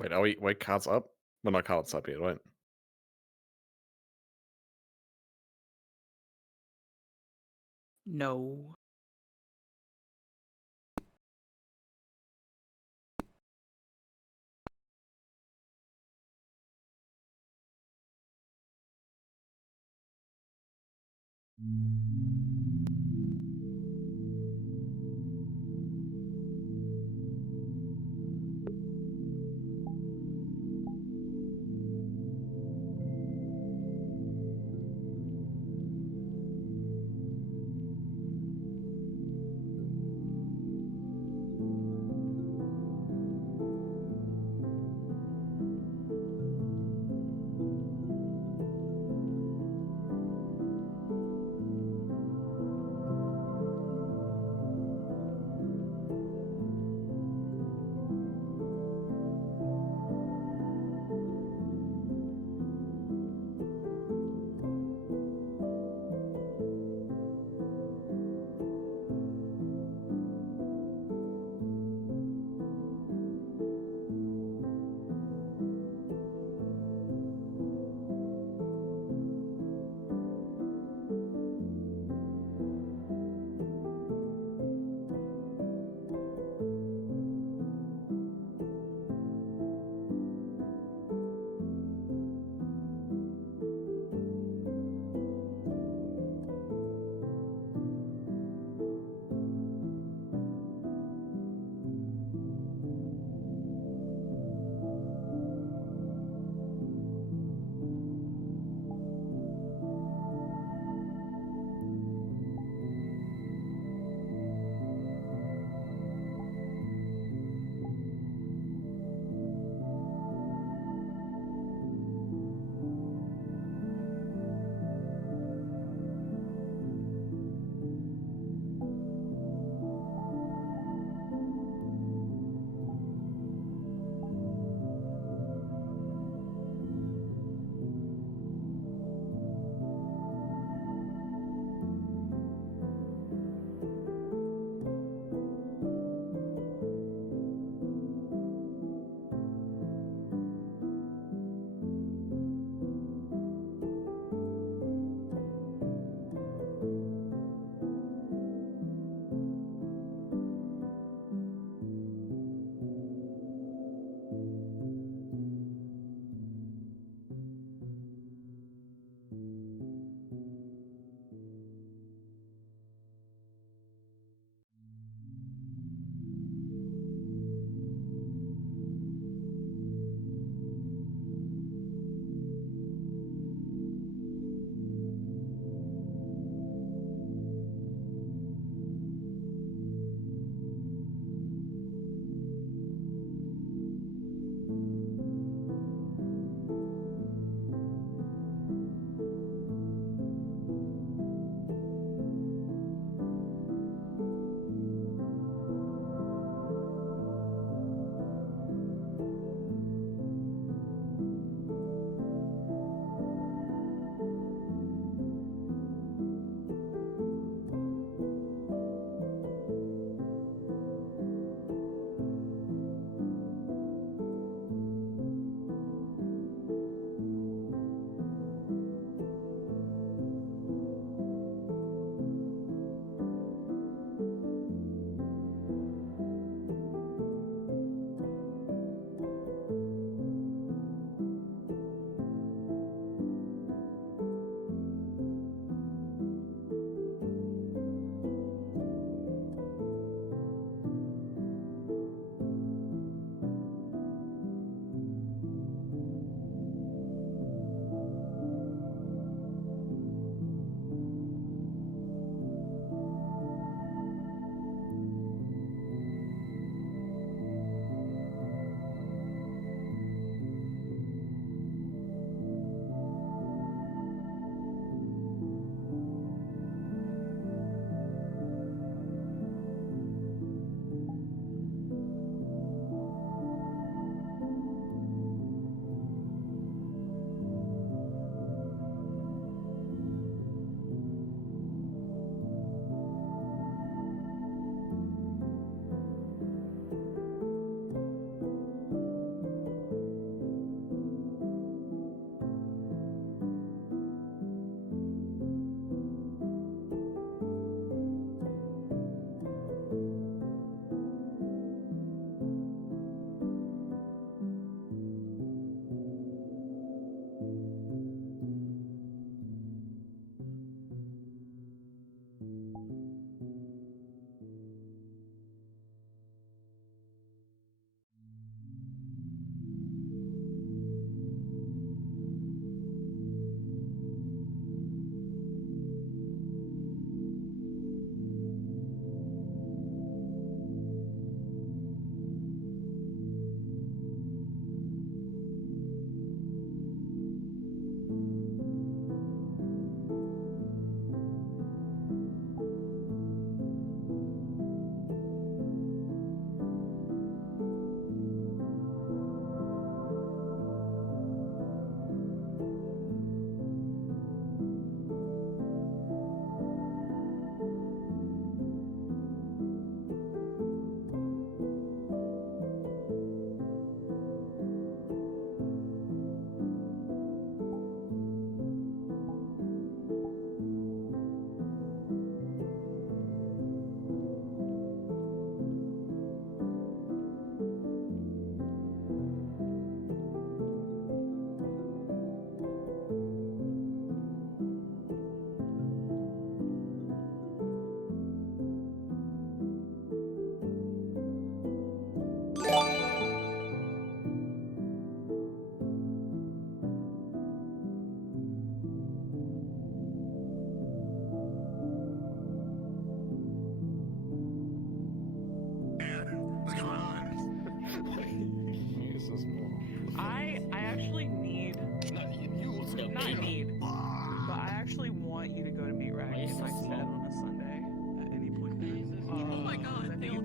Wait, wait, cards up? We're not cards up yet, right? No.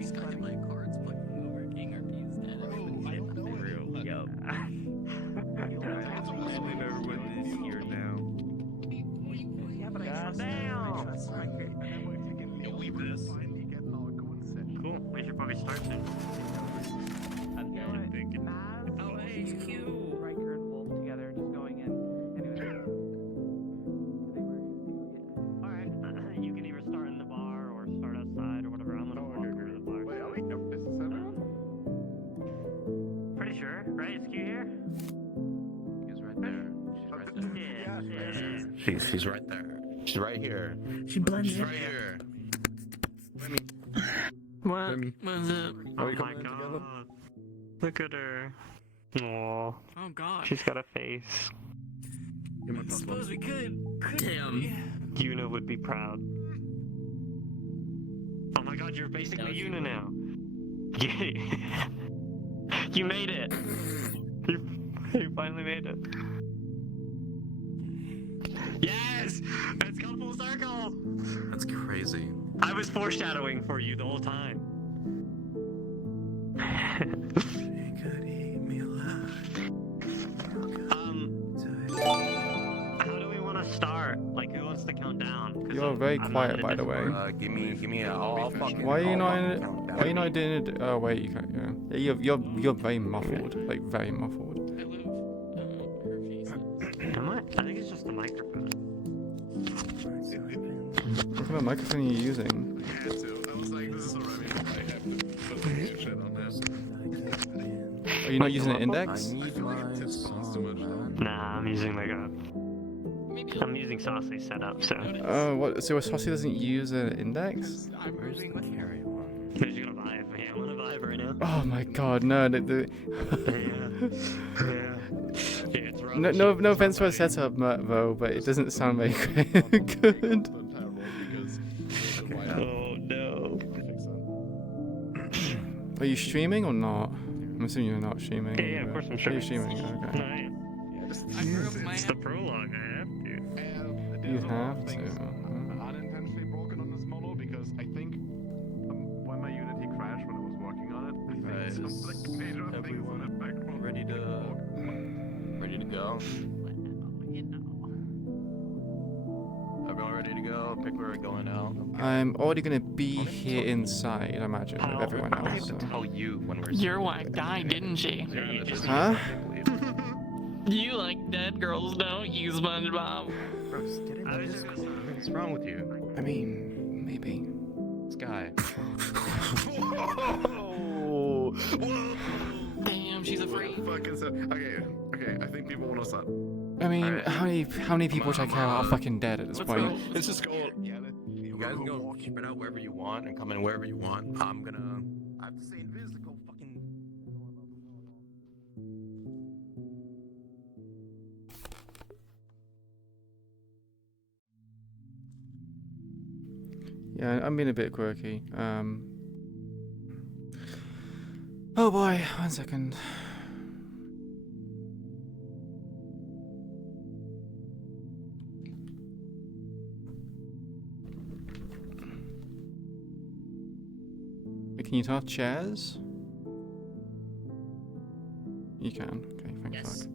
These guys in my cards fucking over King RP's dead. Oh, I don't know. For real. Yup. Landing everyone is here now. Yeah, but Goddamn! Yo, we best. Cool. We should probably start soon. I'm thinking. Oh, hey, HQ. Riker and Wolf together, just going in. Anyway. Alright. You can either start in the bar or start outside or whatever. I'm gonna walk over to the bar. Wait, are we? Is this everyone? Pretty sure, right? Is Q here? He's right there. She's right there. Yeah. She's right there. She's right here. She blends She's in. right here. What? What's up? Oh my god. Look at her. Aww. Oh god. She's got a face. I suppose we could. Damn. Yuna would be proud. Oh my god, you're basically Yuna now. You made it. You finally made it. Yes! It's come full circle! That's crazy. I was foreshadowing for you the whole time. She could eat me alive. How do we want to start? Like, who wants to count down? 'Cause You're very I'm quiet, not in by a the way. Give me a. I'll fucking. Why are you I'll not fucking in? count down. Why are you not doing it? Oh wait, you can't. Yeah, you're very muffled, like very muffled. I love her face. Am I? I think it's just the microphone. What kind of microphone are you using? I had to. I was like, this is already. I have to put the shit on this. Are you not using an I index? need feel like it my tips balls too much. sun. Nah, I'm using like a. Maybe I'm using Saucy setup, so. Oh, what? So Saucy doesn't use an index? I'm Where's the moving. carry one? Who's gonna vibe? Yeah, I'm gonna vibe right now. Oh my god, no, Yeah. It's rough. no offense to our setup, though, but it doesn't sound very good. Oh no. Are you streaming or not? I'm assuming you're not streaming. Yeah, of course I'm Are you streaming. streaming? Okay. Nice. I grew up my It's the prologue, I have to. You have to. Unintentionally broken on this model because I think when my Unity crashed when I was working on it, I think some like major things on the background. Ready to go? Everyone ready to go? Pick where we're going out. I'm already gonna be here inside, I imagine, with everyone I else. have to So. tell you when we're. Your wife died, didn't she? Huh? You like dead girls, don't you, SpongeBob? Bros, get in I was the just Discord. What's wrong with you? I mean, maybe. This guy. Damn, she's afraid. Fucking so, okay. I think people want to start. I mean, Alright. how many people which I care about are fucking dead at this Let's point? go. Let's just go. Yeah, You guys can go spread out wherever you want and come in wherever you want. I have to say invis to go fucking. Yeah, I'm being a bit quirky. Oh boy, 1 second. Can you turn off chairs? You can. Okay, thank Yes. fuck.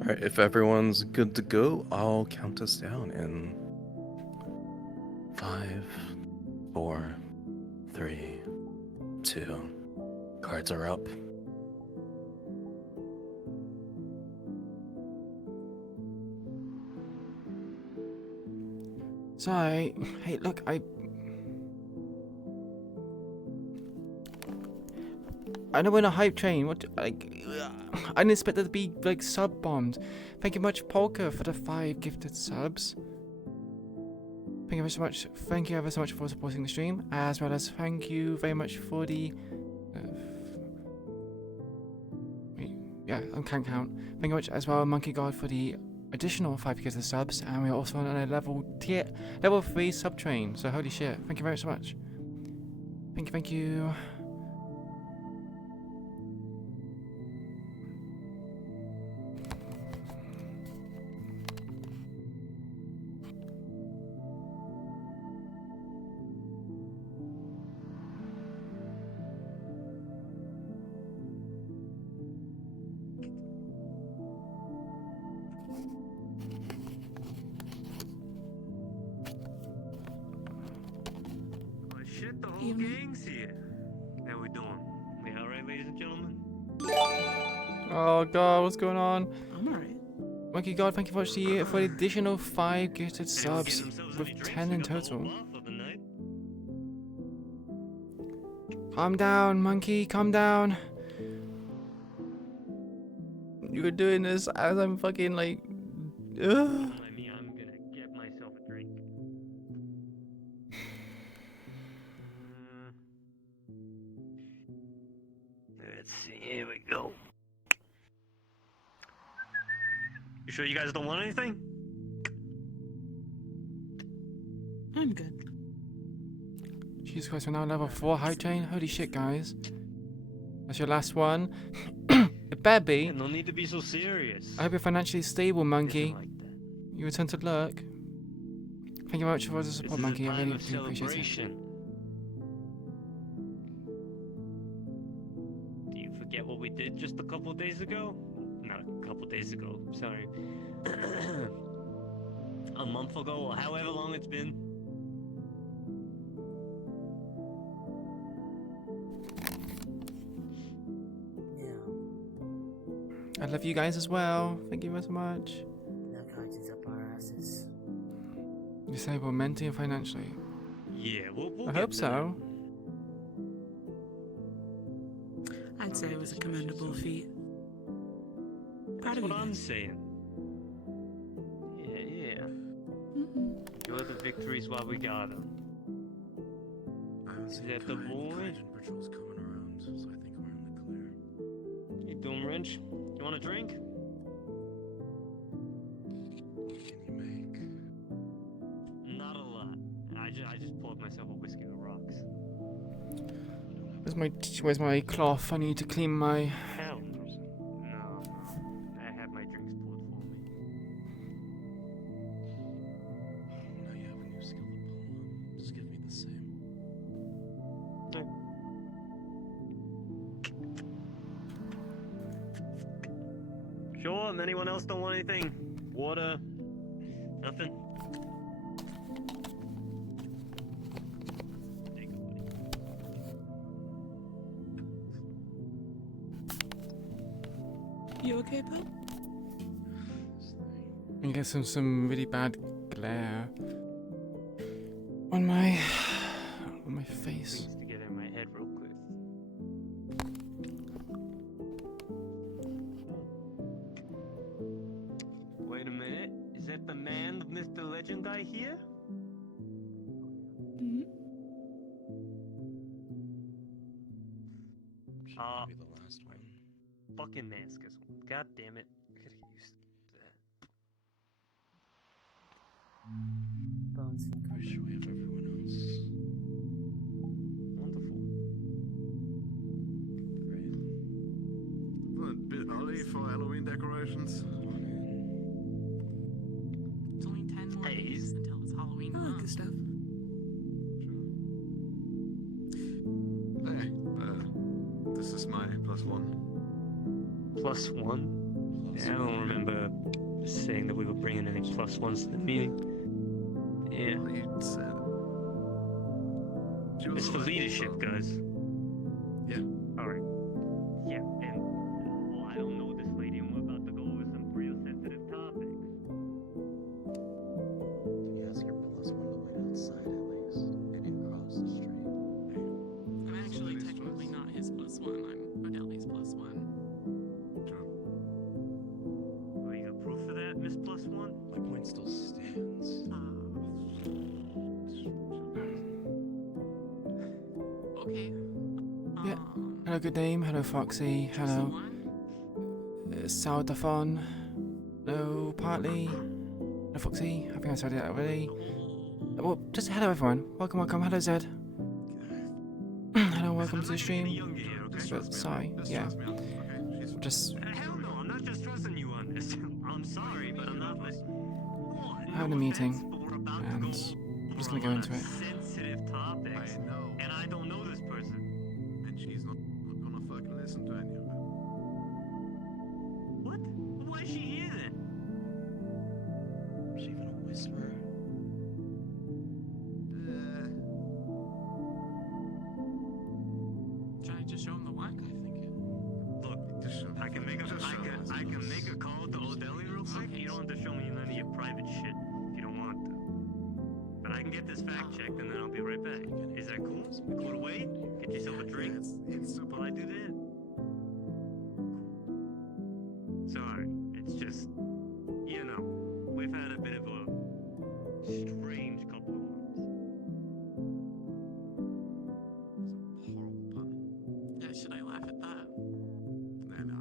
Alright, if everyone's good to go, I'll count us down in 5, 4, 3, 2. Cards are up. Sorry. Hey, look, I know we're in a hype train. What, like, I didn't expect there to be, like, sub-bombed. Thank you much, Polka, for the 5 gifted subs. Thank you ever so much. Thank you ever so much for supporting the stream, as well as thank you very much for the. Yeah, I can't count. Thank you much as well, Monkey God, for the additional 5 gifted subs, and we're also on a level 3 sub train. So holy shit! Thank you very so much. Thank you, thank you. Whole gang's here. How we doing? We alright, ladies and gentlemen? Oh god, what's going on? I'm alright. Monkey God, thank you for the additional 5 gifted Anyone subs getting themselves with any drinks? 10 We in got the whole total. bar for the night. Calm down, monkey, calm down. You were doing this as I'm fucking like. Ugh. Don't mind me, I'm gonna get myself a drink. Let's see, here we go. You sure you guys don't want anything? I'm good. Jesus Christ, we're now level 4 hype chain. Holy shit, guys. That's your last one. It better be. No need to be so serious. I hope you're financially stable, monkey. Isn't like that. You return to lurk. Thank you very much for the This support, is monkey. a I time really of do appreciate it. celebration. Do you forget what we did just a couple days ago? Not a couple days ago, sorry. A month ago, or however long it's been. Yeah, I love you guys as well. Thank you very much. narcotics up our asses. Disabled mentally and financially. Yeah, we'll I get hope to so. I'd say it was a commendable feat. that. Proud That's of what you I'm guys. saying. Yeah. Mhm. Enjoy the victories while we got them. Is that the boy? Patrol's coming around, so I think we're in the clear. You doing, Wrench? You want a drink? What can you make? Not a lot. I just poured myself a whiskey on the rocks. Where's my cloth? I need to clean my. Hell no. I have my drinks poured for me. Now you have a new skill to pull on. Just give me the same. Sure, and anyone else don't want anything? Water? Nothing? Take it, buddy. You okay, bud? I get some really bad glare on my face. Things together in my head real quick. Wait a minute. Is that the man, Mr. Legend guy here? Mm-hmm. Should Uh, be the last one. Fucking mask is on. God damn it. I gotta get used to that. Bones and Pretty sure we have everyone else. Wonderful. Great. A bit early for Halloween decorations. Come on in. It's only 10 more Hey, days until it's Halloween. Oh, month. good stuff. Hey, this is my +1. +1? Yeah, I don't remember saying that we were bringing any +1s to the meeting. Yeah. Well, you said it. She was It's for alright, leadership, so- guys. Yeah. Alright. Yeah, and well, I don't know this lady, and we're about to go over some real sensitive topics. Can you ask your +1 to wait outside at least? And you cross the street. I'm actually Ladies technically first. not his +1. I'm Odellie's +1. Sure. Well, you got proof of that, Miss +1? My point still stands. Okay. Yeah. Um, Hello, good name. Hello, Foxy. Hello, Saldathon. Hello, Partly. Hello, Foxy. I think I said it already. Well, just hello, everyone. Welcome, welcome. Hello, Zed. Hello, welcome to the stream. Younger here, okay? But sorry, Just yeah. trust me on this, okay? She's Just Hell no, I'm not just trusting you on this. I'm sorry, but I'm not like... What? having a No meeting, offense, but we're about to and go I'm just over gonna go a lot into of it. sensitive topics, I know. and I don't know this person. And she's not gonna fucking listen to any of it. What? Why is she here then? Is she even a whisperer? can make a call to Old Delhi real quick. You don't have to show me none of your private shit if you don't want to. But I can get this fact checked and then I'll be right back. Is that cool? Cool to wait? Get yourself a drink. It's super. While I do that. Sorry, it's just, you know, we've had a bit of a strange couple of months. Horrible pun. Yeah, should I laugh at that? Nah, no.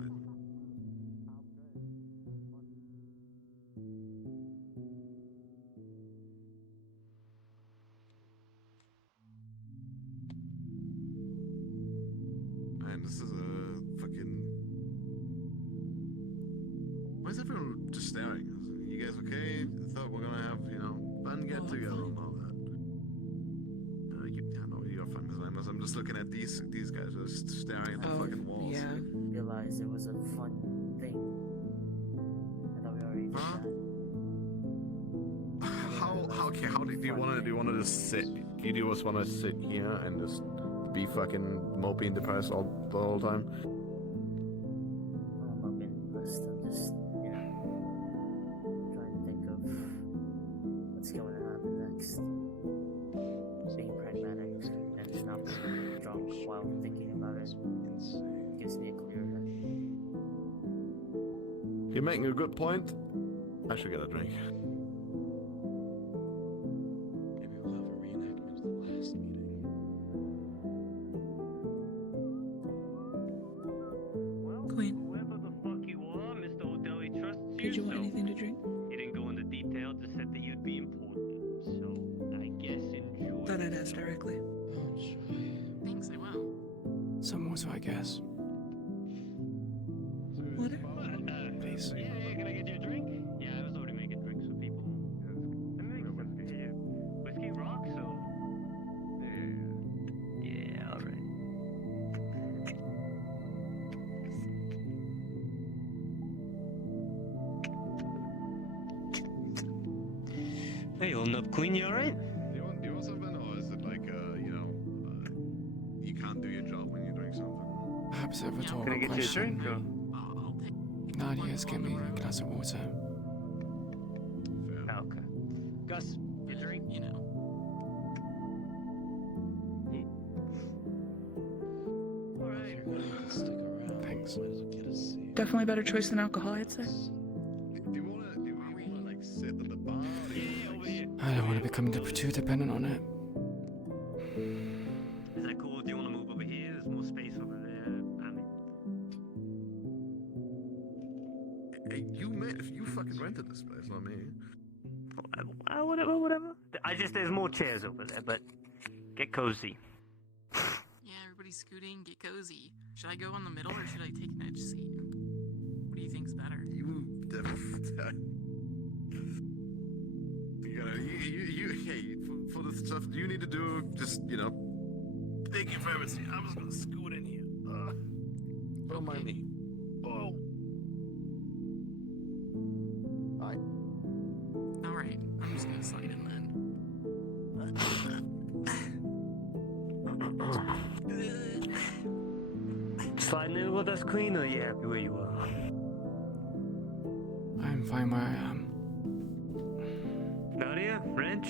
Man, this is a fucking. Why is everyone just staring? You guys okay? I thought we're gonna have, fun get together and all that. No, you're fine, Miss Lamos. I'm just looking at these guys just staring at the fucking walls. Yeah. Realized it was a fun thing. I thought we already did Huh? that. How do you want to just sit? Do you just want to sit here and just be fucking mopey and depressed the whole time? I'm up in list. I'm just, trying to think of what's going to happen next. Being pragmatic and not being drunk while thinking about it gives me a clear head. You're making a good point. I should get a drink. Maybe we'll have a reenactment of the last meeting. Well, Queen. whoever the fuck you are, Mr. O'Delly trusts you. Did you want so anything to drink? He didn't go into detail, just said that you'd be important. So I guess enjoy. Thought I'd ask directly. Oh, sure. Thanks, I will. Some water, I guess. Water? Please. Yeah, can I get you a drink? Yeah, I was already making drinks for people. That makes sense. Yeah. Whiskey rocks, so. Yeah, alright. Hey, holding up, Queen, you alright? Do you want something, or is it like, you can't do your job when you drink something? Perhaps a rhetorical Can I get you a question. drink? Or? I'll take Nadia's give me a glass of water. Fair. Oh, okay. Gus, your drink? You know. Alright. Stick around. Thanks. Might as well get a seat. Definitely a better choice than alcohol, I'd say. Do you wanna like sit at the bar? Or do you Yeah, wanna, over here. I don't want to become too dependent on it. Is that cool? Do you want to move over here? There's more space over there. I mean, Hey, you fucking rented this place, not me. whatever. There's more chairs over there, but get cozy. Yeah, everybody's scooting, get cozy. Should I go in the middle or should I take an edge seat? What do you think's better? You gotta, hey, for the stuff you need to do, just, thank you for everything. I'm just gonna scoot in here. Don't mind me. Oh. Hi. Alright, I'm just gonna slide in then. Sliding in with us, Queen, or you happy where you are? I'm fine where I am. Nadia, Wrench,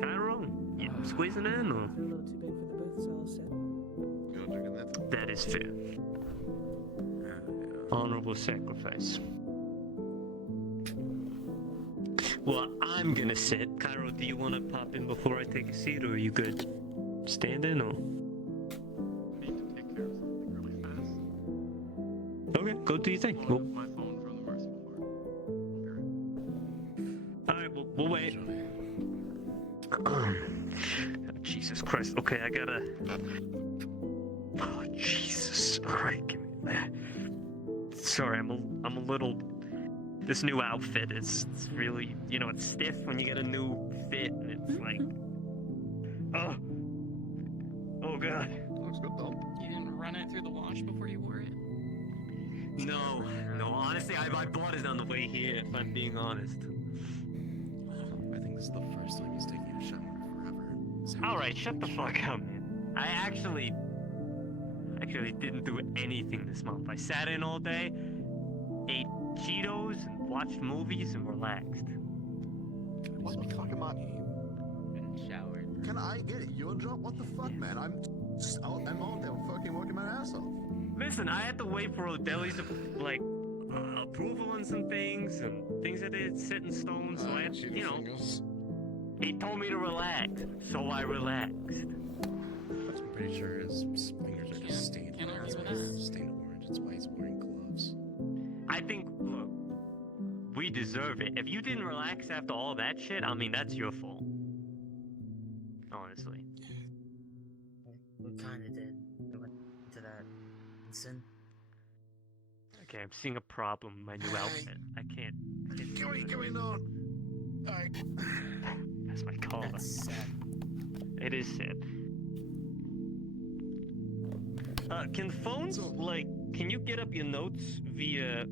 Cairo, you squeezing in, or? A little too big for the booth, so I'll sit. You're not drinking that? That is fair. Honorable sacrifice. Well, I'm gonna sit. Cairo, do you want to pop in before I take a seat, or are you good? Standing, or? Need to take care of something really fast. Okay, go do your thing. Pull my phone from the merciful heart. Alright, we'll wait. Jesus Christ. Okay, I gotta. Oh, Jesus. Alright, give me that. Sorry, I'm a little. This new outfit is really, it's stiff when you get a new fit, and it's like. Oh. Oh, God. Looks good, though. You didn't run it through the wash before you wore it? No, honestly, I bought it on the way here, if I'm being honest. I think this is the first time he's taking a shower forever. Alright, shut the fuck up, man. I actually didn't do anything this month. I sat in all day, ate Cheetos and watched movies and relaxed. What the fuck am I? And showered. Can I get your job? What the fuck, man? I'm out there fucking working my ass off. Listen, I had to wait for O'Delly's like approval on some things and things that they set in stone. So I had, you know, he told me to relax, so I relaxed. I'm pretty sure his fingers are just stained. Can't argue with They're that. stained orange. That's why he's wearing gloves. I think, look, we deserve it. If you didn't relax after all that shit, I mean, that's your fault. Honestly. We kinda did. We went to that incident. Okay, I'm seeing a problem in my new outfit. I can't do it. on. That's my collar. That's sad. It is sad. Can phones, like, can you get up your notes via,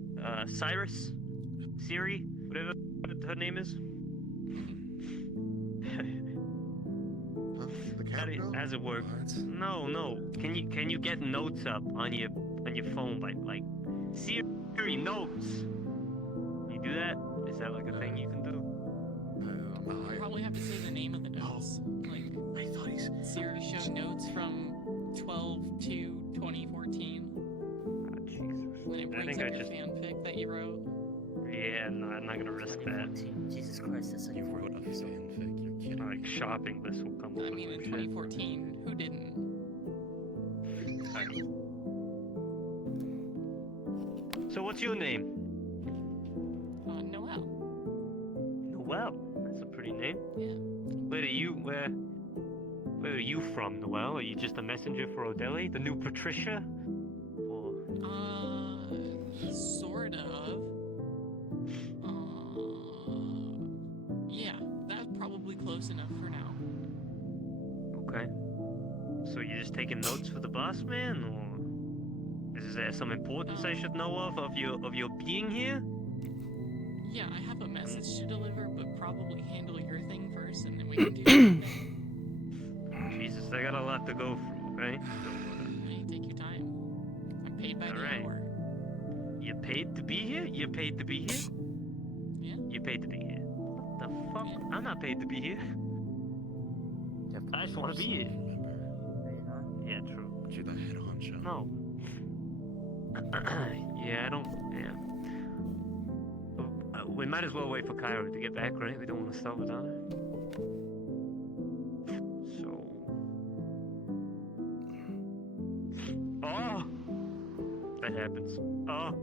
Cyrus? Siri? Whatever her name is? How's it work? No. Can you get notes up on your phone by, like, Siri notes? You do that? Is that like a thing you can do? You probably have to say the name of the notes. Like, I thought he's Siri show notes from 12 to 2014. Ah, Jesus. And then it I brings think up I your just. fanfic that you wrote. Yeah, no, I'm not gonna risk that. 2014. Jesus Christ, that's like You wrote a 40 years old. fanfic. You're kidding Like, me. shopping list will come up I mean, in with shit. 2014, who didn't? So, what's your name? Noel. Noel. That's a pretty name. Yeah. Where are you from, Noel? Are you just a messenger for O'Delly, the new Patricia? Or Sort of. Yeah, that's probably close enough for now. okay. So you're just taking notes for the boss man, or is there some importance I should know of your being here? Yeah, I have a message to deliver, but probably handle your thing first, and then we can do your thing. Jesus, I got a lot to go through, okay? Hey, take your time. I'm paid by the Alright. hour. You paid to be here? You paid to be here? Yeah. You paid to be here. What the fuck? Yeah. I'm not paid to be here. I just want to be here. Are you not? Yeah, true. But you're the head honcho. No. Yeah, I don't. Yeah. We might as well wait for Cairo to get back, right? We don't want to stop without her. So. Oh! That happens. Oh!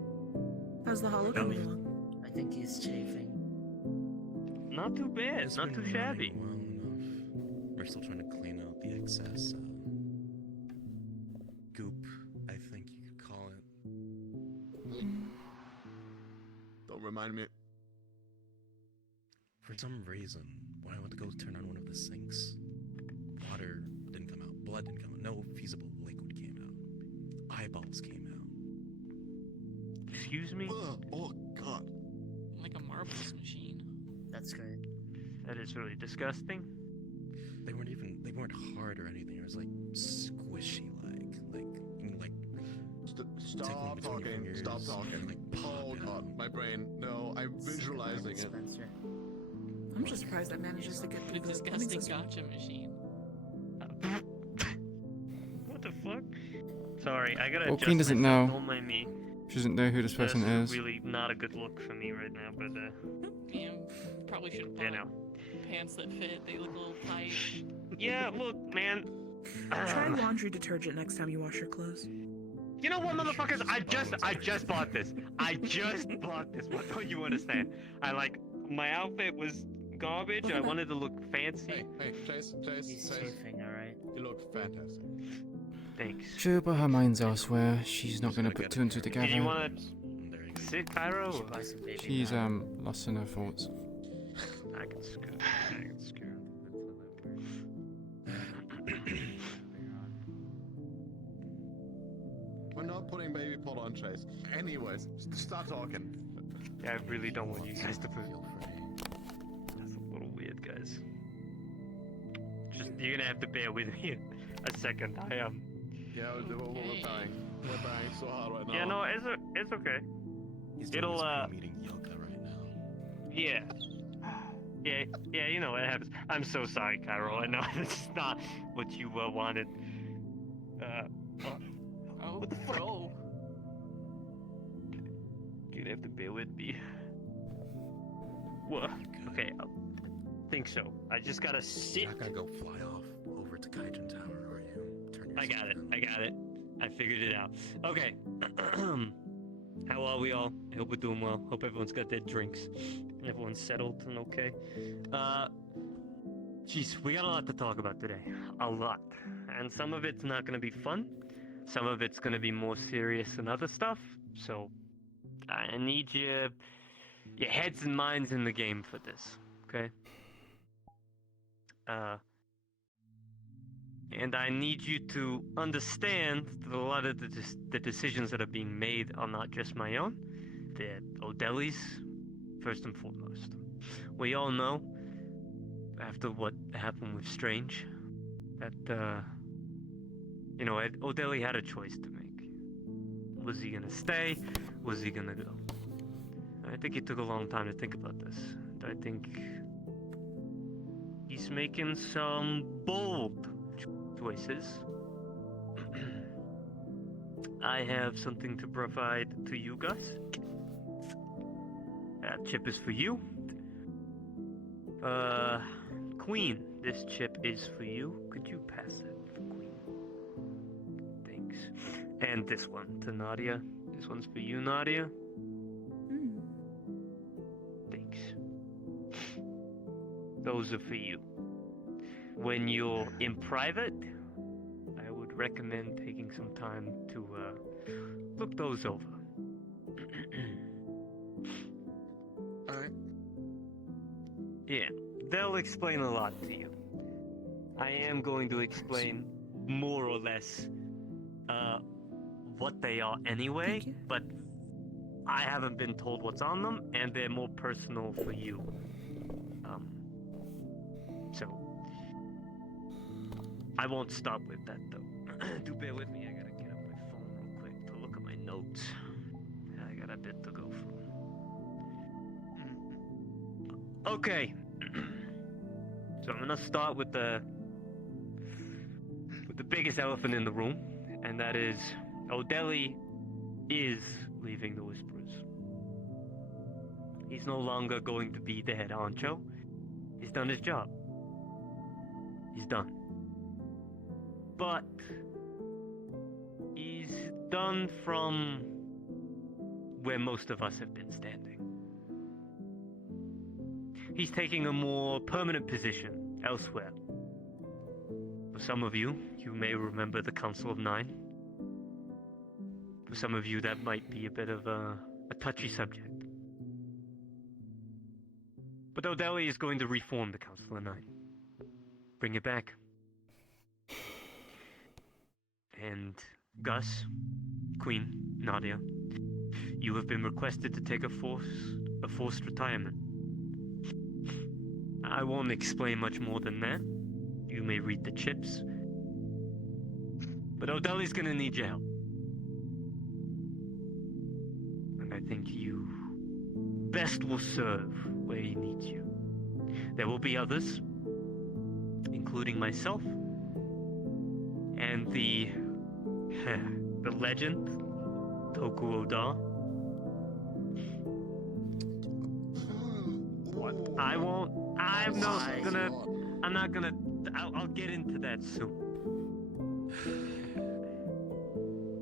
How's the holo coming along? I think he's chafing. Not too bad. It's Not been too shabby. running well enough. We're still trying to clean out the excess goop, I think you could call it. Don't remind me. For some reason, when I went to go turn on one of the sinks, water didn't come out, blood didn't come out, no feasible liquid came out. Eyeballs came out. Excuse me? Ugh, oh god. Like a marbles machine. That's great. That is really disgusting. They weren't hard or anything. It was like squishy, like Stop between your talking. fingers, Stop talking. like, pop Oh it god, out. my brain. No, I'm visualizing it. Spencer. I'm just surprised that manages to get The through the plumbing disgusting system. gotcha machine. What the fuck? Sorry, I gotta Well, adjust Queen doesn't myself, know. Don't mind me. She doesn't know who this person That's is. really not a good look for me right now, but Yeah, probably should have yeah, bought no. pants that fit. They look a little tight. Yeah, look, man. Try laundry detergent next time you wash your clothes. You know what, motherfuckers? I just bought this. I just bought this. What don't you understand? My outfit was garbage. I wanted to look fancy. Hey, Chase, He's chafing, alright? you look fantastic. Thanks. True, but her mind's elsewhere. She's not gonna put two and two Do you together. wanna There you go. sit, Cairo? Should or- buy some baby She's powder. lost in her thoughts. I can scoot. We're not putting baby pod on, Chase. Anyways, start talking. Yeah, I really don't want you guys to put. Feel free. That's a little weird, guys. Just you're gonna have to bear with me a second. Yeah, we're dying. We're dying so hard right now. Yeah, no, it's okay. He's doing It'll, his pre-meeting yoga right now. Yeah. Yeah, you know what happens. I'm so sorry, Carol. I know it's not what you wanted. Oh, bro. You'd have to bear with me. Well, okay, I think so. I just gotta sit. You're not gonna go fly off over to Kaijin Tower, are you? Turn I got it. yourself I got it. I figured it out. Okay. How are we all? I hope we're doing well. Hope everyone's got their drinks. Everyone's settled and okay. Jeez, we got a lot to talk about today. A lot. And some of it's not gonna be fun. Some of it's gonna be more serious than other stuff. So, I need your heads and minds in the game for this, okay? And I need you to understand that a lot of the decisions that are being made are not just my own. They're Odeli's, first and foremost. We all know, after what happened with Strange, that, Odeli had a choice to make. Was he gonna stay? Was he gonna go? I think he took a long time to think about this. I think he's making some bold choices. I have something to provide to you guys. That chip is for you. Queen, this chip is for you. Could you pass it for Queen? Thanks. And this one to Nadia. This one's for you, Nadia. Thanks. Those are for you. When you're in private, I would recommend taking some time to look those over. Alright. Yeah, they'll explain a lot to you. I am going to explain more or less what they are anyway, but I haven't been told what's on them, and they're more personal for you. So I won't stop with that though. Do bear with me, I gotta get up my phone real quick to look at my notes. I got a bit to go through. Okay. So I'm gonna start with the biggest elephant in the room, and that is Odeli is leaving the Whisperers. He's no longer going to be the head honcho. He's done his job. He's done. But he's done from where most of us have been standing. He's taking a more permanent position elsewhere. For some of you, you may remember the Council of Nine. For some of you, that might be a bit of a touchy subject. But Odeli is going to reform the Council of Nine. Bring it back. And Gus, Queen, Nadia, you have been requested to take a forced retirement. I won't explain much more than that. You may read the chips. But Odeli's gonna need your help. And I think you best will serve where he needs you. There will be others, including myself, and the legend, Toku Oda. What? I'll get into that soon.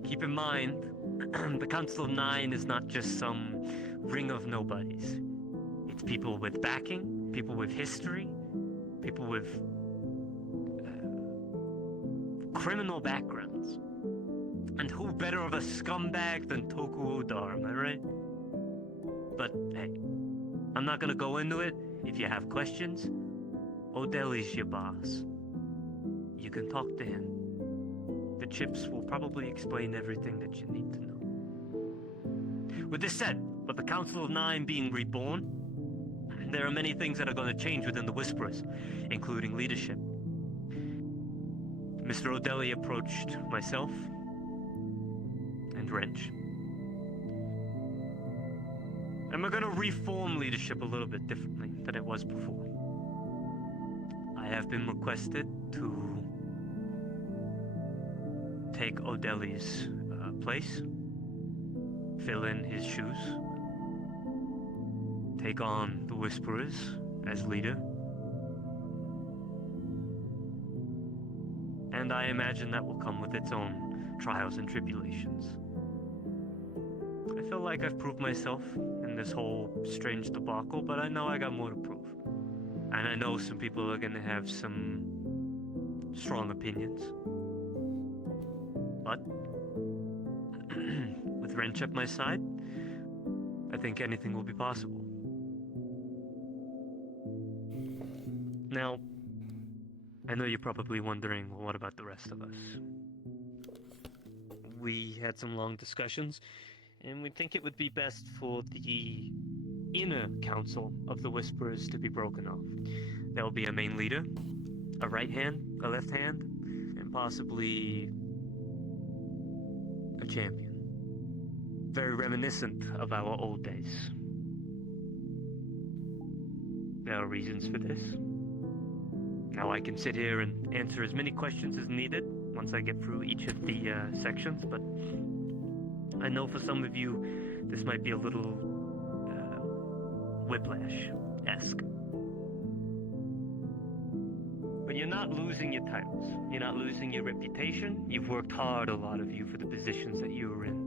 Keep in mind, the Council of Nine is not just some ring of nobodies. It's people with backing, people with history, people with criminal backgrounds. And who better of a scumbag than Toku Oda, am I right? But hey, I'm not gonna go into it. If you have questions, Odeli's your boss. You can talk to him. The chips will probably explain everything that you need to know. With this said, with the Council of Nine being reborn, there are many things that are going to change within the Whisperers, including leadership. Mr. Odeli approached myself and Wrench. And we're gonna reform leadership a little bit differently than it was before. I have been requested to take O'Delly's place, fill in his shoes, take on the Whisperers as leader. And I imagine that will come with its own trials and tribulations. I feel like I've proved myself in this whole strange debacle, but I know I got more to prove. And I know some people are gonna have some strong opinions. But with Wrench at my side, I think anything will be possible. Now, I know you're probably wondering, well, what about the rest of us? We had some long discussions, and we think it would be best for the inner council of the Whisperers to be broken off. There will be a main leader, a right hand, a left hand, and possibly a champion. Very reminiscent of our old days. There are reasons for this. Now I can sit here and answer as many questions as needed once I get through each of the sections, but I know for some of you this might be a little whiplash-esque. But you're not losing your titles. You're not losing your reputation. You've worked hard, a lot of you, for the positions that you were in.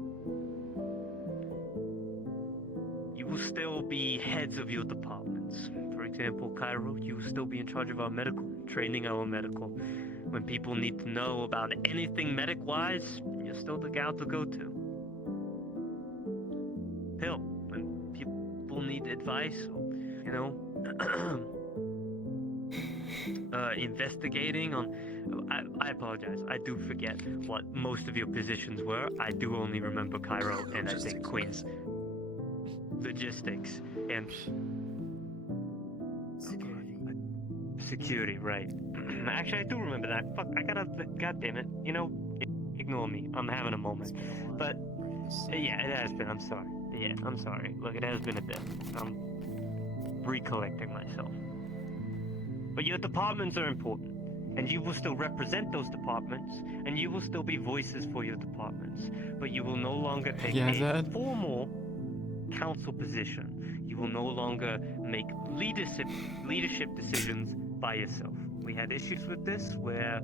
You will still be heads of your departments. For example, Cairo, you will still be in charge of our medical, training our medical. When people need to know about anything medic-wise, you're still the gal to go to. Hill, when people need advice, you know, investigating on... I apologize, I do forget what most of your positions were. I do only remember Cairo and I think Queen's. Logistics and... Security, right. Actually, I do remember that. Fuck, I gotta... God damn it. You know, ignore me. I'm having a moment. But, yeah, it has been. I'm sorry. Yeah, I'm sorry. Look, it has been a bit. I'm recollecting myself. But your departments are important. And you will still represent those departments. And you will still be voices for your departments. But you will no longer take a formal council position. You will no longer make leadership decisions by yourself. We had issues with this where,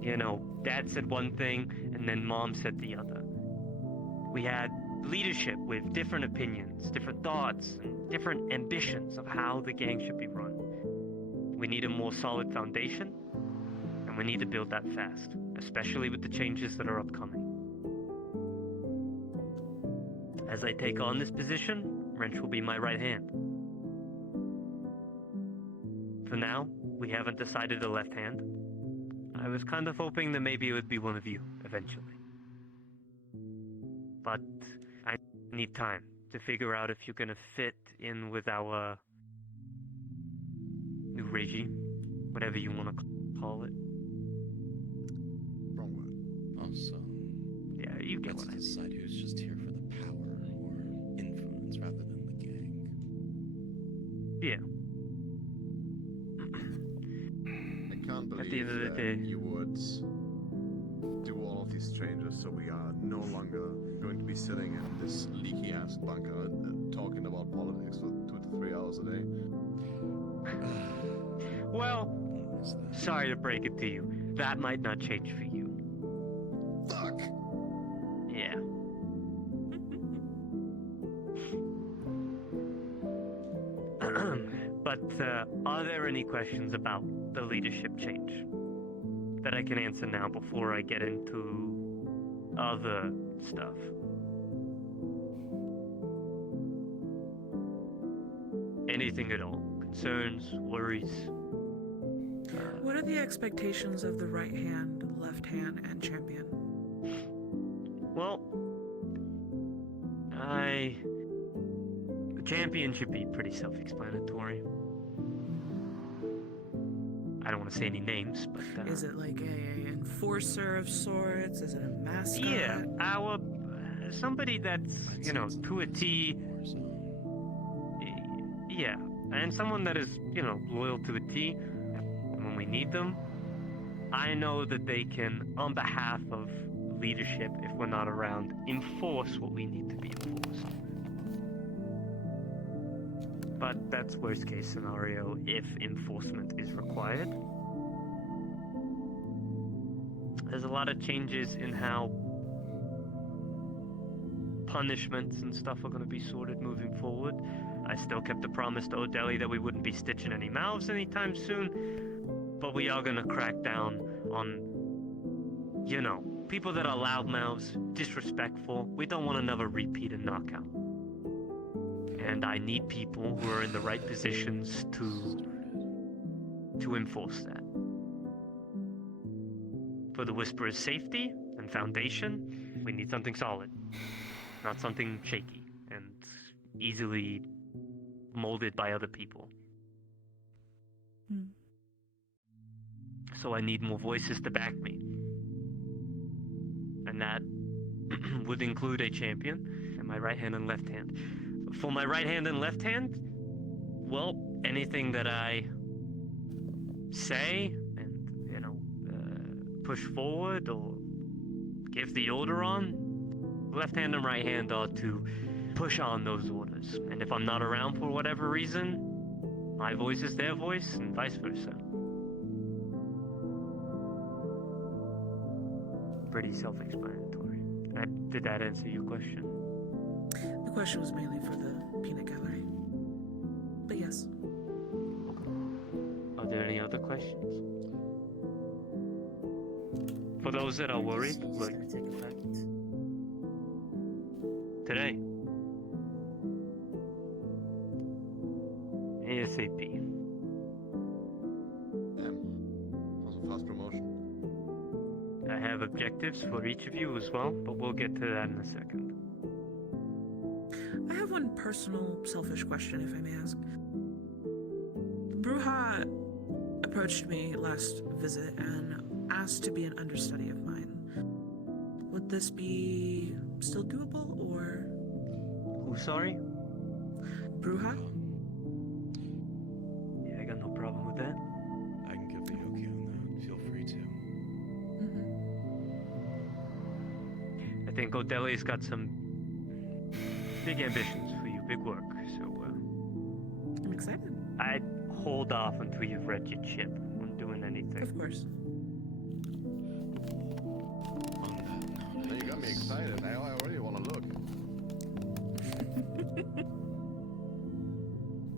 you know, Dad said one thing and then Mom said the other. We had leadership with different opinions, different thoughts, and different ambitions of how the gang should be run. We need a more solid foundation, and we need to build that fast, especially with the changes that are upcoming. As I take on this position, Wrench will be my right hand. For now, we haven't decided a left hand. I was kind of hoping that maybe it would be one of you, eventually. But I need time to figure out if you're gonna fit in with our new regime, whatever you want to call it. Wrong word. Oh, so... Yeah, you get let's what I mean. decide who's just here for the power or influence rather than the gang. Yeah. I can't At the believe end of the that day. you would do all of these changes so we are no longer going to be sitting in this leaky ass bunker talking about politics for 2 to 3 hours a day. Well, sorry to break it to you. That might not change for you. Fuck! Yeah. But are there any questions about the leadership change that I can answer now before I get into other stuff? Anything at all? Concerns, worries? What are the expectations of the right hand, left hand, and champion? Well, the champion should be pretty self-explanatory. I don't want to say any names, but Is it like a enforcer of sorts? Is it a mascot? yeah, somebody that's, you know, to a T, Yeah, and someone that is, you know, loyal to a T when we need them. I know that they can, on behalf of leadership, if we're not around, enforce what we need to be enforced. But that's worst case scenario if enforcement is required. There's a lot of changes in how punishments and stuff are going to be sorted moving forward. I still kept the promise to O'Delly that we wouldn't be stitching any mouths anytime soon, but we are going to crack down on, you know, people that are loudmouths, disrespectful. We don't want another repeat and knockout. And I need people who are in the right positions to enforce that. For the Whisperer's safety and foundation, we need something solid, not something shaky and easily molded by other people. So I need more voices to back me. And that would include a champion and my right hand and left hand. For my right hand and left hand, well, anything that I say and, you know, push forward or give the order on, left hand and right hand are to push on those orders. And if I'm not around for whatever reason, my voice is their voice and vice versa. Pretty self-explanatory. Did that answer your question? The question was mainly for the peanut gallery. But yes. Are there any other questions? For those that are worried, It's like gonna take effect. today. ASAP. Damn. That was a fast promotion. I have objectives for each of you as well, but we'll get to that in a second. I have one personal, selfish question, if I may ask. Bruja approached me last visit and asked to be an understudy of mine. Would this be still doable, or? Who, sorry? Bruja? Yeah, I got no problem with that. I can give the okay on that. Feel free to. I think O'Delly's got some big ambitions for you, big work, so I'm excited. I'd hold off until you've read your chip on doing anything. Of course. Now you got me excited. I already want to look.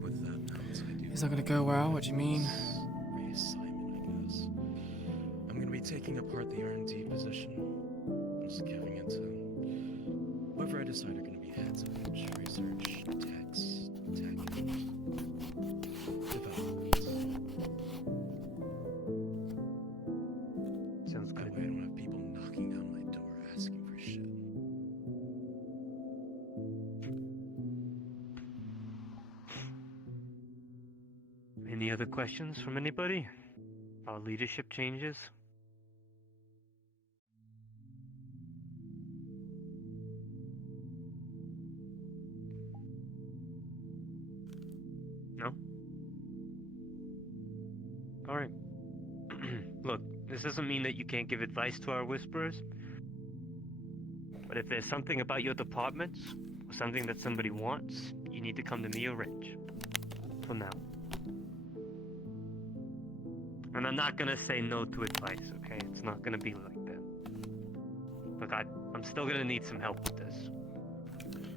With that note, I do. Is that gonna go well? What do you mean? Reassignment, I guess. I'm gonna be taking apart the R&D position. I'm just giving it to whoever I decide are gonna be heads of each research, techs, tech, development. Sounds That good. way I don't have people knocking down my door asking for shit. Any other questions from anybody? Our leadership changes? No? Alright. Look, this doesn't mean that you can't give advice to our whisperers. But if there's something about your departments, or something that somebody wants, you need to come to me or Rich. For now. And I'm not gonna say no to advice, okay? It's not gonna be like that. Look, I'm still gonna need some help with this.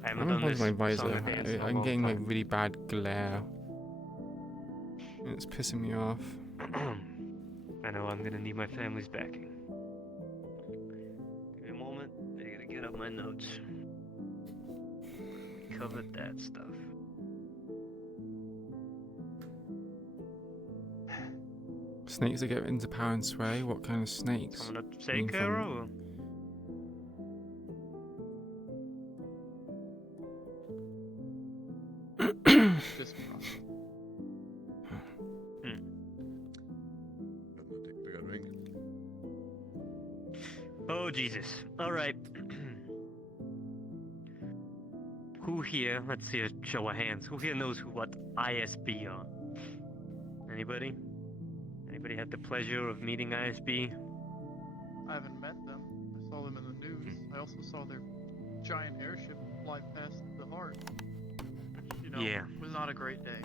I haven't I'm done this my visor. song and dance in a I'm long getting like time. really bad glare. And it's pissing me off. I know I'm gonna need my family's backing. Give me a moment. I gotta get up my notes. Covered that stuff. Snakes that get into power and sway? What kind of snakes? Coming up to say, Mean from- Carol? This process. Hmm. I'm gonna take a bigger drink. Oh, Jesus. Alright. Who here, let's see a show of hands, who here knows what ISB are? Anybody? Anybody had the pleasure of meeting ISB? I haven't met them. I saw them in the news. I also saw their giant airship fly past the heart. You know, Yeah. it was not a great day.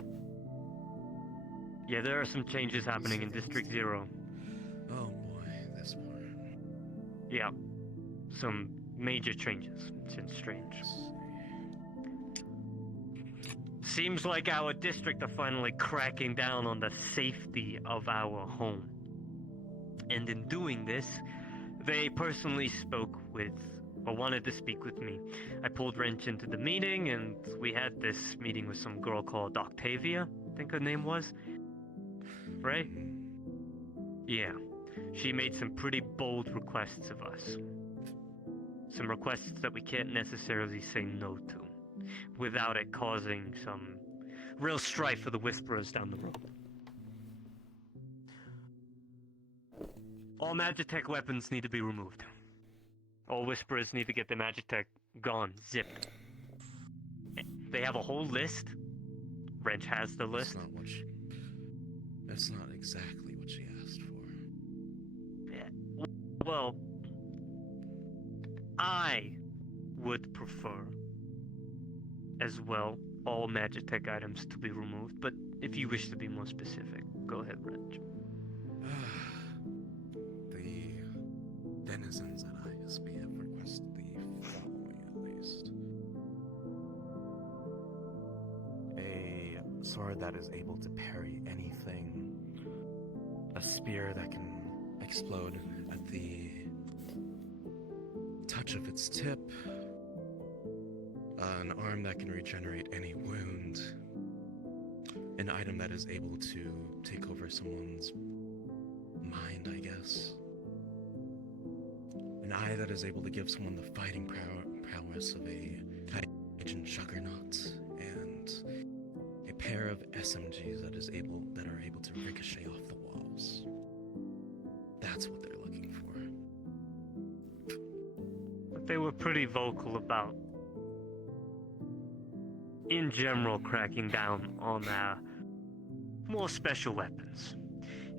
Yeah, there are some changes happening in District Zero. Oh boy, this part. Yeah, some major changes. It's strange. Seems like our district are finally cracking down on the safety of our home. And in doing this, they personally spoke with, or wanted to speak with me. I pulled Wrench into the meeting, and we had this meeting with some girl called Octavia, I think her name was. Right? Yeah. She made some pretty bold requests of us. Some requests that we can't necessarily say no to, without it causing some real strife for the Whisperers down the road. All Magitech weapons need to be removed. All Whisperers need to get their Magitech gone, zipped. They have a whole list. Wrench has the list. That's not exactly what she asked for. Yeah. Well, I would prefer, as well, all Magitech items to be removed, but if you wish to be more specific, go ahead, Wrench. The denizens at ISB have requested the following, at least. A sword that is able to parry anything. A spear that can explode at the touch of its tip. An arm that can regenerate any wound. An item that is able to take over someone's mind, I guess. An eye that is able to give someone the fighting prowess of a Agent Juggernaut, and a pair of SMGs that are able to ricochet off the walls. That's what they're looking for. But they were pretty vocal about, in general, cracking down on more special weapons.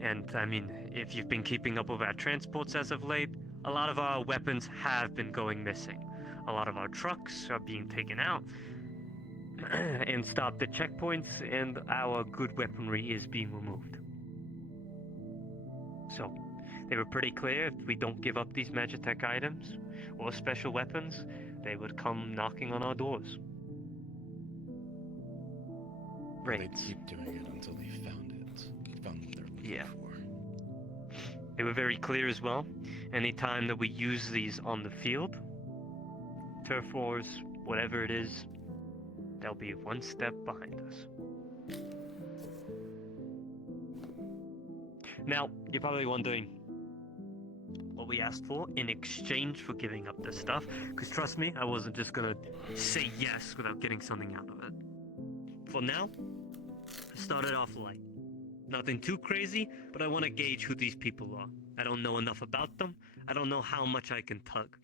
And I mean, if you've been keeping up with our transports as of late, a lot of our weapons have been going missing. A lot of our trucks are being taken out and stopped at checkpoints, and our good weaponry is being removed. So, they were pretty clear, if we don't give up these Magitech items or special weapons, they would come knocking on our doors. Right. They'd keep doing it until they found what they're looking for. They were very clear as well. Anytime that we use these on the field, turf wars, whatever it is, they'll be one step behind us. Now, you're probably wondering what we asked for in exchange for giving up this stuff, because trust me, I wasn't just gonna say yes without getting something out of it. For now, I started off light. Nothing too crazy, but I want to gauge who these people are. I don't know enough about them. I don't know how much I can tug.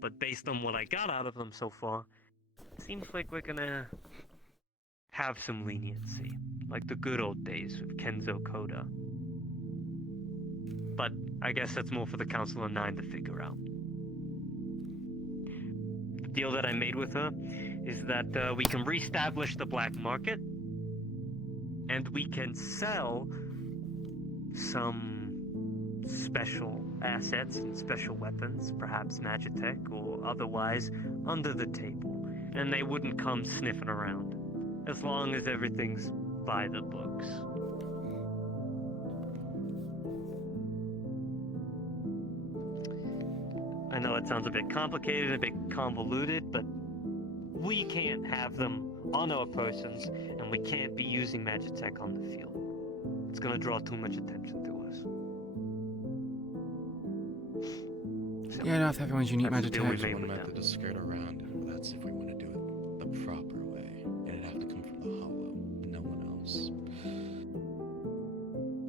But based on what I got out of them so far, it seems like we're gonna have some leniency. Like the good old days with Kenzo Koda. But I guess that's more for the Council of Nine to figure out. The deal that I made with her is that we can reestablish the black market, and we can sell some special assets and special weapons, perhaps Magitech or otherwise, under the table, and they wouldn't come sniffing around, as long as everything's by the books. I know it sounds a bit complicated, a bit convoluted, but we can't have them on our persons, and we can't be using Magitech on the field. It's gonna draw too much attention to us. So, yeah, enough. Everyone's unique that's the deal we Magitech. made One with method them. to skirt around it, but that's if we want to do it the proper way. And it'd have to come from the Hollow, no one else.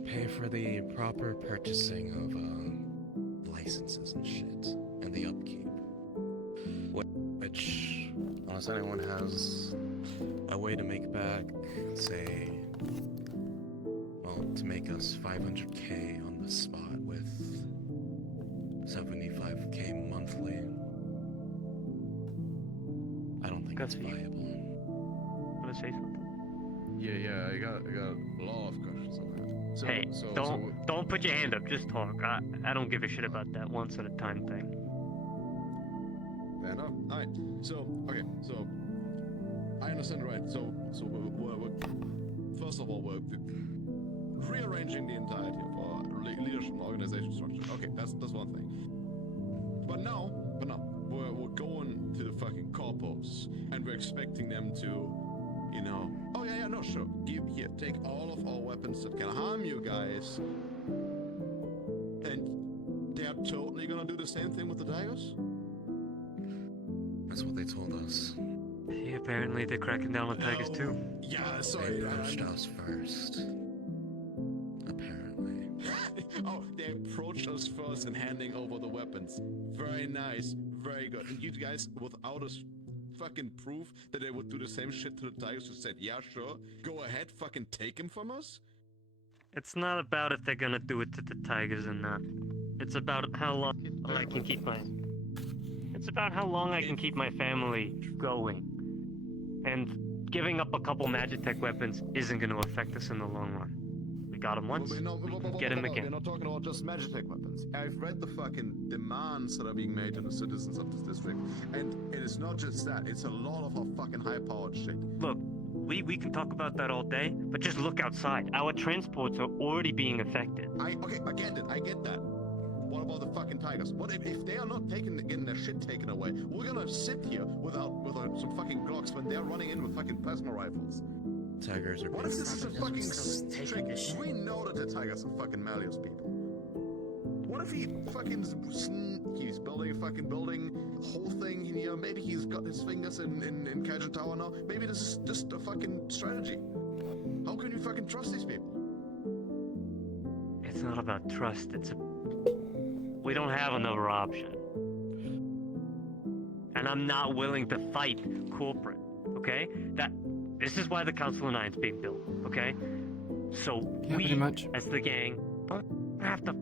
Pay for the proper purchasing of licenses and shit, and the upkeep. Which, unless anyone has a way to make back, say, well, to make us 500k on the spot with 75k monthly. I don't think that's viable. Want to say something? Yeah, I got a lot of questions on that. So, Hey, so don't put your hand up. Just talk. I don't give a shit about that once at a time thing. fair enough. Alright, so, okay, so, I understand, right, so we're first of all, we're rearranging the entirety of our leadership and organization structure. Okay, that's one thing. But now, we're going to the fucking corpos, and we're expecting them to, you know, oh yeah, no, sure, take all of our weapons that can harm you guys, and they're totally gonna do the same thing with the Tigers? That's what they told us. Yeah, apparently they're cracking down on Tigers too. Yeah, sorry. They approached us first. Apparently. Oh, they approached us first and handing over the weapons. Very nice, very good. And you guys, without us fucking proof that they would do the same shit to the Tigers, who said, yeah, sure, go ahead, fucking take him from us? It's not about if they're gonna do it to the Tigers or not. It's about how long I can keep my... It's about how long I can keep my family going. And giving up a couple Magitech weapons isn't gonna affect us in the long run. We got him once, we can get him We're again. not talking about just Magitech weapons. I've read the fucking demands that are being made to the citizens of this district, and it is not just that, it's a lot of our fucking high-powered shit. Look, we can talk about that all day, but just look outside. Our transports are already being affected. Okay, I get it, I get that. What about the fucking Tigers? What if they are not getting their shit taken away? We're gonna sit here without some fucking Glocks when they're running in with fucking plasma rifles. Tigers are. What if this is a fucking trick? We know that the Tigers are fucking Malleus people. What if he's building a fucking building, whole thing here? Maybe he's got his fingers in Kaijin Tower now. Maybe this is just a fucking strategy. How can you fucking trust these people? It's not about trust, we don't have another option. And I'm not willing to fight corporate, okay? This is why the Council of Nine's being built, okay? So Yeah, pretty much. as the gang, have to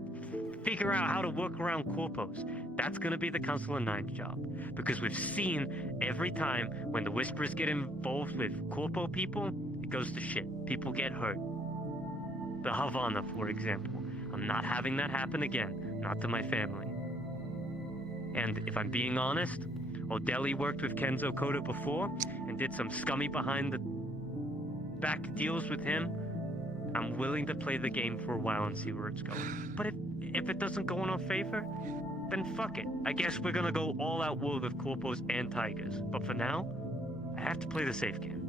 figure out how to work around corpos. That's gonna be the Council of Nine's job. Because we've seen every time when the Whisperers get involved with corpo people, it goes to shit. People get hurt. The Havana, for example. I'm not having that happen again. Not to my family. And if I'm being honest, Odeli worked with Kenzo Koda before and did some scummy behind the back deals with him. I'm willing to play the game for a while and see where it's going. But if it doesn't go in our favor, then fuck it. I guess we're gonna go all out war with Corpos and Tigers. But for now, I have to play the safe game.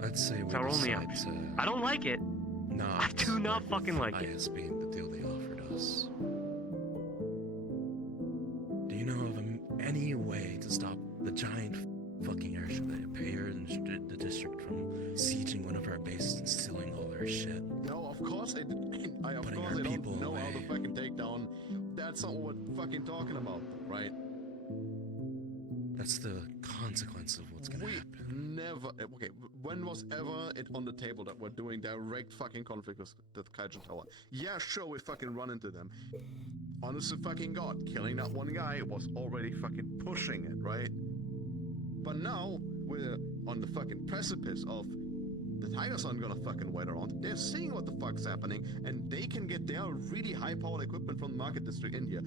Let's say we It's our only decide option. to I don't like it. I do not fucking like it. IS being the deal they offered us. Do you know of any way to stop the giant fucking airship that appeared in the district from sieging one of our bases and stealing all our shit? No, of course I don't know how to fucking take down. That's not what we're fucking talking about, right? That's the consequence of what's gonna happen. Never. Okay, when was ever it on the table that we're doing direct fucking conflict with the Kaijin Tower? Yeah, sure, we fucking run into them. Honest to fucking God, killing that one guy was already fucking pushing it, right? But now we're on the fucking precipice of the Tigers aren't gonna fucking wait around. They're seeing what the fuck's happening, and they can get their really high-powered equipment from the market district in here.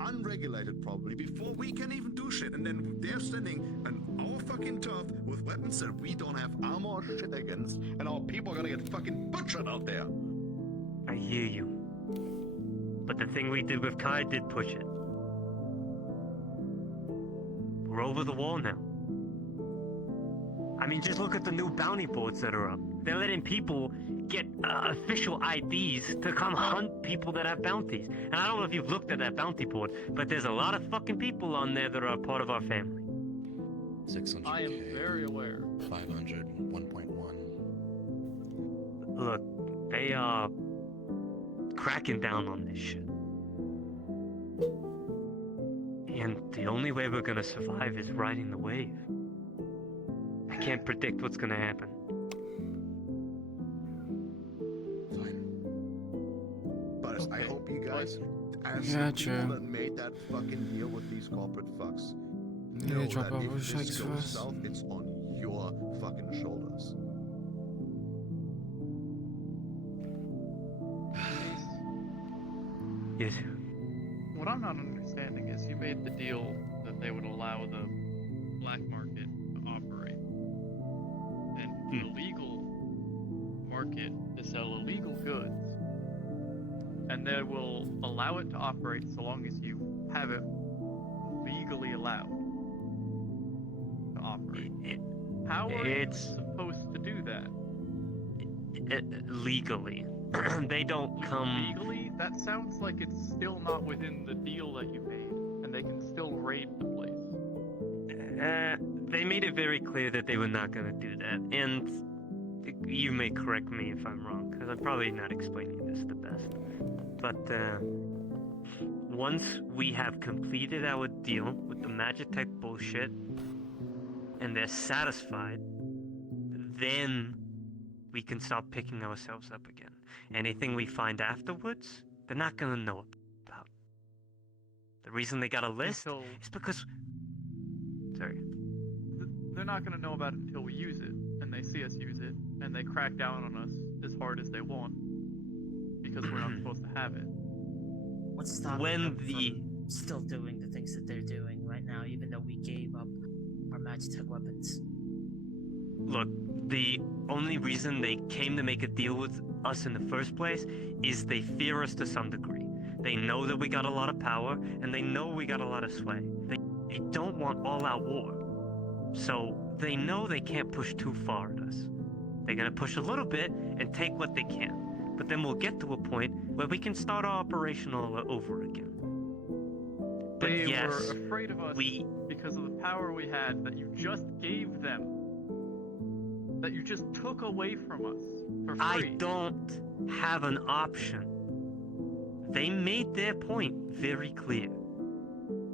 Unregulated probably, before we can even do shit, and then they're standing on our fucking turf with weapons that we don't have armor or shit against, and our people are gonna get fucking butchered out there. I hear you. But the thing we did with Kai did push it. We're over the wall now. I mean, just look at the new bounty boards that are up. They're letting people get official IDs to come hunt people that have bounties. And I don't know if you've looked at that bounty board, but there's a lot of fucking people on there that are part of our family. 600K. I am very aware. 500, 1.1. Look, they are cracking down on this shit. And the only way we're gonna survive is riding the wave. I can't predict what's gonna happen. Fine. But I Okay, hope you guys, as Yeah, the true. people that made that fucking deal with these corporate fucks, Yeah, know drop that off if our this shakes goes first. south, it's on your fucking shoulders. Yes. What I'm not understanding is you made the deal that they would allow the black market to operate, and the legal market to sell illegal goods, and they will allow it to operate so long as you have it legally allowed to operate. How are It's- you supposed to do that? Legally. They don't come. Legally? That sounds like it's still not within the deal that you made, and they can still raid the place. They made it very clear that they were not gonna do that, and you may correct me if I'm wrong, because I'm probably not explaining this the best. But once we have completed our deal with the Magitech bullshit, and they're satisfied, then we can start picking ourselves up again. Anything we find afterwards, they're not gonna know about. The reason they got a list is because... Sorry. They're not going to know about it until we use it, and they see us use it, and they crack down on us as hard as they want, because we're not supposed to have it. What's stopping When them the- from still doing the things that they're doing right now, even though we gave up our Magitech weapons? Look, the only reason they came to make a deal with us in the first place is they fear us to some degree. They know that we got a lot of power, and they know we got a lot of sway. They don't want all-out war. So they know they can't push too far at us. They're gonna push a little bit and take what they can. But then we'll get to a point where we can start our operation all over again. But They yes, were afraid of us because of the power we had that you just gave them. That you just took away from us for free. I don't have an option. They made their point very clear.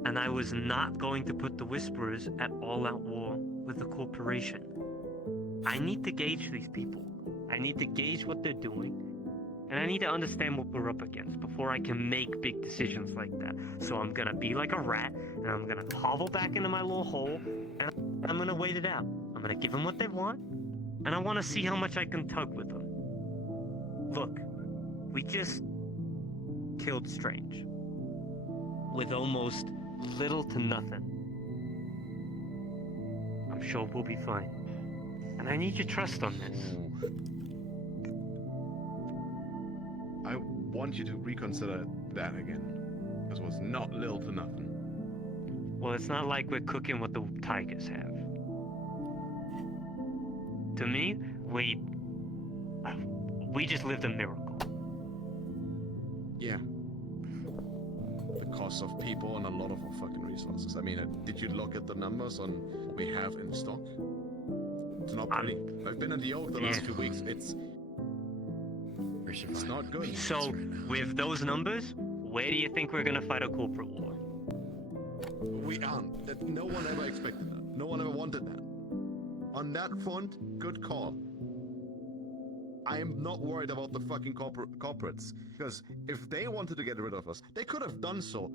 And I was not going to put the Whisperers at all-out war with the corporation. I need to gauge these people. I need to gauge what they're doing. And I need to understand what we're up against before I can make big decisions like that. So I'm gonna be like a rat, and I'm gonna hovel back into my little hole, and I'm gonna wait it out. I'm gonna give them what they want, and I want to see how much I can tug with them. Look, we just killed Strange with almost little to nothing. I'm sure we'll be fine. And I need your trust on this. I want you to reconsider that again. This was not little to nothing. Well, it's not like we're cooking what the Tigers have. To me, we just lived a miracle. Yeah. The cost of people and a lot of our fucking resources. I mean, did you look at the numbers on what we have in stock? It's not pretty. I've been in the Oak the last 2 weeks. It's not good. So, with those numbers, where do you think we're gonna fight a corporate war? We aren't. No one ever expected that. No one ever wanted that. On that front, good call. I am not worried about the fucking corporates. Because if they wanted to get rid of us, they could have done so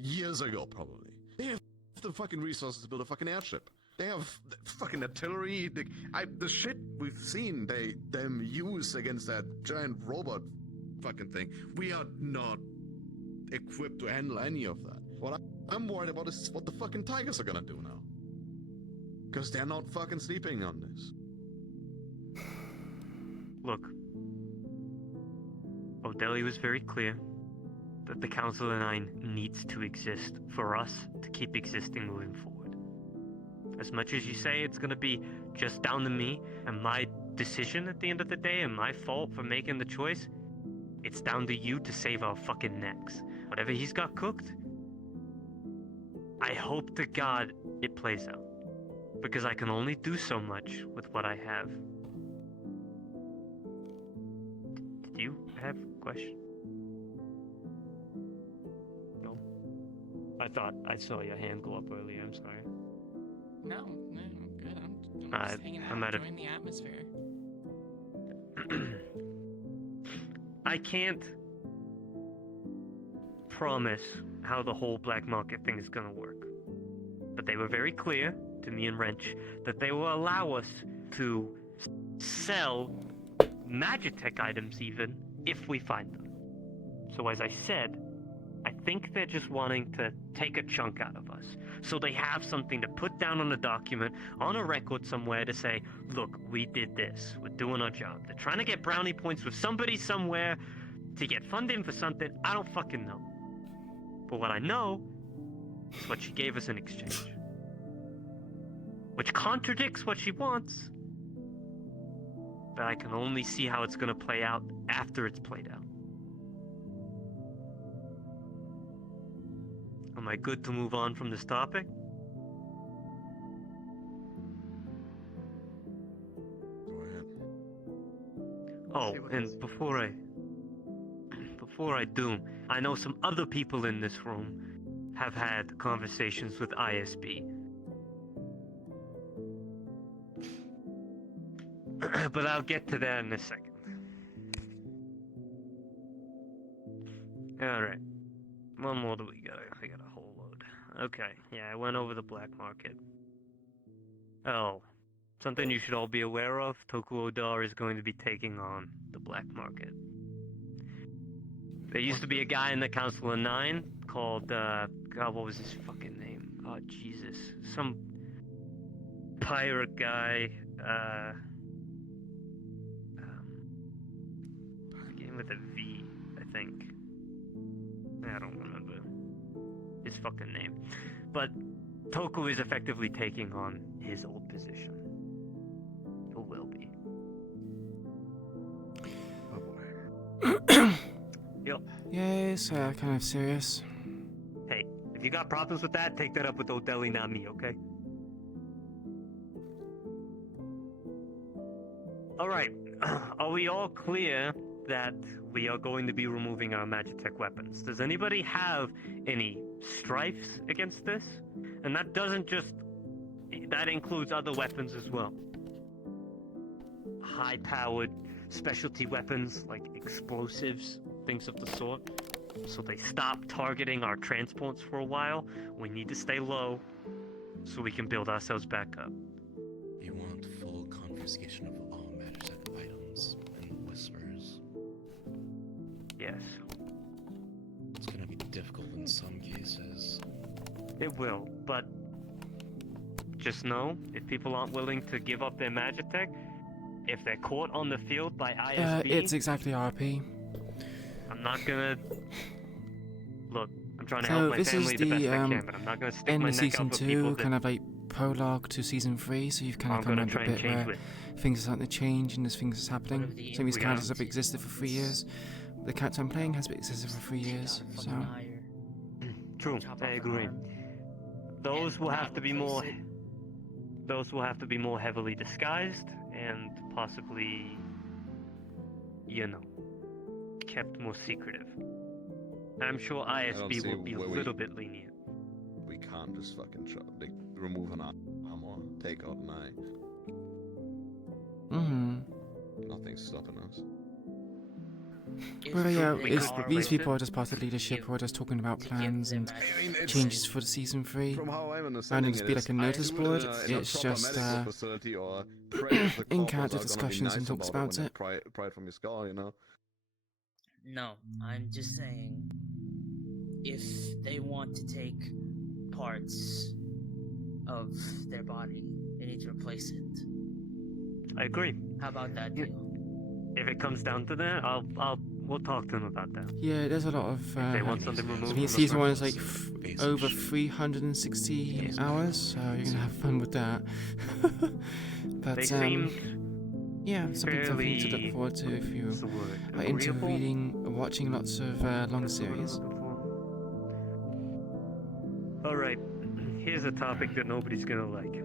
years ago, probably. They have the fucking resources to build a fucking airship. They have the fucking artillery. The shit we've seen them use against that giant robot fucking thing. We are not equipped to handle any of that. What I'm worried about is what the fucking Tigers are gonna do now. Because they're not fucking sleeping on this. Look, O'Delly was very clear that the Council of Nine needs to exist for us to keep existing moving forward. As much as you say it's gonna be just down to me and my decision at the end of the day and my fault for making the choice, it's down to you to save our fucking necks. Whatever he's got cooked, I hope to God it plays out. Because I can only do so much with what I have. Did you have a question? No? I thought I saw your hand go up earlier. I'm sorry. No, I'm good. I'm I- just hanging I out, might have- enjoying the atmosphere. I can't promise how the whole black market thing is gonna work. But they were very clear to me and Wrench that they will allow us to sell Magitech items even if we find them. So as I said, I think they're just wanting to take a chunk out of us. So they have something to put down on a document, on a record somewhere to say, look, we did this. We're doing our job. They're trying to get brownie points with somebody somewhere to get funding for something. I don't fucking know. But what I know is what she gave us in exchange. Which contradicts what she wants. But I can only see how it's gonna play out after it's played out. Am I good to move on from this topic? Go ahead. Oh, and before I do, I know some other people in this room have had conversations with ISB. But I'll get to that in a second. Alright. What more do we got? I got a whole load. Okay, yeah, I went over the black market. Oh, something you should all be aware of, Toku Odar is going to be taking on the black market. There used to be a guy in the Council of Nine called, God, what was his fucking name? Oh, Jesus. Some pirate guy, beginning with a V, I think. I don't remember his fucking name. But Toku is effectively taking on his old position. Or will be. Oh boy. Yep. Yes, kind of serious. Hey, if you got problems with that, take that up with Odeli, not me, okay? Alright, are we all clear that we are going to be removing our Magitech weapons? Does anybody have any strifes against this? And that doesn't just... that includes other weapons as well. High-powered specialty weapons like explosives, things of the sort. So they stop targeting our transports for a while. We need to stay low so we can build ourselves back up. You want full confiscation of all Magitech items and whispers. Yes. It's gonna be difficult in some cases. It will, but just know, if people aren't willing to give up their Magitech, if they're caught on the field by ISB... it's exactly RP. I'm not gonna... Look, I'm trying to So help my this is family the best I the can, but I'm not gonna stick end my of neck season out for people 2, that... kind of like prologue to season 3, so you've kind I'm of come gonna around try a and bit change where it. things are starting to change and there's things that's happening. Whatever the Some of these We characters gotta- have existed for 3 years. The character I'm playing has been existed for 3 years, so... True, I agree. Those will have to be more... Those will have to be more heavily disguised and possibly, you know, kept more secretive. I'm sure don't ISB see will be a where little bit lenient. We can't just fucking like, remove an arm or take out an eye. Nothing's stopping us. Well, yeah, they it's, are these willing people are just part of the leadership who are just talking about to give plans them and Magitech changes for the season 3. From how I'm And understanding it'll just be like a notice board. It's just in-character discussions and talks about it. Pry it from your skull, you know. No, I'm just saying, if they want to take parts of their body, they need to replace it. I agree. How about that deal? If it comes down to that, we'll talk to them about that. Yeah, there's a lot of... If they want something removed, I think from season the 1 is like Basic over shit. 360 hours, so you're gonna have fun with that. But, They seem yeah, something to fairly... look forward to if you what's the word? are into Agreeable? reading or watching lots of long That's what I'm series. looking for. Alright, here's a topic that nobody's gonna like.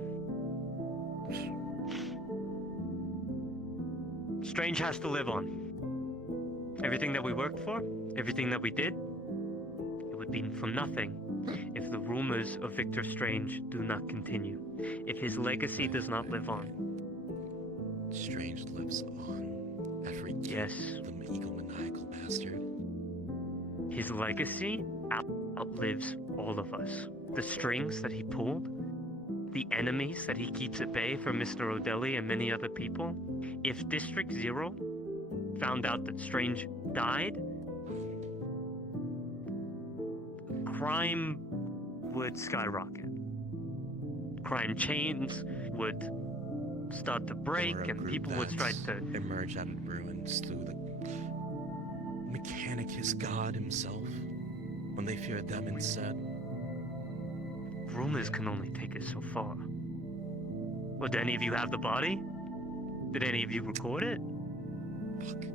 Strange has to live on. Everything that we worked for, everything that we did, it would be for nothing if the rumors of Victor Strange do not continue, if his legacy does not live on. Strange lives on. Every Yes. The egomaniacal bastard. His legacy outlives all of us. The strings that he pulled, the enemies that he keeps at bay for Mr. O'Delly and many other people. If District Zero found out that Strange died, crime would skyrocket. Crime chains would start to break, Or a and group people would try that's to emerge out of ruins through the Mechanicus God himself. When they feared them instead. Rumors can only take us so far. Well, did any of you have the body? Did any of you record it? Fuck.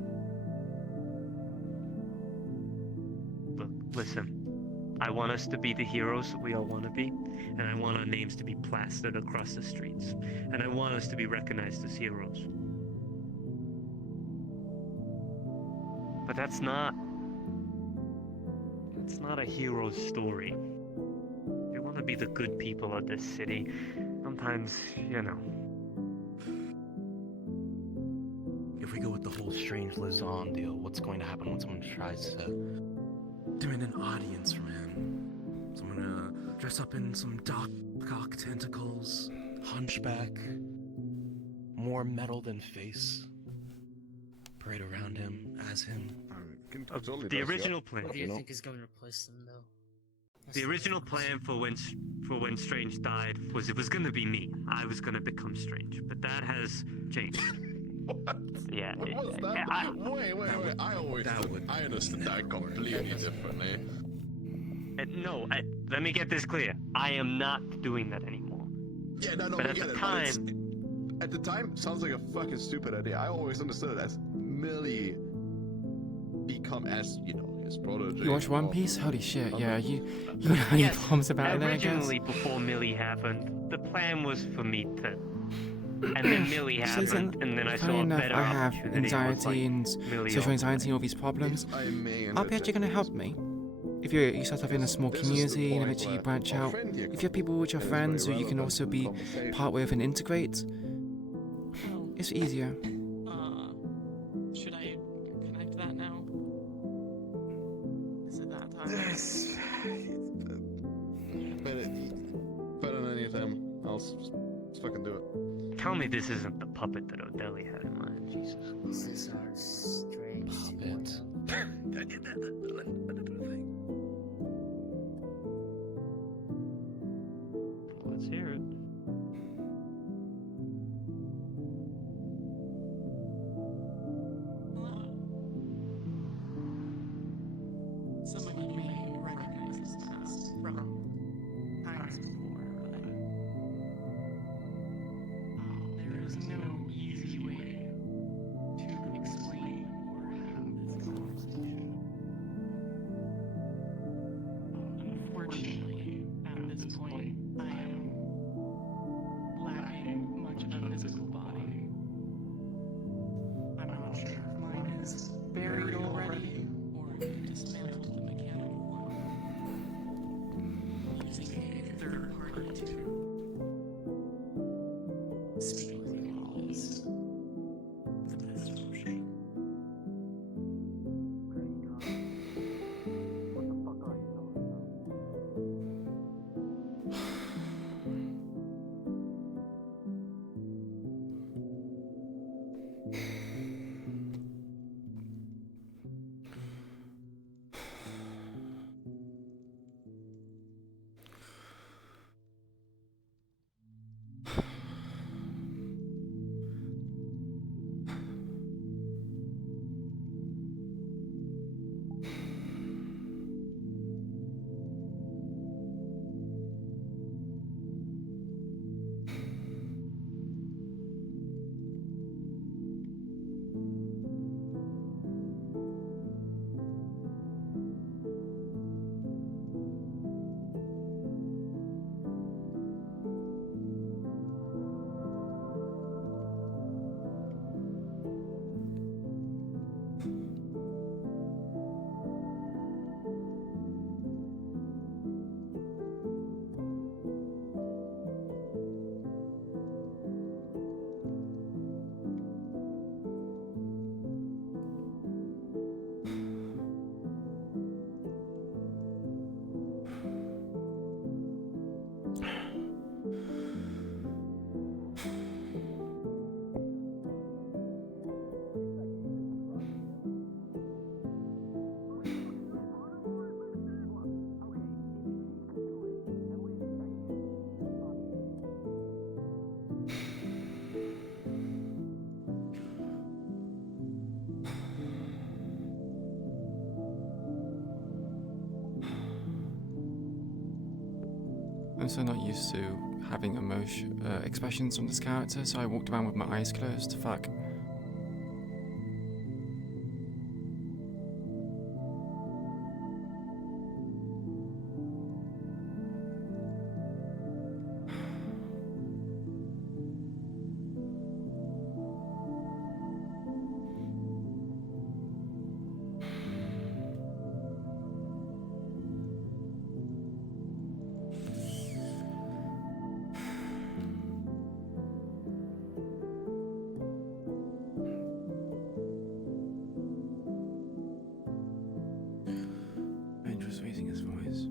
Look, listen. I want us to be the heroes that we all want to be, and I want our names to be plastered across the streets, and I want us to be recognized as heroes. But that's not a hero's story. We want to be the good people of this city. Sometimes, you know. If we go with the whole Strange lives on deal, what's going to happen when someone tries to demand an audience from him? Someone gonna dress up in some Doc Ock tentacles, hunchback, more metal than face, parade around him as him. The original plan. What do you think is going to replace them, though? The original plan for when Strange died was it was gonna be me. I was gonna become Strange, but that has changed. What? Yeah. What was that? Wait. I understood that completely differently. Let me get this clear. I am not doing that anymore. Yeah, no, But we at get the it. time, At the time, sounds like a fucking stupid idea. I always understood it as Millie become as, his protege. You watch One Piece? Holy shit, yeah, you know how you bombs about it then, I guess. originally before Millie happened, the plan was for me to, and then Millie So happened, and then I funny saw a enough, better I have opportunity. and was anxiety like, and Millie social over anxiety and all these problems. I may Are you actually going to help me? If you start off in a small This is the community and point eventually you where branch our out, friend here if you have people which are is friends who very you can relevant also to be the conversation. part with and integrate, Well, it's easier. should I connect that now? Is it that time? Yes. Better than any time else. Just fucking do it. Tell me this isn't the puppet that O'Delly had in mind. Jesus. This is our Strange Puppet. 2.0. Let's hear it. Hello. Some of you may recognize this mask from times before, but there is no easy way to explain or have this conversation. Unfortunately, at this point, I am lacking much of a physical body. I'm not sure if mine is buried already, or if you dismantled the mechanical one, using a third party to speak with you all is the best option. What the fuck are you talking about? I'm so not used to having expressions from this character, so I walked around with my eyes closed. Fuck. Andrew's raising his voice.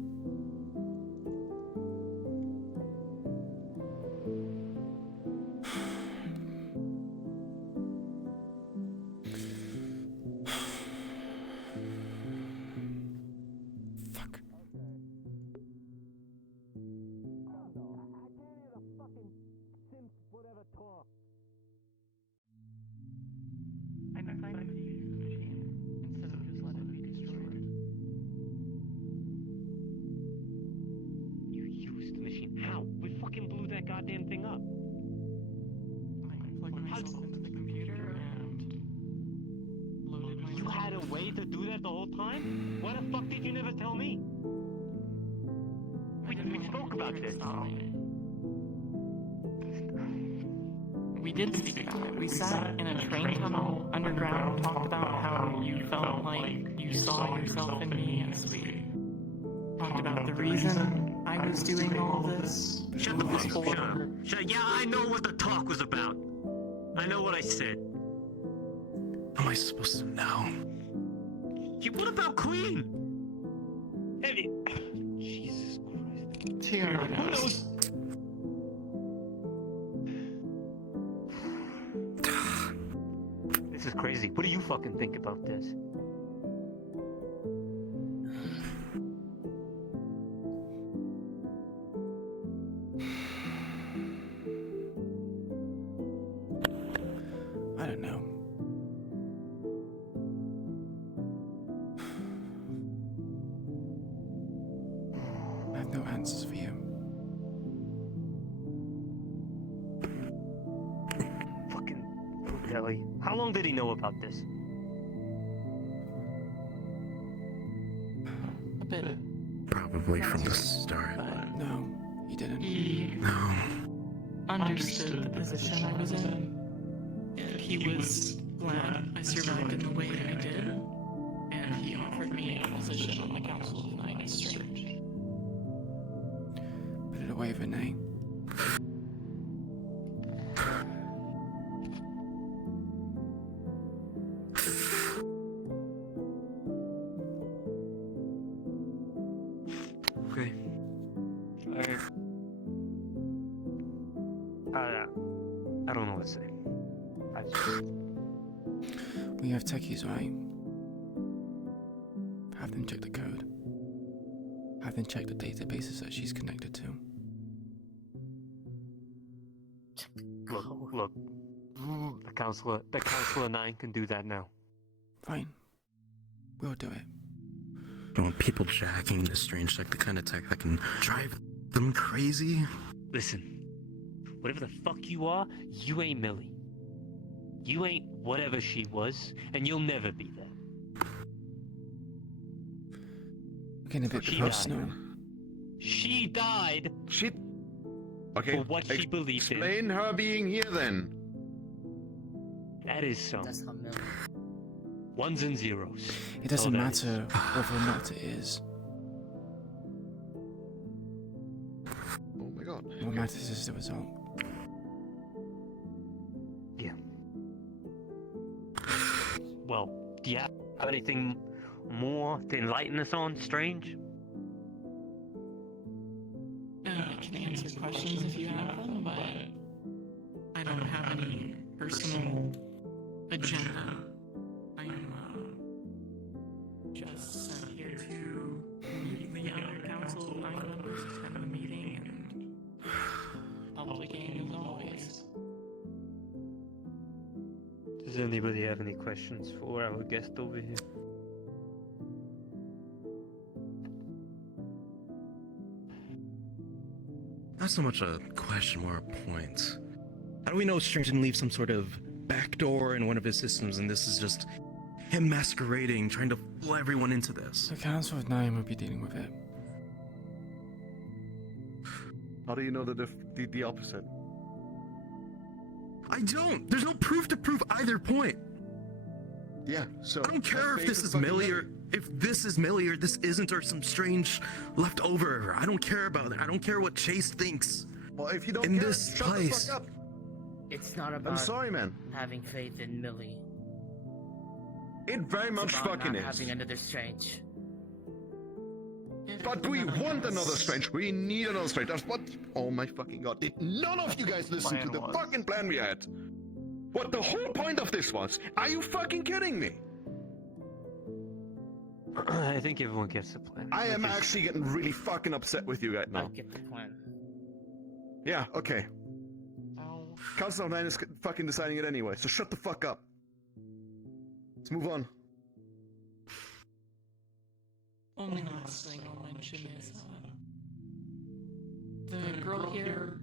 Fuck. I decided to use the machine instead of just let it be destroyed. You used the machine. How? We fucking blew that goddamn thing up. I plugged myself into the computer and loaded my. You had a way to do that the whole time? Why the fuck did you never tell me? We spoke about this. We did speak about it. We sat in a train tunnel underground, talked about how you felt like you saw yourself in me, and we talked about the reason I was doing all this. Shut the fuck up. Yeah, I know what the talk was about. I know what I said. How am I supposed to know? What about Queen? Hey, Jesus Christ. She already knows. This is crazy. What do you fucking think about this? I don't know. I have no answers for you. Fucking Kelly. How long did he know about this? A bit. Probably from the start. No, he didn't. He No. understood the position I was in. And he was glad I survived in the way I did. And he offered me a position on the Council of Nine is Strange. Put it away, Renee. Okay. I don't know what to say. I just... We have techies, right? Have them check the code. Have them check the databases that she's connected to. Look. The Counselor 9 can do that now. Fine. We'll do it. I want people jacking this strange tech, the kind of tech that can drive them crazy. Listen, whatever the fuck you are, you ain't Millie. You ain't whatever she was, and you'll never be that. We're getting a bit She personal. died. She died She. Okay. for what she believed in. Explain her being here then. That is so. That's how Millie. Ones and zeros. It doesn't Oh, that is. matter whether or not it is. Oh my god. What matters is the result. Yeah. Well, do you have anything more to enlighten us on, Strange? I can answer questions if you have them, but I don't have any personal agenda. I am just sent here to meet the other council of 9 members, attend the meeting, and help the game as always. Does anybody have any questions for our guest over here? so much a question, more a point. How do we know Strange didn't leave some sort of backdoor in one of his systems, and this is just him masquerading, trying to pull everyone into this? The Council of Nine will be dealing with it. How do you know the opposite? I don't. There's no proof to prove either point. Yeah, so I don't care if this is Millie or if this is Millie or this isn't, or some strange leftover. I don't care about it. I don't care what Chase thinks. Well, if you don't in care, this shut place. the fuck up. It's not about I'm sorry, man. having faith in Millie. It very It's much about fucking not is. having another Strange. But we want another Strange. We need another Strange. That's what. Oh my fucking god! Did none of you guys listen to the fucking plan we had? What the whole point of this was? Are you fucking kidding me? I think everyone gets the plan. I am actually getting really fucking upset with you right I now. get the plan. Yeah, okay. Council of Nine is fucking deciding it anyway, so shut the fuck up. Let's move on. Only last thing I'll mention is the girl here,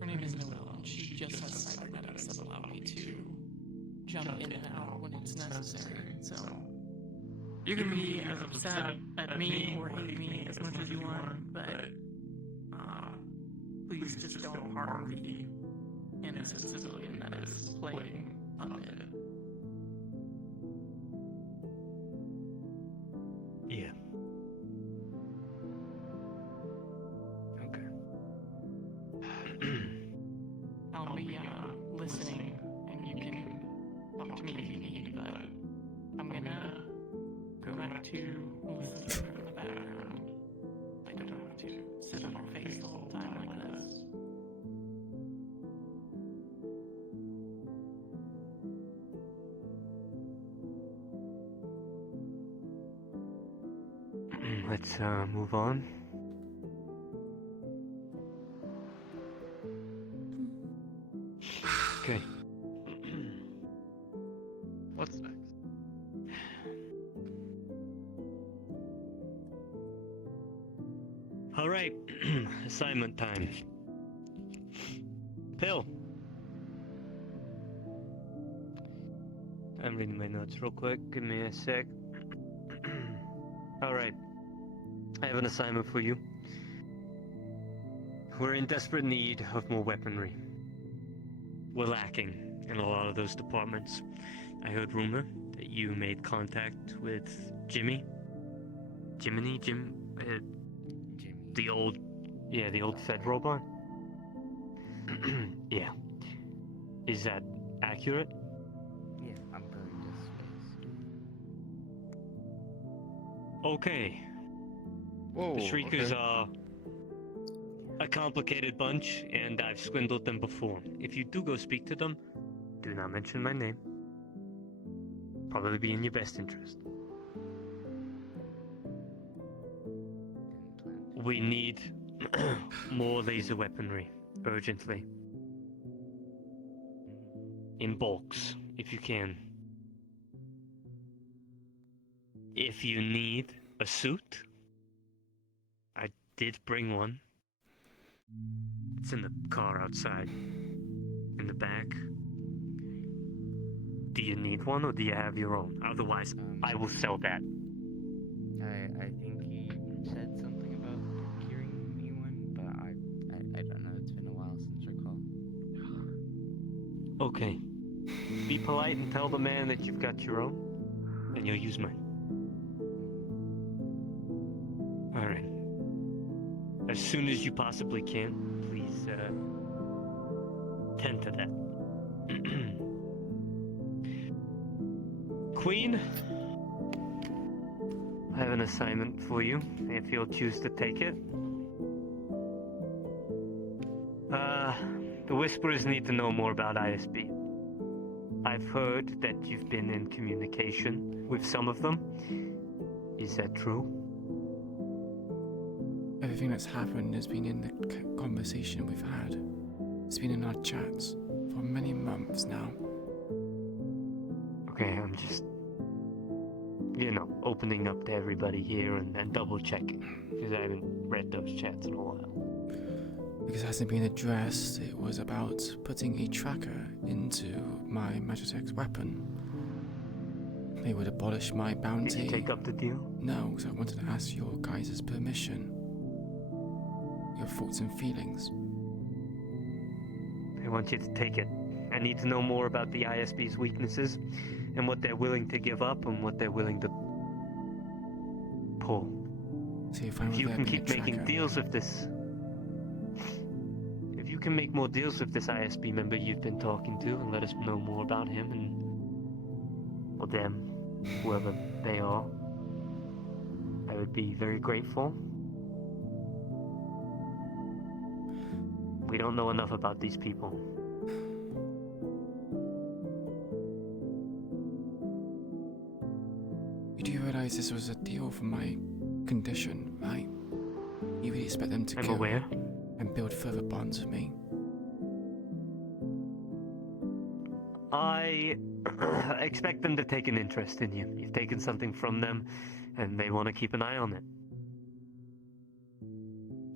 her name is Noelle, and she just has cybernetics that allow me to jump in and out when it's necessary. So you can be as upset at me or hate me as much as you want, but please just don't harm the innocent civilian that is playing on it. Yeah. I'll be listening, and you can talk to me if you need, but I'm gonna go back to listening in the background. I don't have to sit on my face the whole time like this. Let's move on. Okay. What's next? All right. Assignment time. Phil. I'm reading my notes real quick. Give me a sec. All right. I have an assignment for you. We're in desperate need of more weaponry. We're lacking in a lot of those departments. I heard rumor that you made contact with Jimmy. The old Fed robot? Yeah. Is that accurate? Yeah, I'm going to space. Okay. Whoa. The Shriekers okay. are a complicated bunch, and I've swindled them before. If you do go speak to them, do not mention my name. Probably be in your best interest. We need more laser weaponry, urgently. In bulks, if you can. If you need a suit, I did bring one. It's in the car outside. In the back. Do you need one or do you have your own? Otherwise, I will sell that. I think he said something about procuring me one, but I don't know. It's been a while since recall. Okay. Be polite and tell the man that you've got your own, and you'll use mine. Alright. As soon as you possibly can, please, tend to that. Queen, I have an assignment for you, if you'll choose to take it. The Whisperers need to know more about ISB. I've heard that you've been in communication with some of them. Is that true? Everything that's happened has been in the conversation we've had. It's been in our chats for many months now. Okay, I'm just, opening up to everybody here and double checking, because I haven't read those chats in a while. because it hasn't been addressed. It was about putting a tracker into my Magitech's weapon. They would abolish my bounty. Did you take up the deal? No, because I wanted to ask your guys' permission. Your thoughts and feelings. I want you to take it. I need to know more about the ISB's weaknesses and what they're willing to give up and what they're willing to pull. See if you can keep making deals with this. If you can make more deals with this ISB member you've been talking to and let us know more about him and or them, whoever they are, I would be very grateful. We don't know enough about these people. You do realize this was a deal for my condition, right? You would expect them to I'm go aware. and build further bonds with me. I expect them to take an interest in you. You've taken something from them, and they want to keep an eye on it.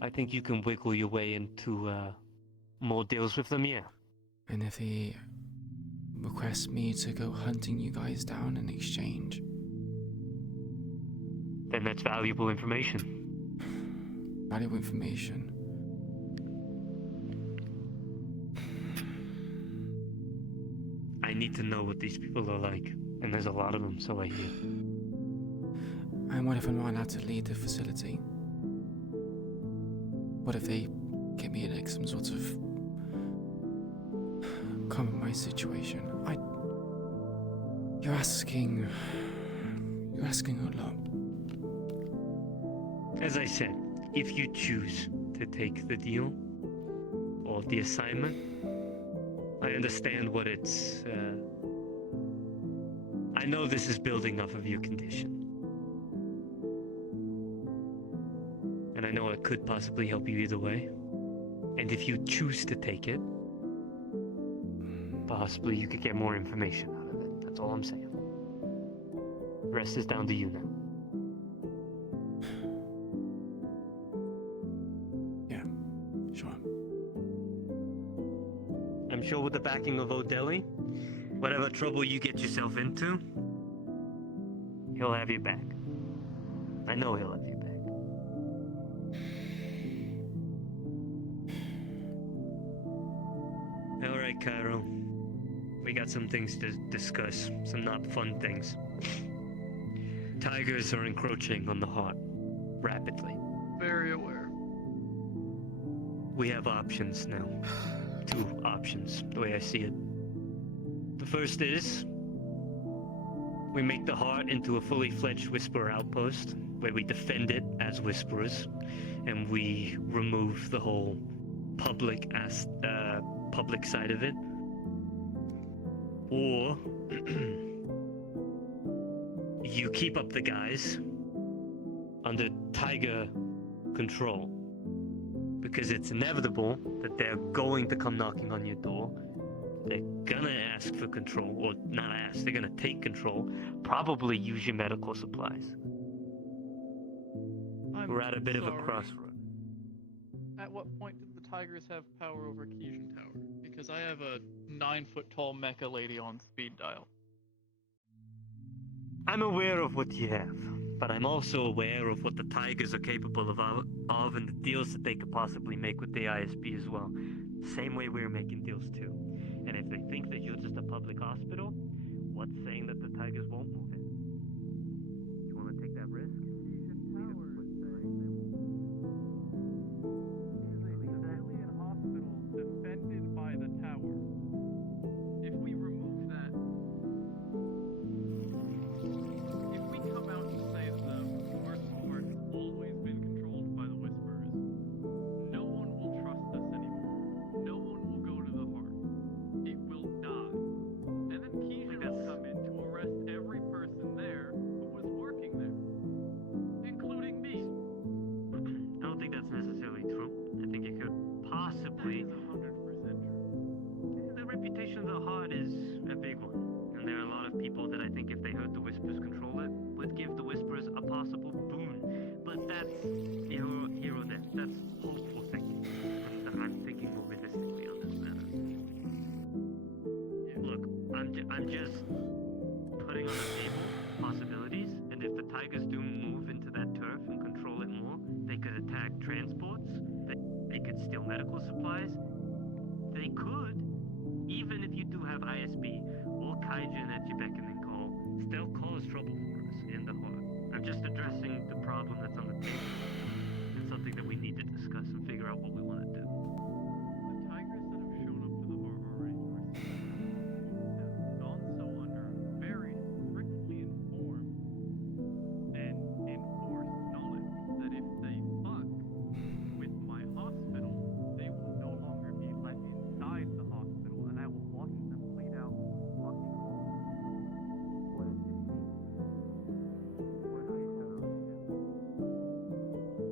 I think you can wiggle your way into more deals with them, yeah. And if he requests me to go hunting you guys down in exchange, then that's valuable information. Valuable information. I need to know what these people are like, and there's a lot of them, so I hear. And what if I'm not allowed to leave the facility? What if they get me like some sort of compromise situation? You're asking a lot. As I said, if you choose to take the deal or the assignment, I understand what it's. I know this is building off of your condition. And I know it could possibly help you either way. And if you choose to take it, possibly you could get more information out of it. That's all I'm saying. The rest is down to you now. I'm sure with the backing of O'Delly, whatever trouble you get yourself into, he'll have you back. I know he'll have you back. Alright, Cairo. We got some things to discuss. Some not fun things. Tigers are encroaching on the heart. Rapidly. Very aware. We have options now. 2 options, the way I see it. The first is we make the heart into a fully fledged Whisperer outpost where we defend it as Whisperers and we remove the whole public side of it. Or you keep up the guys under Tiger control. Because it's inevitable that they're going to come knocking on your door. They're gonna ask for control, or not ask, they're gonna take control. Probably use your medical supplies. We're at a bit of a crossroad. At what point did the Tigers have power over Keyshan Tower? Because I have a 9-foot-tall mecha lady on speed dial. I'm aware of what you have, but I'm also aware of what the Tigers are capable of and the deals that they could possibly make with the ISB as well. Same way we're making deals too. And if they think that you're just a public hospital, what's saying that the Tigers won't move in? You want to take that risk? Defended by the tower. If we remove that, if we come out and say that the Merciful Heart has always been controlled by the Whisperers, no one will trust us anymore. No one will go to the heart. It will die. And then Keyshan will come in to arrest every person there who was working there, including me. I don't think that's necessarily true. I think it could possibly. The reputation of the heart is a big one, and there are a lot of people that I think if they heard the Whispers control it, would give the Whispers a possible boon. But that's here or there. That's hopeful thinking. I'm just putting on the table possibilities, and if the tigers do move into that turf and control it more, they could attack transports, they could steal medical supplies, they could, even if you do have ISB or Kaijin at your beck and call, still cause trouble for us in the heart. I'm just addressing the problem that's on the table. It's something that we need to discuss and figure out what we want to do. The tigers that have shown up to the heart already have done so under very strictly informed and enforced knowledge that if they fuck with my hospital, they will no longer be let inside the hospital, and I will watch them bleed out fucking home. What if they think? Worst case scenario.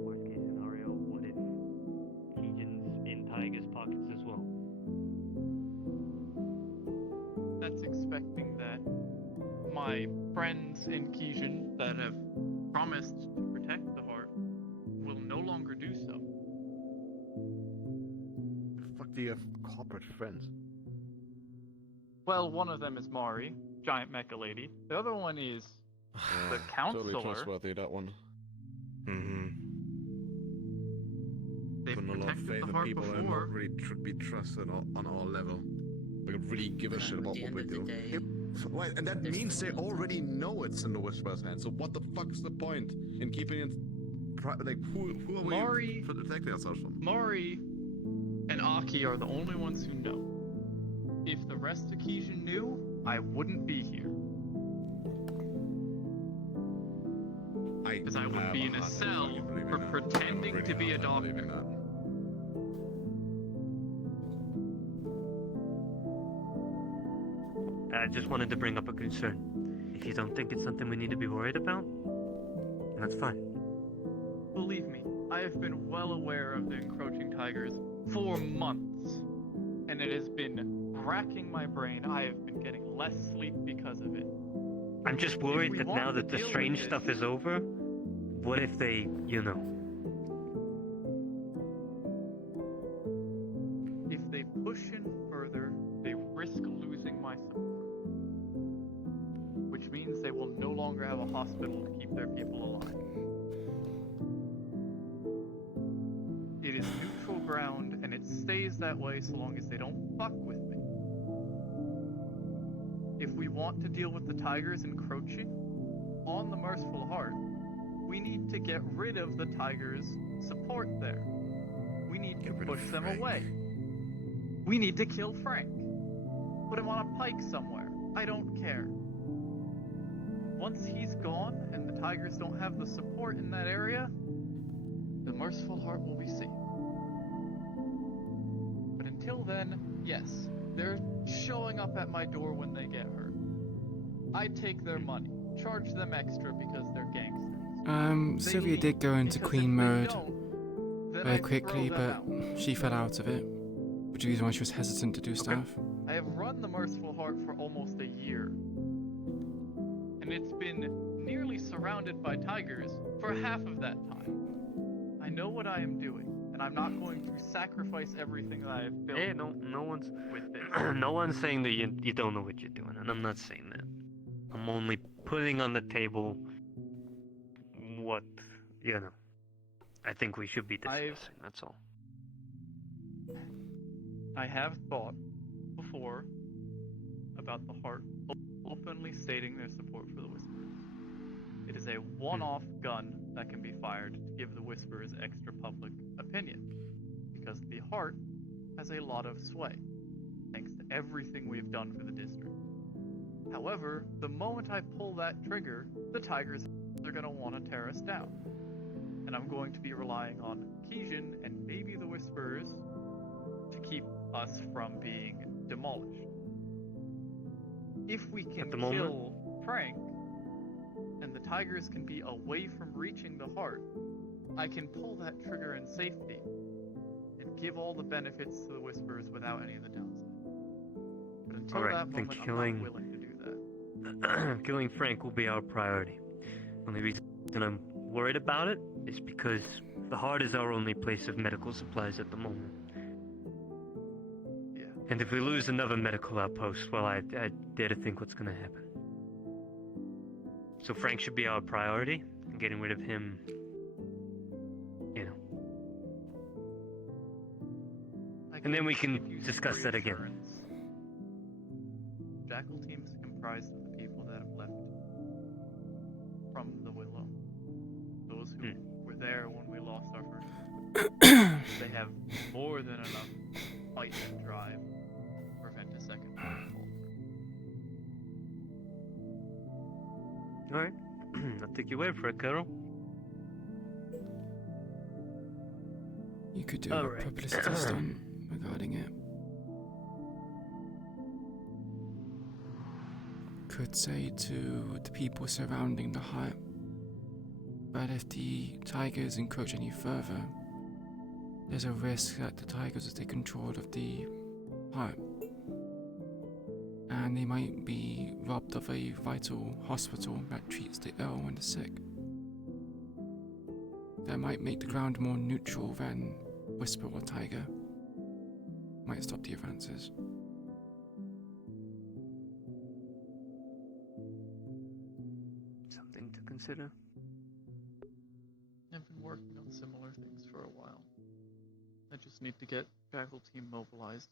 Worst case scenario, what if Keegan's in Tiger's pockets as well? That's expecting that my friends in Keijin that have promised to protect the heart will no longer do so. The fuck do you have corporate friends? Well, one of them is Mari, giant mecha lady. The other one is the counselor. Totally trustworthy, that one. Mm-hmm. They've Putting a lot of protected faith the in heart people that before. not really be trusted on all level. They really give a shit At about the what end we of the do. day, Right, and that there's means they still- already know it's in the Whisperer's hands. So what the fuck's the point in keeping it like who are Mari- we protecting ourselves from? Mari and Aki are the only ones who know. If the rest of Keijin knew, I wouldn't be here. Because I would be in a cell for pretending to be a doctor. I just wanted to bring up a concern. If you don't think it's something we need to be worried about, that's fine. Believe me, I have been well aware of the encroaching tigers for months. And it has been racking my brain. I have been getting less sleep because of it. I'm just If worried we that want now to that the deal with strange this- stuff is over, what if they, If they push in further, they risk losing my support. Which means they will no longer have a hospital to keep their people alive. It is neutral ground, and it stays that way so long as they don't fuck with me. If we want to deal with the tigers encroaching on the Merciful Heart, we need to get rid of the tigers' support there. We need to push them away. We need to kill Frank. Put him on a pike somewhere. I don't care. Once he's gone and the tigers don't have the support in that area, the Merciful Heart will be safe. But until then, yes, they're showing up at my door when they get hurt. I take their money, charge them extra because they're gangsters. They Sylvia leave did go into because queen if they mode don't, then very I quickly, throw but them out. she fell out of it, which is the reason why she was hesitant to do stuff. I have run the Merciful Heart for almost a year. And it's been nearly surrounded by tigers for half of that time. I know what I am doing, and I'm not going to sacrifice everything that I have built Hey, no one's with this. no one's saying that you don't know what you're doing, and I'm not saying that. I'm only putting on the table what I think we should be discussing. That's all. I have thought before about the Heart openly stating their support for the Whisperers. It is a one-off gun that can be fired to give the Whisperers extra public opinion, because the Heart has a lot of sway, thanks to everything we've done for the district. However, the moment I pull that trigger, the tigers are going to want to tear us down. And I'm going to be relying on Keijin and maybe the Whisperers to keep us from being demolished. If we can At the moment? kill Frank, and the tigers can be away from reaching the Heart, I can pull that trigger in safety and give all the benefits to the Whisperers without any of the downside. But until Alright, that then moment, I'm killing- not willing to do that. Killing Frank will be our priority. Only reason I'm worried about it is because the Heart is our only place of medical supplies at the moment. Yeah. And if we lose another medical outpost, well, I dare to think what's gonna happen. So Frank should be our priority, and getting rid of him, you know. And then we can discuss that again. Jackal team is comprised of the people that have left from the Willow. Those who were there when we lost our first. They have more than enough fight and drive to prevent a second fall. Alright, I'll take your word for it, Carol. You could do a publicity stunt regarding it. Could say to the people surrounding the hut that if the tigers encroach any further, there's a risk that the tigers will take control of the hut, and they might be robbed of a vital hospital that treats the ill and the sick. That might make the ground more neutral than Whisper or Tiger. Might stop the advances. Something to consider. I've been working on similar things for a while. I just need to get Jackal team mobilized.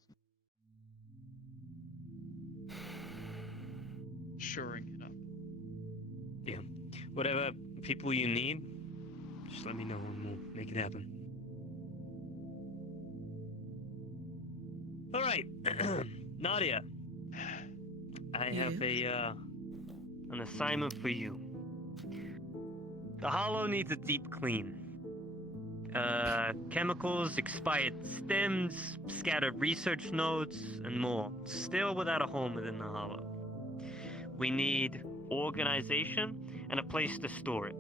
Shoring it up. Yeah. Whatever people you need, just let me know and we'll make it happen. Alright. Nadia. I have an assignment for you. The Hollow needs a deep clean. Chemicals, expired stems, scattered research notes, and more. Still without a home within the Hollow. We need organization and a place to store it.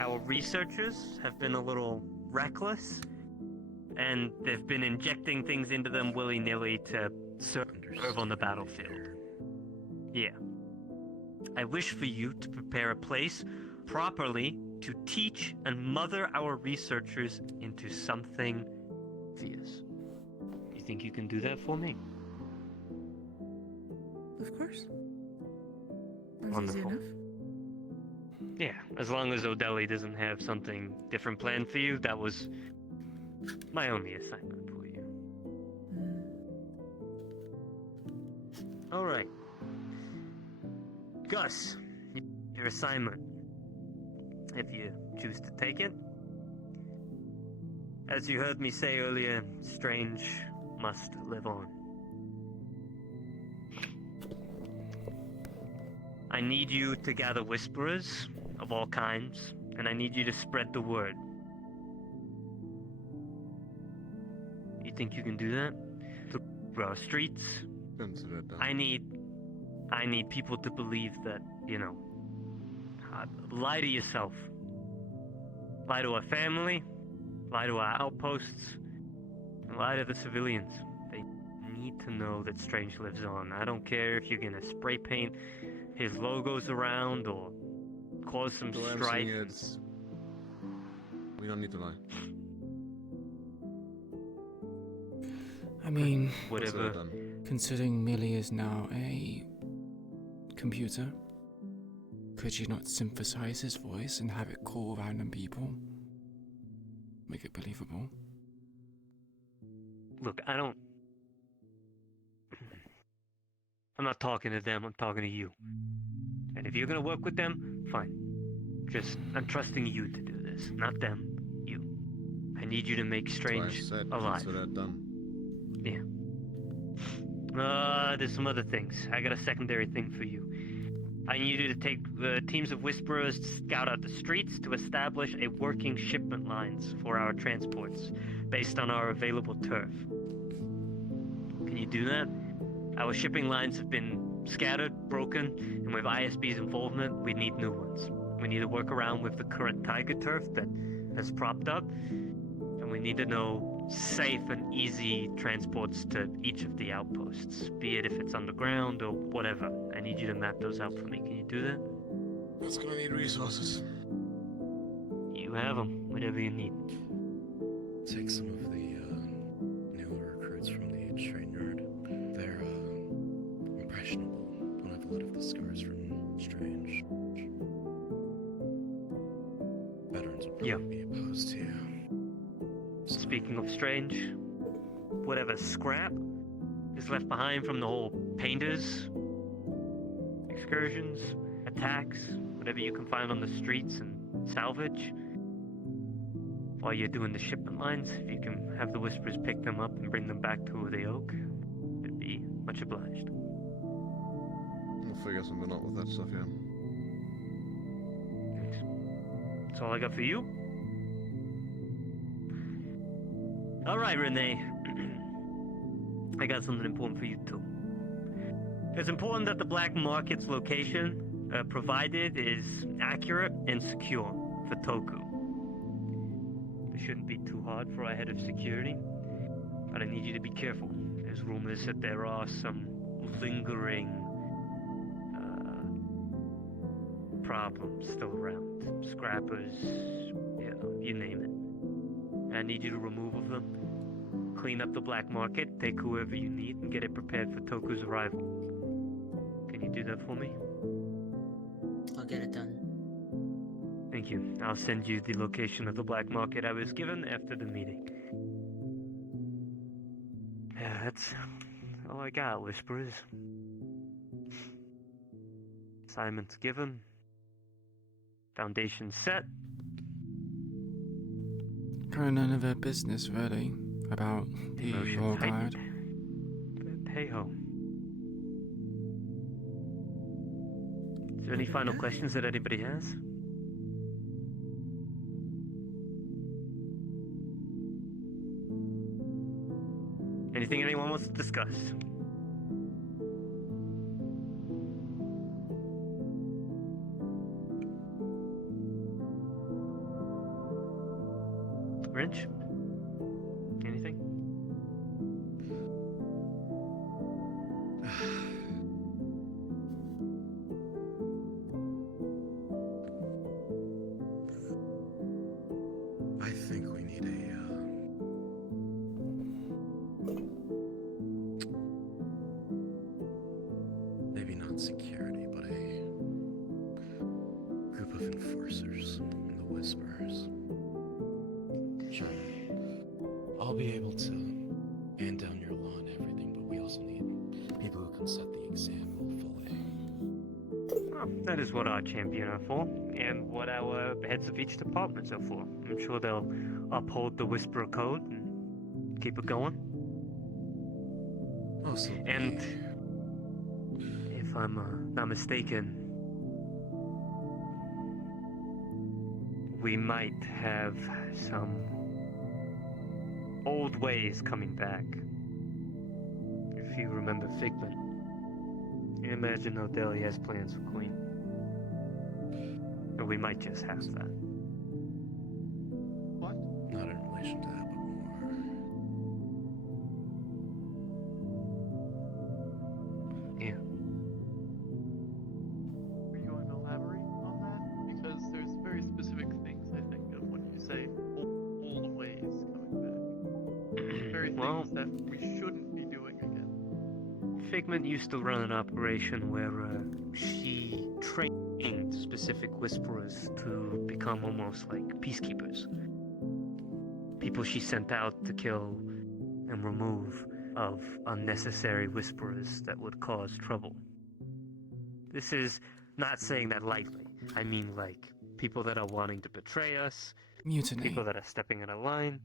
Our researchers have been a little reckless, and they've been injecting things into them willy-nilly to serve on the battlefield. Yeah. I wish for you to prepare a place properly to teach and mother our researchers into something fierce. You think you can do that for me? Of course. That's easy Wonderful. enough. Yeah, as long as O'Delly doesn't have something different planned for you, that was my only assignment for you. Alright. Gus, your assignment, if you choose to take it. As you heard me say earlier, Strange must live on. I need you to gather whisperers of all kinds, and I need you to spread the word. You think you can do that? Through our streets? Consider it done. I need people to believe that, you know, lie to yourself. Lie to our family, lie to our outposts, and lie to the civilians. They need to know that Strange lives on. I don't care if you're gonna spray paint his logos around or cause some So I'm strife. saying it's... We don't need to lie. I mean, Whatever. considering Millie is now a computer, could you not synthesize his voice and have it call random people? Make it believable. Look, I'm not talking to them, I'm talking to you. And if you're gonna work with them, fine. I'm trusting you to do this, not them, you. I need you to make Strange alive. Consider it done. Yeah. There's some other things. I got a secondary thing for you. I need you to take teams of Whisperers to scout out the streets to establish a working shipment lines for our transports, based on our available turf. Can you do that? Our shipping lines have been scattered, broken, and with ISB's involvement, we need new ones. We need to work around with the current Tiger turf that has propped up, and we need to know safe and easy transports to each of the outposts, be it if it's underground or whatever. I need you to map those out for me. Can you do that? That's gonna need resources. You have them, whatever you need. Take some of the newer recruits from the train yard. Yeah. Be opposed to. Speaking of strange, whatever scrap is left behind from the whole painters, excursions, attacks, whatever you can find on the streets and salvage, while you're doing the shipment lines, if you can have the Whisperers pick them up and bring them back to the Oak, it'd be much obliged. We'll figure something out with that stuff, yeah. Thanks. That's all I got for you. Alright, Renee. I got something important for you too. It's important that the black market's location provided is accurate and secure for Toku. It shouldn't be too hard for our head of security, but I need you to be careful. There's rumors that there are some lingering problems still around. Scrappers, you name it. I need you to remove of them, clean up the black market, take whoever you need, and get it prepared for Toku's arrival. Can you do that for me? I'll get it done. Thank you. I'll send you the location of the black market I was given after the meeting. Yeah, that's all I got, Whisperers. Assignments given. Foundation set. Kind of none of their business, really, about the Royal Guard. But hey ho. Is there any final questions that anybody has? Anything anyone wants to discuss? Wrench? Anything? I think we need maybe not security, but a group of enforcers in the Whisperers. Sure. I'll be able to hand down your law and everything, but we also need people who can set the example fully. Well, that is what our champion are for, and what our heads of each department are for. I'm sure they'll uphold the Whisperer Code and keep it going. Also, and if I'm not mistaken, we might have some old ways coming back. If you remember Figment, you imagine Odeli has plans for Queen. Or we might just have that. What? Not in relation to that, but more. Yeah. Are you going to elaborate on that? Because there's very specific things I think of when you say old ways coming back. Very things that we shouldn't be doing again. Figment used to run an operation where she trained specific Whisperers to become almost like peacekeepers. People she sent out to kill and remove of unnecessary Whisperers that would cause trouble. This is not saying that lightly. I mean like people that are wanting to betray us, Mutiny. people that are stepping in a line.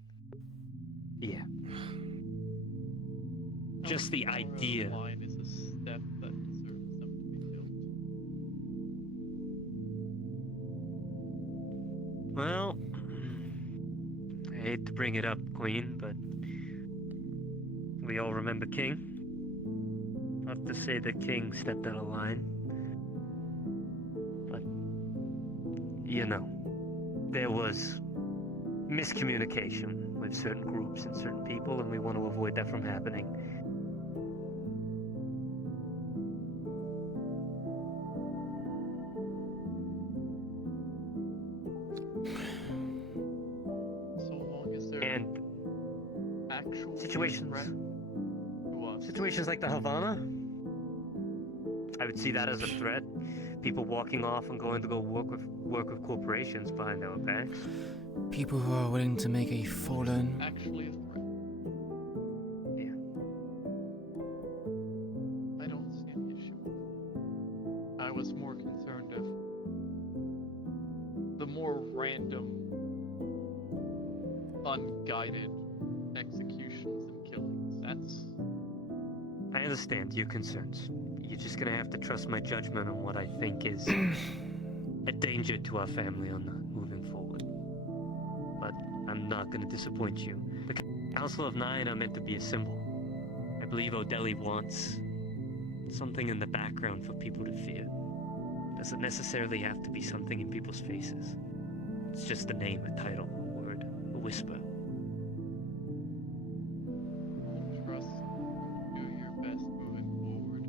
Yeah. Just the idea. Line is a step that deserves them to be killed. Well, I hate to bring it up, Queen, but we all remember King. Not to say that King stepped out of line, but, you know, there was miscommunication with certain groups and certain people, and we want to avoid that from happening. So long as there And actual situations like the Havana, I would see that as a threat. People walking off and going to go work with corporations behind our backs. people who are willing to make a fallen. Actually, a threat. Yeah. I don't see an issue with it. I was more concerned of the more random, unguided executions and killings. That's I understand your concerns. You're just gonna have to trust my judgment on what I think is a danger to our family on moving forward. But I'm not gonna disappoint you. The Council of Nine are meant to be a symbol. I believe O'Delly wants something in the background for people to fear. Doesn't necessarily have to be something in people's faces. It's just a name, a title, a word, a whisper. trust. Do your best moving forward.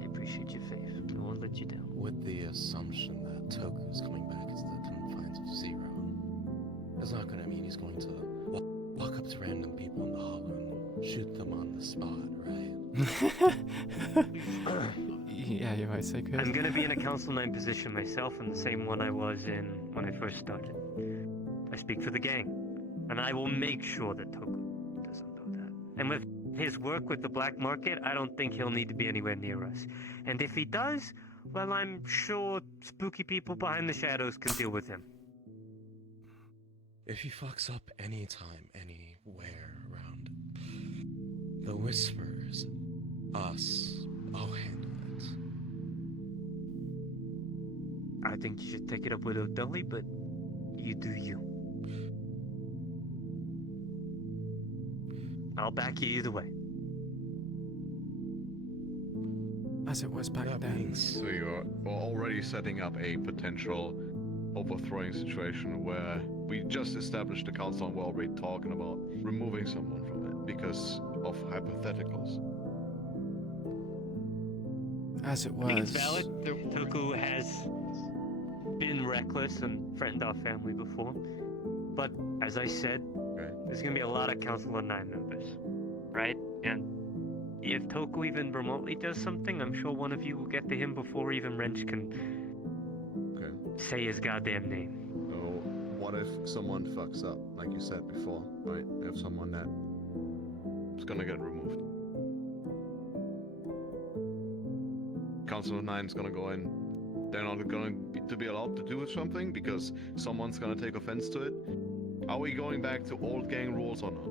I appreciate your faith. I won't let you down. With the assumption that Toku's coming back into the confines of Zero, it's not gonna mean he's going to walk up to random people in the hollow and shoot them on the spot, right? Yeah, you're right, Sacred. I'm gonna be in a Council 9 position myself, and the same one I was in when I first started. I speak for the gang, and I will make sure that Toku doesn't know that. And with his work with the black market, I don't think he'll need to be anywhere near us. And if he does, well, I'm sure spooky people behind the shadows can deal with him. If he fucks up anytime, anywhere around the Whispers, us, I'll handle it. I think you should take it up with O'Dully, but you do you. I'll back you either way. As it was back That then. means So you're already setting up a potential overthrowing situation where we just established the council and we're already talking about removing someone from it because of hypotheticals. As it I think it's was. valid. Toku has been reckless and threatened our family before. But, as I said, there's gonna be a lot of Council of 9 members, right? And if Toku even remotely does something, I'm sure one of you will get to him before even Wrench can say his goddamn name. So what if someone fucks up, like you said before, right? If someone that is gonna get removed. Council of 9 is gonna go in. They're not going to be allowed to do something because someone's gonna take offense to it. Are we going back to old gang rules or not?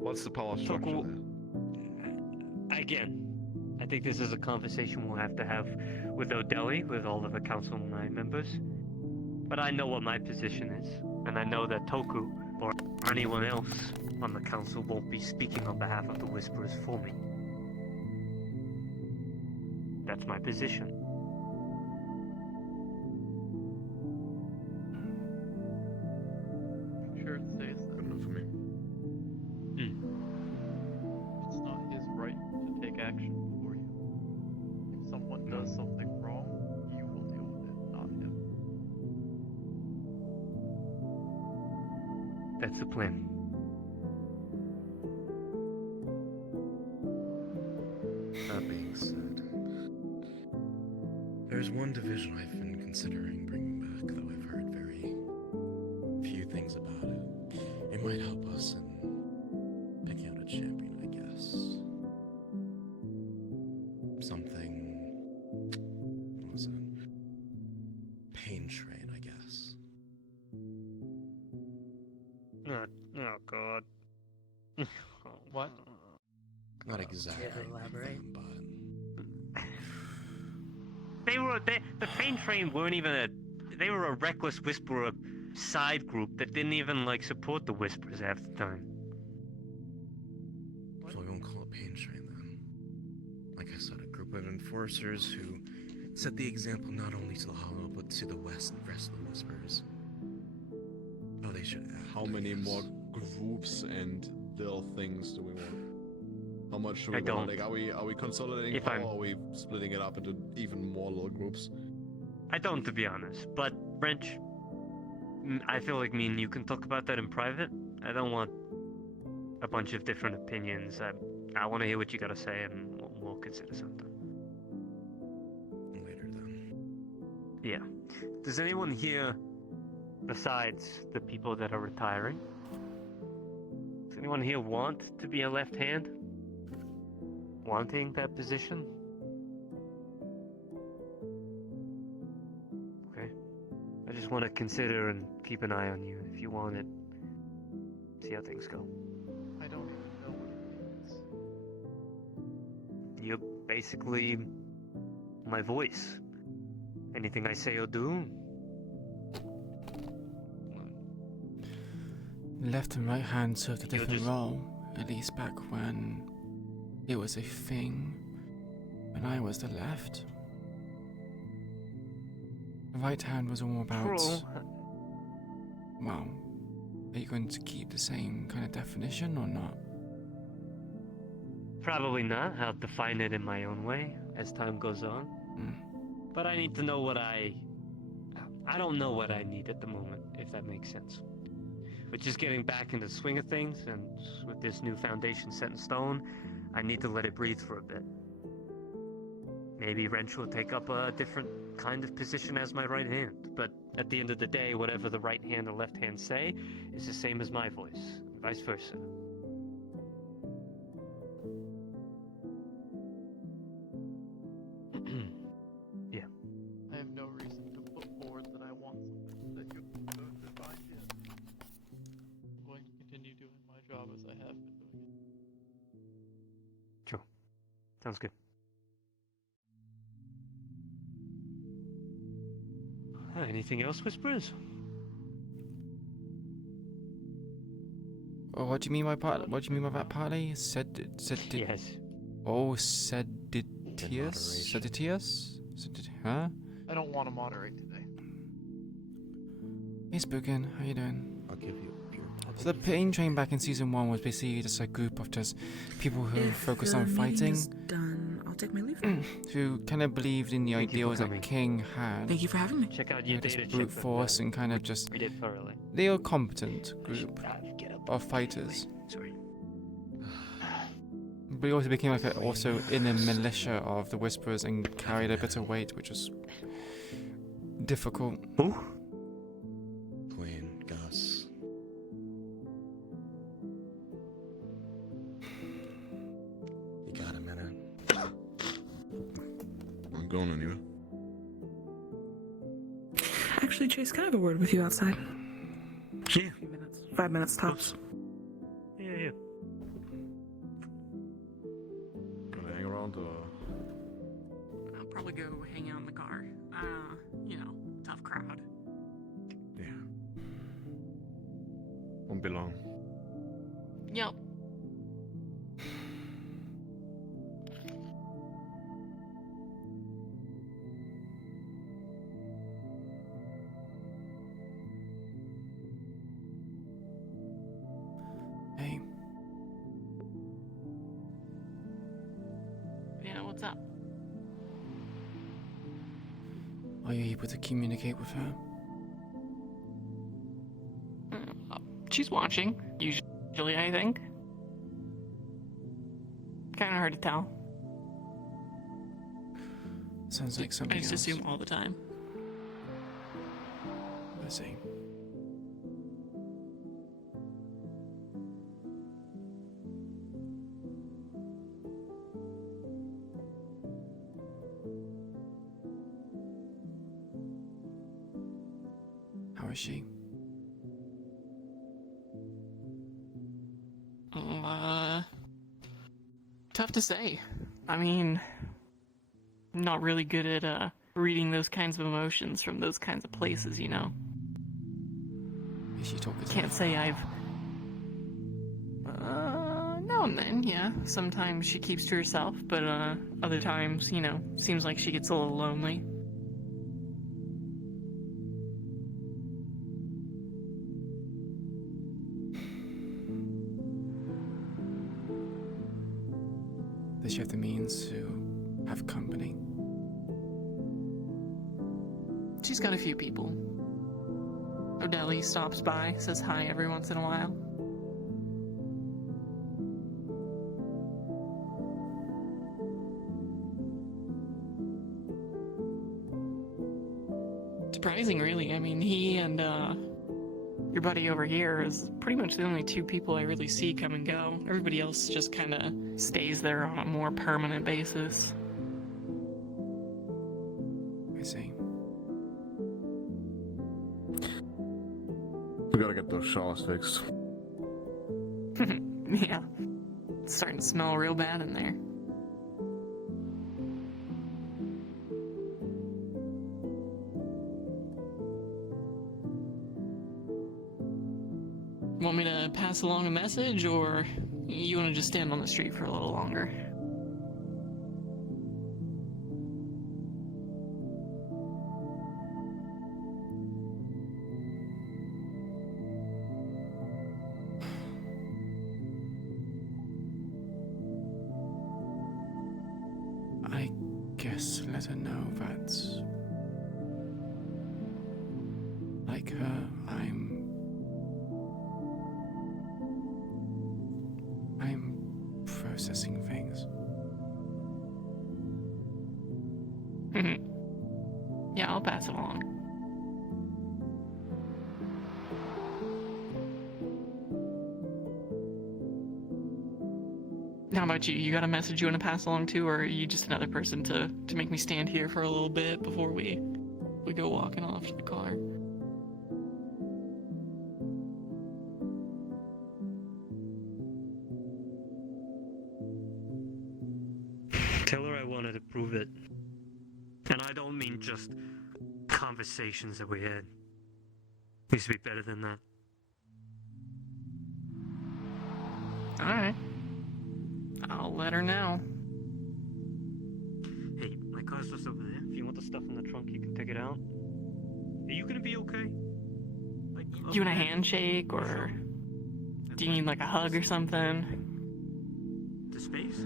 What's the power structure Toku, there? again, I think this is a conversation we'll have to have with O'Delly, with all of the Council of 9 members. But I know what my position is, and I know that Toku, or anyone else on the council, won't be speaking on behalf of the Whisperers for me. That's my position. I'm sure it stays that. Good enough for me. It's not his right to take action for you. If someone does something wrong, you will deal with it, not him. That's the plan. That being said, there's one division I've been considering bringing back, though I've heard very few things about it. It might help us in picking out a champion, I guess. Something... what was it? Pain Train, I guess. Oh God. What? Not exactly. elaborate? But The Pain Train weren't even they were a reckless Whisperer side group that didn't even support the Whispers half the time. so we won't call it Pain Train then. Like I said, a group of enforcers who set the example not only to the Hollow but to the rest of the Whispers. How they should act. How I many guess. more groups and little things do we want? How much do we I want? don't. Like, are we consolidating If power, I'm- or are we splitting it up into even more little groups? I don't, to be honest. But Wrench, I feel like me and you can talk about that in private. I don't want a bunch of different opinions. I want to hear what you gotta say, and we'll consider something. Later then. Yeah. Does anyone here, besides the people that are retiring, does anyone here want to be a left hand? Wanting that position? Okay. I just want to consider and keep an eye on you if you want it. See how things go. I don't even know what it means. You're basically my voice. Anything I say or do, Left and right hand served a You're different just- role, at least back when it was a thing, when I was the left. The right hand was all about, True. well, are you going to keep the same kind of definition or not? Probably not. I'll define it in my own way as time goes on. But I need to know what I don't know what I need at the moment, if that makes sense. But just getting back into the swing of things, and with this new foundation set in stone, I need to let it breathe for a bit. Maybe Wrench will take up a different kind of position as my right hand. But at the end of the day, whatever the right hand or left hand say is the same as my voice, and vice versa. Yeah. I have no reason to put forward that I want something that you don't define yet. I'm going to continue doing my job as I have been doing it. Sure. Sounds good. Anything else, Whispers? Oh, what do you mean by part? What do you mean by that partly? Yes. Oh, seditious? Huh? I don't want to moderate today. Hey, Spookin, how you doing? I'll give you a pure So the plane train back in season 1 was basically just a group of just people who If focused the on meeting fighting, is done, I'll take my leave. who kind of believed in the Thank you for ideals that coming. King had. Thank you for having me. Check out You your know, just data brute chip force and kind of just read it thoroughly. they are a competent group Get up. of fighters. Sorry. But he also became like also in the militia of the Whisperers and carried a bit of weight, which was difficult. Who? Queen, Gus. You got a minute? I'm going anywhere. Actually, Chase, can I have a word with you outside? Yeah. 5 minutes tops. Yeah. Gonna hang around or? I'll probably go hang out in the car. Tough crowd. Yeah. Won't be long. Yep. Hey, Yeah, what's up? are you able to communicate with her? She's watching, usually, I think. Kind of hard to tell. Sounds like something I just else. assume all the time. I see. How is she? Tough to say. I mean, I'm not really good at reading those kinds of emotions from those kinds of places, you know? Is she talkative? Can't say I've... now and then, yeah. Sometimes she keeps to herself, but other times, seems like she gets a little lonely. Does she have the means to have company? She's got a few people. Odeli stops by, says hi every once in a while. surprising, really. I mean, he and your buddy over here is pretty much the only two people I really see come and go. Everybody else just kind of stays there on a more permanent basis. I see. We gotta get those showers fixed. Yeah. It's starting to smell real bad in there. Want me to pass along a message, or you want to just stand on the street for a little longer? I guess let her know that, like her, I'm processing things. Yeah, I'll pass it along. How about you? You got a message you want to pass along too, or are you just another person to make me stand here for a little bit before we go walking off to the car? Tell her I wanted to prove it. And I don't mean just conversations that we had. Needs to be better than that. Alright. I'll let her know. Hey, my car's just over there. If you want the stuff in the trunk, you can take it out. Are you gonna be okay? Like, Do you want a handshake, or do you need like a hug or something? To space?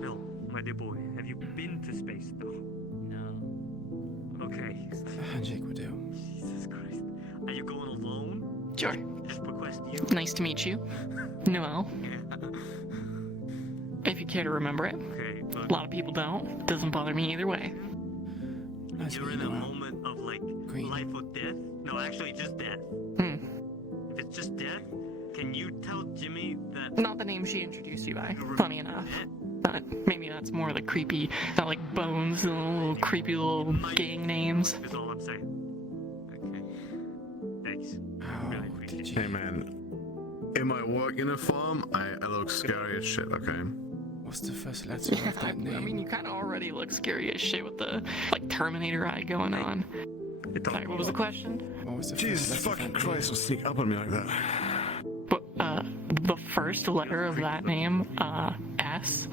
Bill, my dear boy, have you been to space though? No. Okay. A handshake would do. Jesus Christ. Are you going alone? Sure. Just request you. Nice to meet you. Noel. If you care to remember it. Okay, A lot of people don't. Doesn't bother me either way. Nice you're meeting in a you, Al. moment of like Green. life or death. No, actually just death. If it's just death, can you tell Jimmy that Not the name she introduced you by, funny enough. But maybe that's more the creepy, not like Bones, the little creepy little gang names. is all I'm saying. Okay. Thanks. Really appreciate it. Hey man, in my work uniform, I look scary as shit, okay? What's the first letter of that I name? mean, you kind of already look scary as shit with the, like, Terminator eye going on. Sorry, what was the question? What was the Jesus first letter fucking of that name? Christ, don't sneak up on me like that. But, the first letter of that name, S.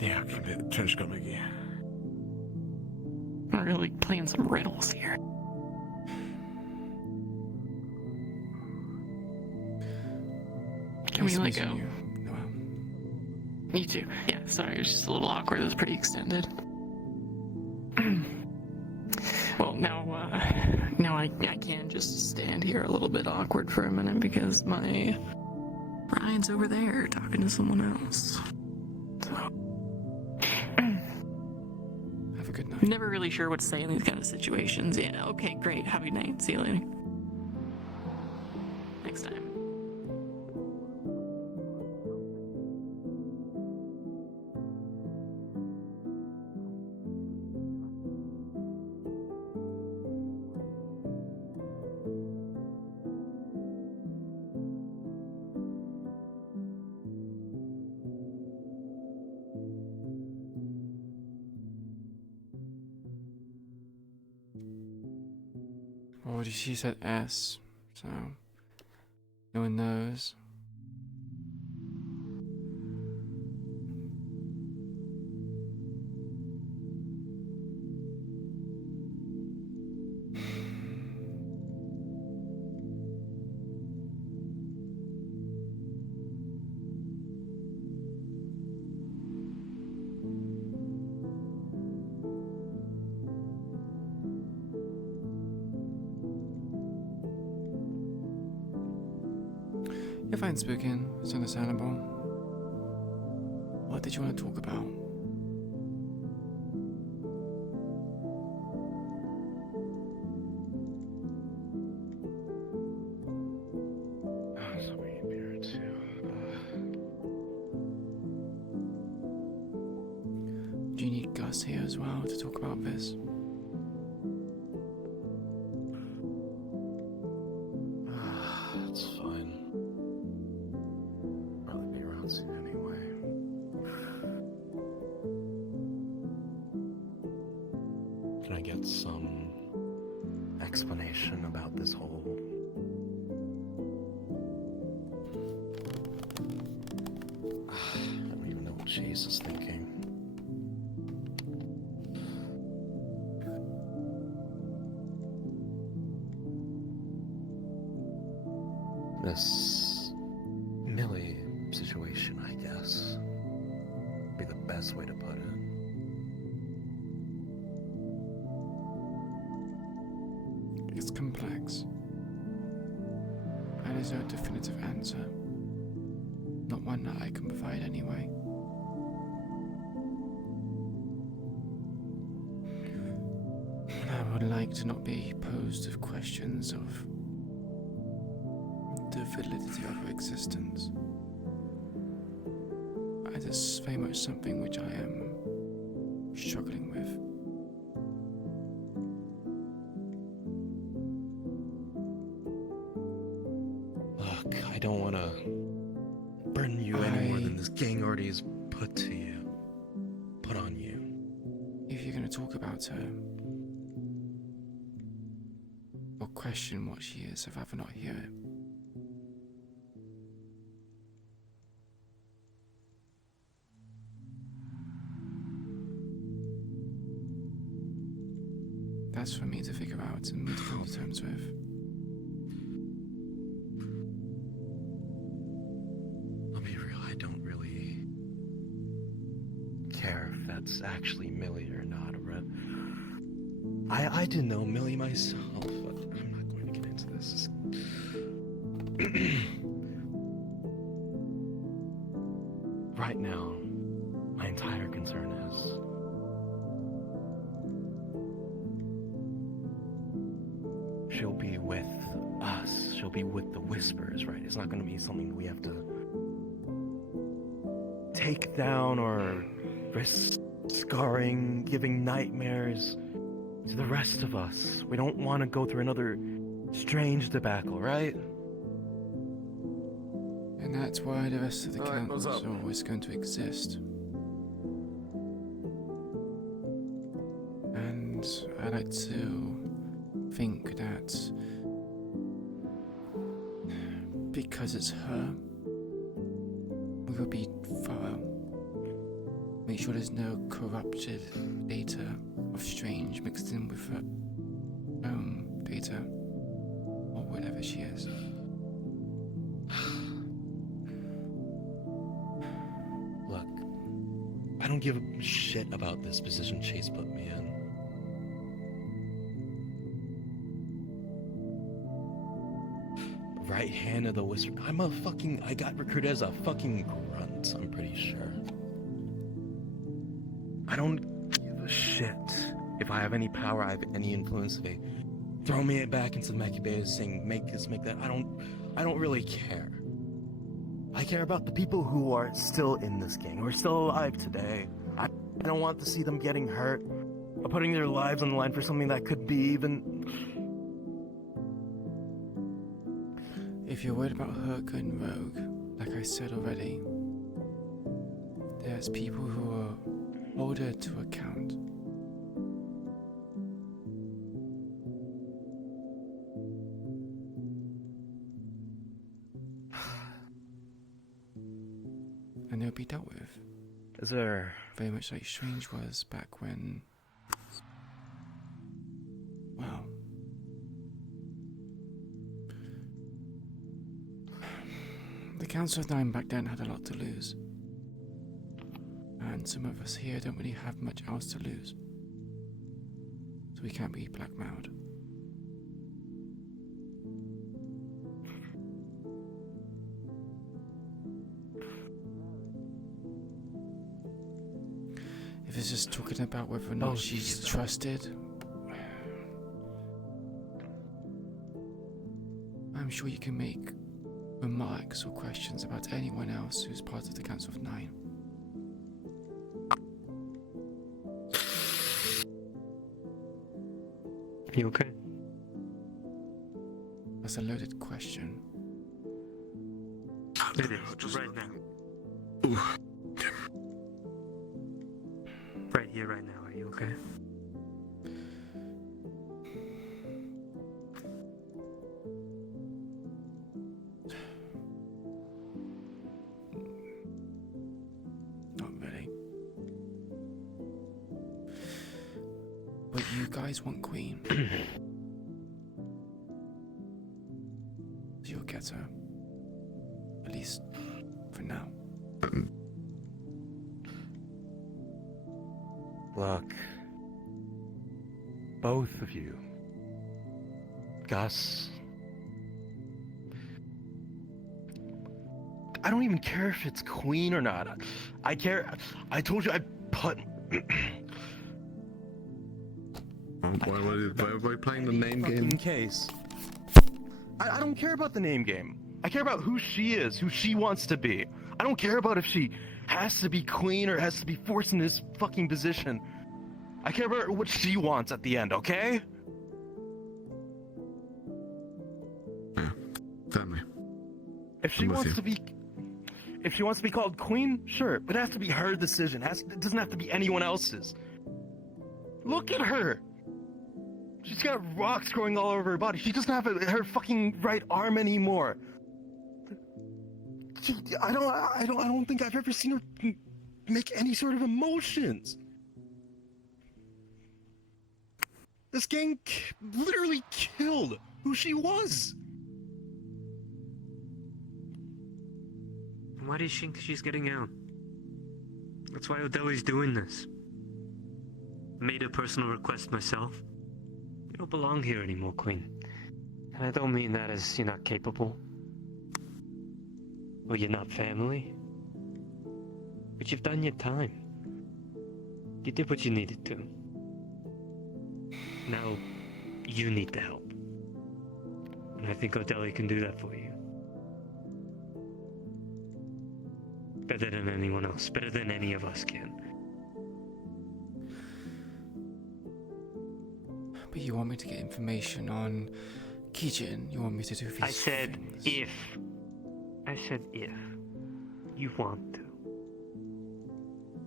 Yeah, keep it. Trench coat, Mickey. We're really playing some riddles here. Can we let go? You. Noel. Me too. Yeah, sorry, it was just a little awkward. It was pretty extended. Well, now I can just stand here a little bit awkward for a minute because my Ryan's over there talking to someone else. So, Have a good night. never really sure what to say in these kind of situations. Yeah, okay, great. Have a good night. See you later. Next time. Oh, she said S, so no one knows. You're fine speaking, it's understandable. What did you want to talk about? us here as well to talk about this. It's fine. Probably be around soon anyway. Can I get some explanation about this whole... I don't even know what Chase is thinking. This Millie situation, I guess, would be the best way to put it. It's complex. And there's no definitive answer. Not one that I can provide anyway. I would like to not be posed with questions of the validity of our existence. It is very much something which I am struggling with. Look, I don't want to burden you any more than this gang already has put to you. Put on you. If you're going to talk about her, or question what she is, I'd rather not hear it. That's for me to figure out and me to come to terms with. I'll be real, I don't really care if that's actually Millie or not, right? I didn't know Millie myself, but I'm not going to get into this. Right now, my entire concern is she'll be with us. She'll be with the Whispers, right? It's not going to be something we have to take down or risk scarring, giving nightmares to the rest of us. We don't want to go through another strange debacle, right? And that's why the rest of the Alright, what's council up? is going to exist. And I like to think that because it's her, we will be thorough. Make sure there's no corrupted data of Strange mixed in with her own data, or whatever she is. Look, I don't give a shit about this position Chase put me in. Right hand of the Whisper. I got recruited as a fucking grunt, I'm pretty sure. I don't give a shit if I have any power, I have any influence. If they throw me back into the Macubea saying, make this, make that. I don't really care. I care about the people who are still in this gang, who are still alive today. I don't want to see them getting hurt or putting their lives on the line for something that could be even... If you're worried about her going rogue, like I said already, there's people who are older to account. And they'll be dealt with. Is there... Very much like Strange was back when... Well... The Council of Nine back then had a lot to lose. And some of us here don't really have much else to lose. So we can't be blackmailed. If it's just talking about whether or not she's trusted, I'm sure you can make remarks or questions about anyone else who's part of the Council of Nine. You okay? That's a loaded question. It is, just right now. Right here, right now, are you okay? Not really. But you guys want Queen. So you'll get her. At least for now. Look, both of you, Gus, I don't even care if it's Queen or not. I care. I told you I put. Why are we playing the name game? In case. I don't care about the name game. I care about who she is, who she wants to be. I don't care about if she has to be Queen or has to be forced in this fucking position. I care about what she wants at the end, okay? Yeah, tell me. If she wants to be called Queen, sure, but it has to be her decision. It doesn't have to be anyone else's. Look at her. She's got rocks growing all over her body. She doesn't have her fucking right arm anymore. I don't think I've ever seen her make any sort of emotions. This gang literally killed who she was. Why do you think she's getting out? That's why Odeli's doing this. Made a personal request myself. You don't belong here anymore, Queen. And I don't mean that as you're not capable. Or you're not family. But you've done your time. You did what you needed to. Now, you need the help. And I think Odeli can do that for you. Better than anyone else. Better than any of us can. But you want me to get information on Kijin? You want me to do these I said things? if. I said if. You want to.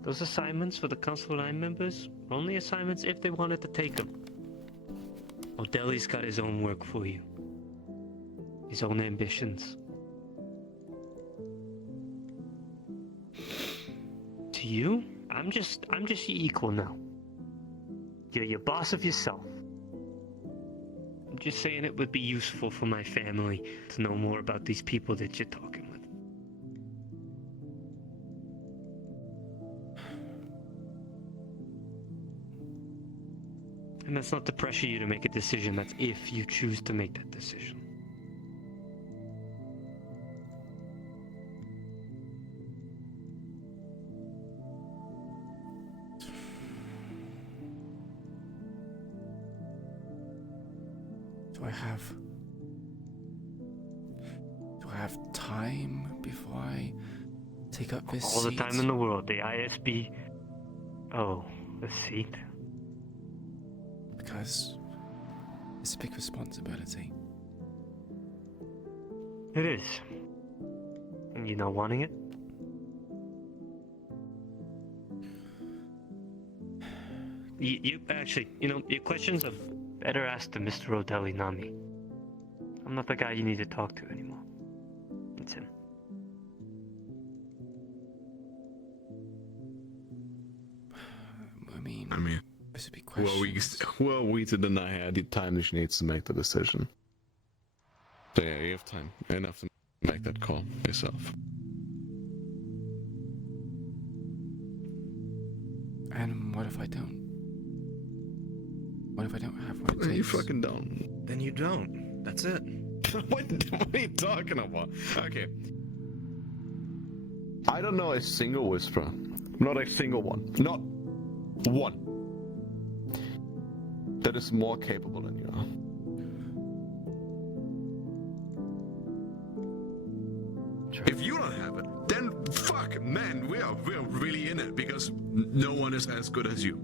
Those assignments for the Council Line members are only assignments if they wanted to take them. Odeli's got his own work for you. His own ambitions. To you, I'm just your equal now. You're your boss of yourself. I'm just saying it would be useful for my family to know more about these people that you're talking with. And that's not to pressure you to make a decision, that's if you choose to make that decision. Do I have time before I take up this All seat? the time in the world, the ISB. Oh, the seat. Because it's a big responsibility. It is. And you not wanting it? You actually, your questions are better asked to Mr. Odeli, not me. I'm not the guy you need to talk to anymore. It's him. I mean, this would be questions. who are we to deny her the time that she needs to make the decision? So yeah, you have time. Enough to make that call yourself. And what if I don't? What if I don't have what it takes? You fucking don't. Then you don't. That's it. What are you talking about? Okay. I don't know a single whisperer. Not a single one. Not one. That is more capable than you are. If you don't have it, then fuck, man, we're really in it because no one is as good as you.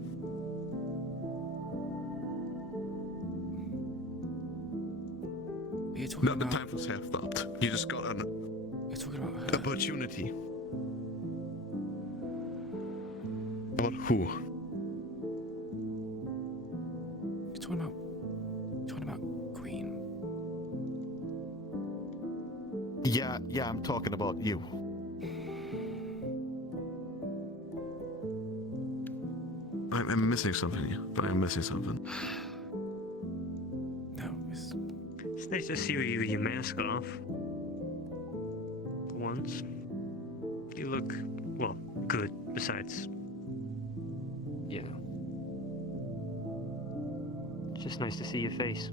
Not the time for self-doubt. You just got an You're talking about her. opportunity. About who? You're talking about Queen. Yeah, I'm talking about you. I'm missing something here, but I'm missing something. No, it's It's nice to see you with your mask off. For once. You look, well, good, besides, you know. It's just nice to see your face.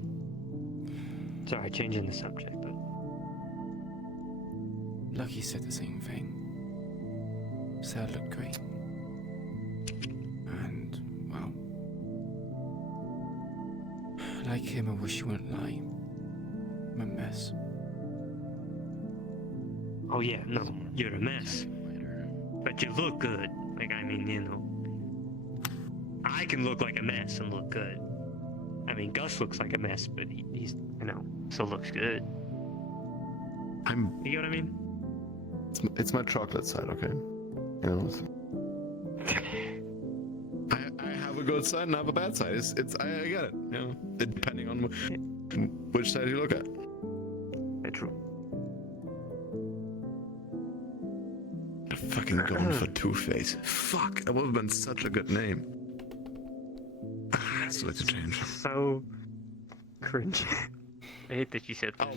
Sorry, changing the subject, but... Lucky said the same thing. Said I looked great. And, well, like him, I wish you wouldn't lie. I'm a mess. Oh yeah, no, you're a mess. But you look good. Like, I mean, you know. I can look like a mess and look good. I mean, Gus looks like a mess, but he's, you know, still looks good. You get what I mean? It's my chocolate side, okay? You know. I have a good side and I have a bad side. I get it. You know, depending on which side you look at. Yeah, true. Fucking going for Two-Face. Fuck, that would have been such a good name. That's what to change. So cringe. I hate that you said that.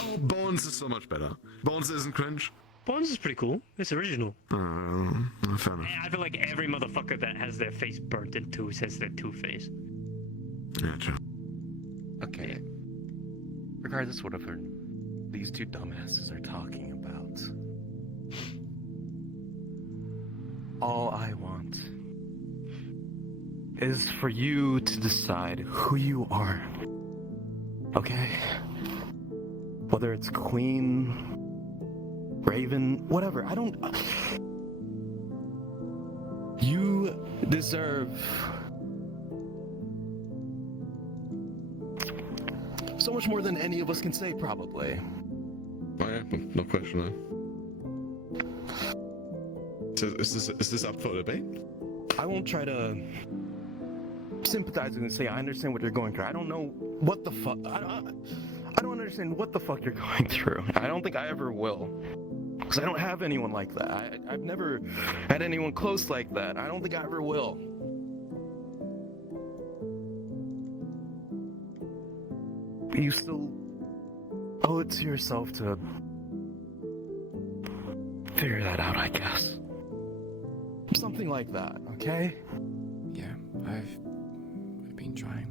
Oh, Bones is so much better. Bones isn't cringe. Bones is pretty cool. It's original. Fair enough. I feel like every motherfucker that has their face burnt into says they're Two-Face. Yeah, true. Okay. Regardless, whatever these two dumbasses are talking about, all I want is for you to decide who you are. Okay? Whether it's Queen, Raven, whatever. I don't... You deserve so much more than any of us can say, probably. Oh yeah, no question. So is this up for debate? I won't try to sympathize and say I understand what you're going through. I don't know what the fuck. I don't understand what the fuck you're going through. I don't think I ever will. Because I don't have anyone like that. I've never had anyone close like that. I don't think I ever will. But you still owe it to yourself to figure that out, I guess. Something like that, okay? Yeah, I've been trying.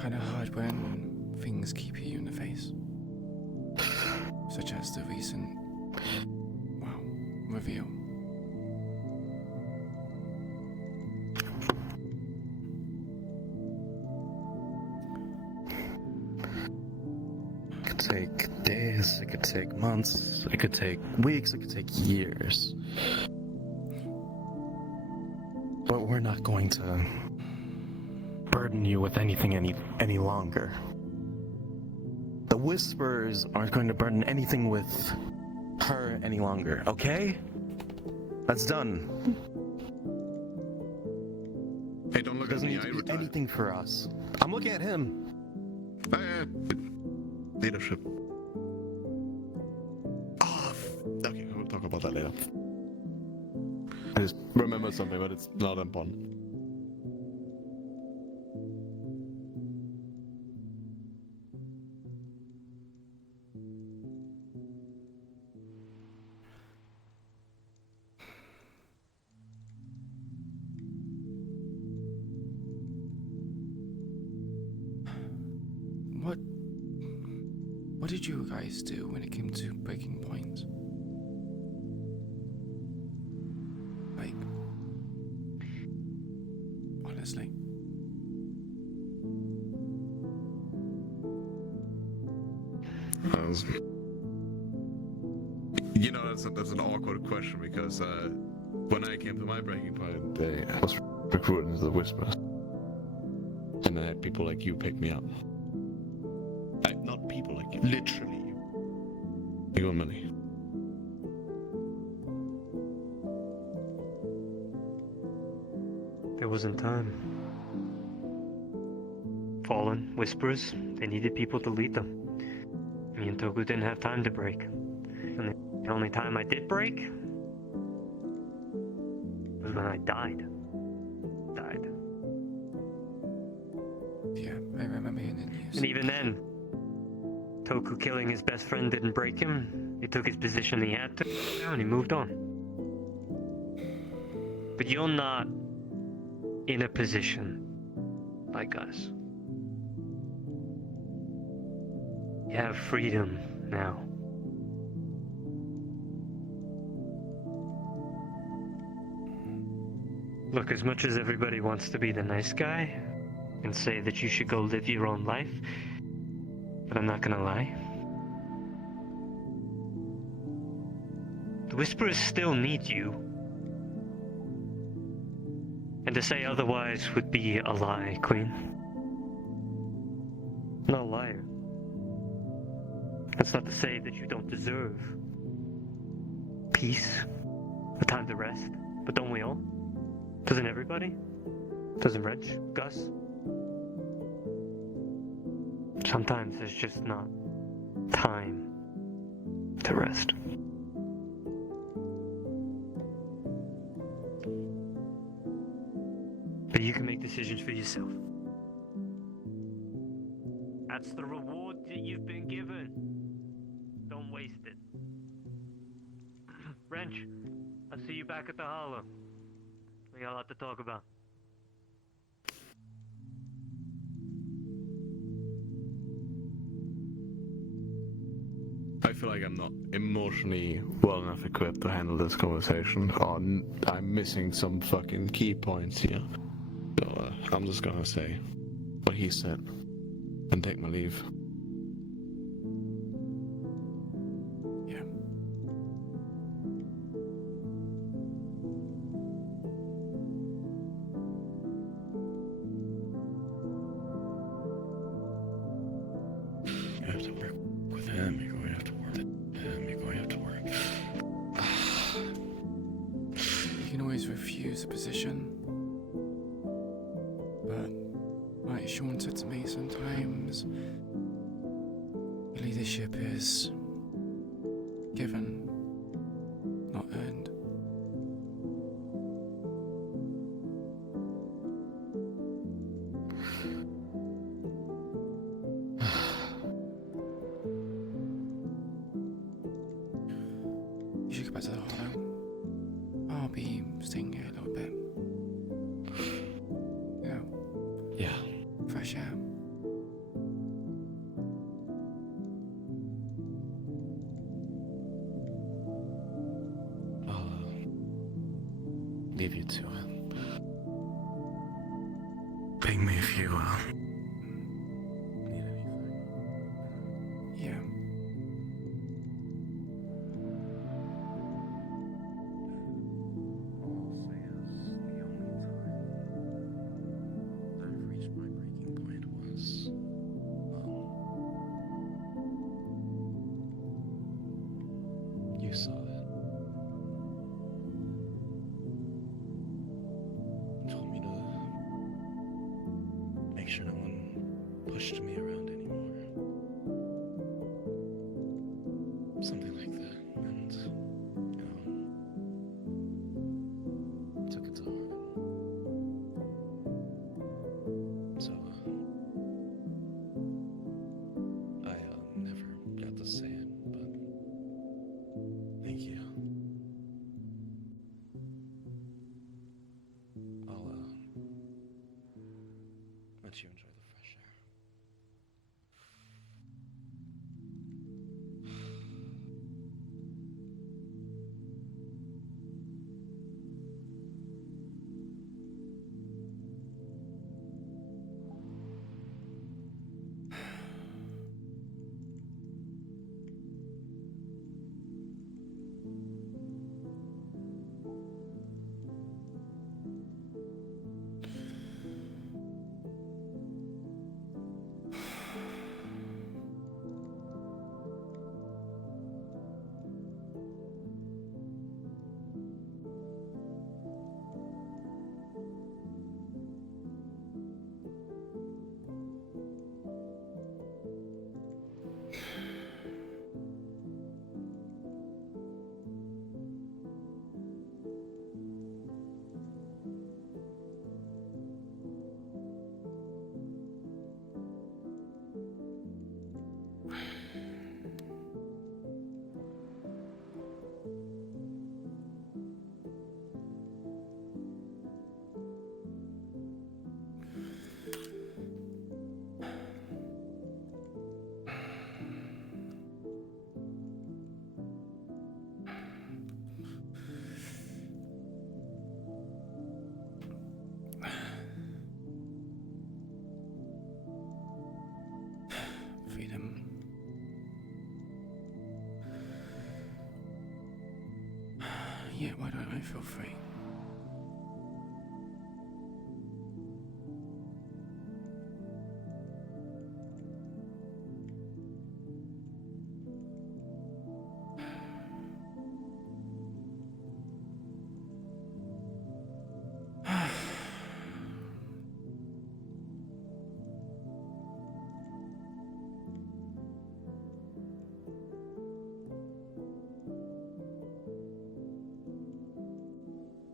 Kind of hard when things keep you in the face. Such as the recent, well, reveal. It could take days, it could take months, it could take weeks, it could take years. But we're not going to burden you with anything any longer. The Whispers aren't going to burden anything with her any longer, okay? That's done. Hey, don't look at me. Doesn't need to do anything for us. I'm looking at him. Leadership. Oh, okay, we'll talk about that later. I just remember something, but it's not important. What did you guys do when it came to breaking point? Like, honestly. You know, that's an awkward question because when I came to my breaking point, I was recruited into the Whispers, and I had people like you pick me up. Literally. You want money? There wasn't time. Fallen Whisperers, they needed people to lead them. Me and Toku didn't have time to break. And the only time I did break was when I died. Yeah, I remember hearing the news. And even then, Toku killing his best friend didn't break him. He took his position he had to, and he moved on. But you're not in a position like us. You have freedom now. Look, as much as everybody wants to be the nice guy and say that you should go live your own life, but I'm not gonna lie. The Whisperers still need you. And to say otherwise would be a lie, Queen. I'm not a liar. That's not to say that you don't deserve peace, a time to rest, but don't we all? Doesn't everybody? Doesn't Reg? Gus? Sometimes there's just not time to rest. But you can make decisions for yourself. That's the reward that you've been given. Don't waste it. Wrench, I'll see you back at the Hollow. We got a lot to talk about. I feel like I'm not emotionally well enough equipped to handle this conversation, or I'm missing some fucking key points here. So I'm just gonna say what he said and take my leave. Yeah. You have to work with him. You're going to have to work with him. You're going to have to work. You can always refuse a position. But, like Sean said to me sometimes, leadership is given, not earned. You should go back to the Hollow. I'll be staying here a little bit. Yeah. Fresh air. I'll leave you to it. Ping me if you need anything. Yeah. All I'll say is the only time I've reached my breaking point was, you saw it. Told me to make sure no one pushed me around anymore. Something like that. And, took it to heart. So, I never got to say it, but thank you. I'll, let you enjoy the fresh air. yet why don't I feel free?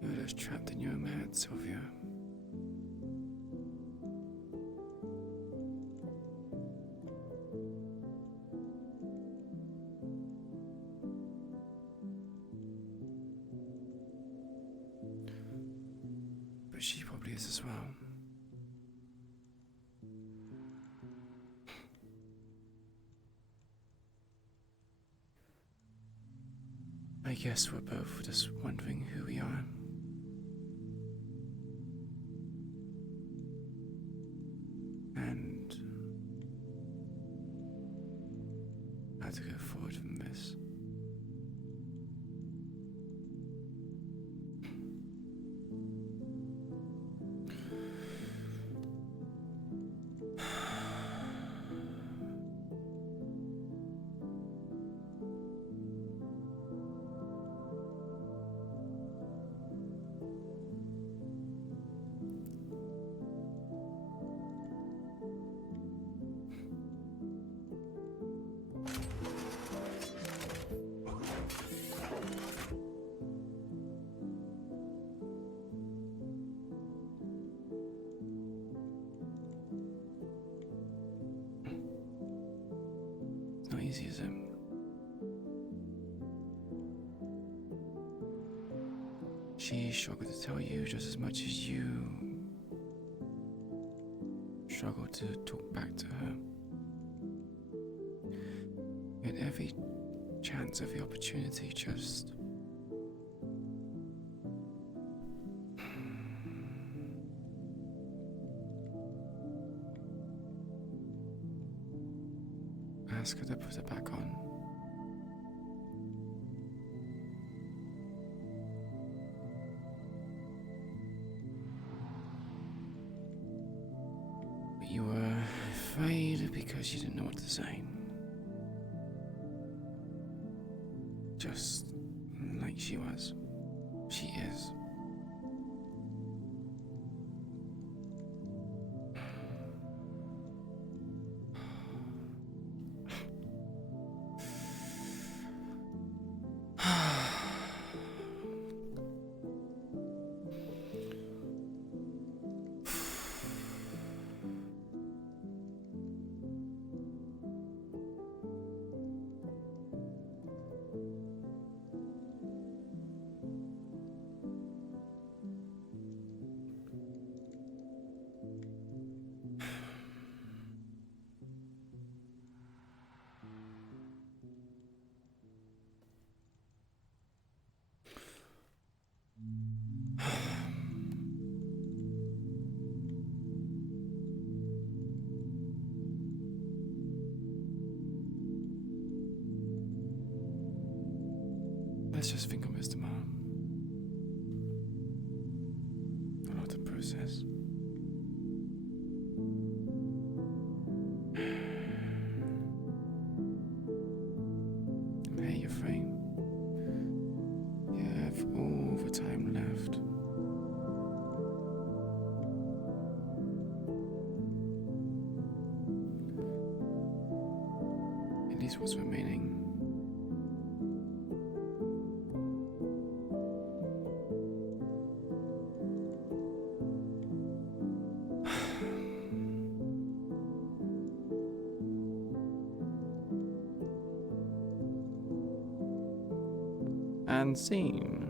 You're just trapped in your own head, Sylvia. But she probably is as well. I guess we're both just wondering who we are. And how to go forward from this. It's not easy, is it? She struggled to tell you just as much as you struggled to talk back to her. Yet every chance, every opportunity just ask her to put it back on. But you were afraid because you didn't know what to say. Just like she was. She is. Let's just think on this tomorrow. A lot to process. Hey, you're free. You have all the time left. At least what's remaining. And scene.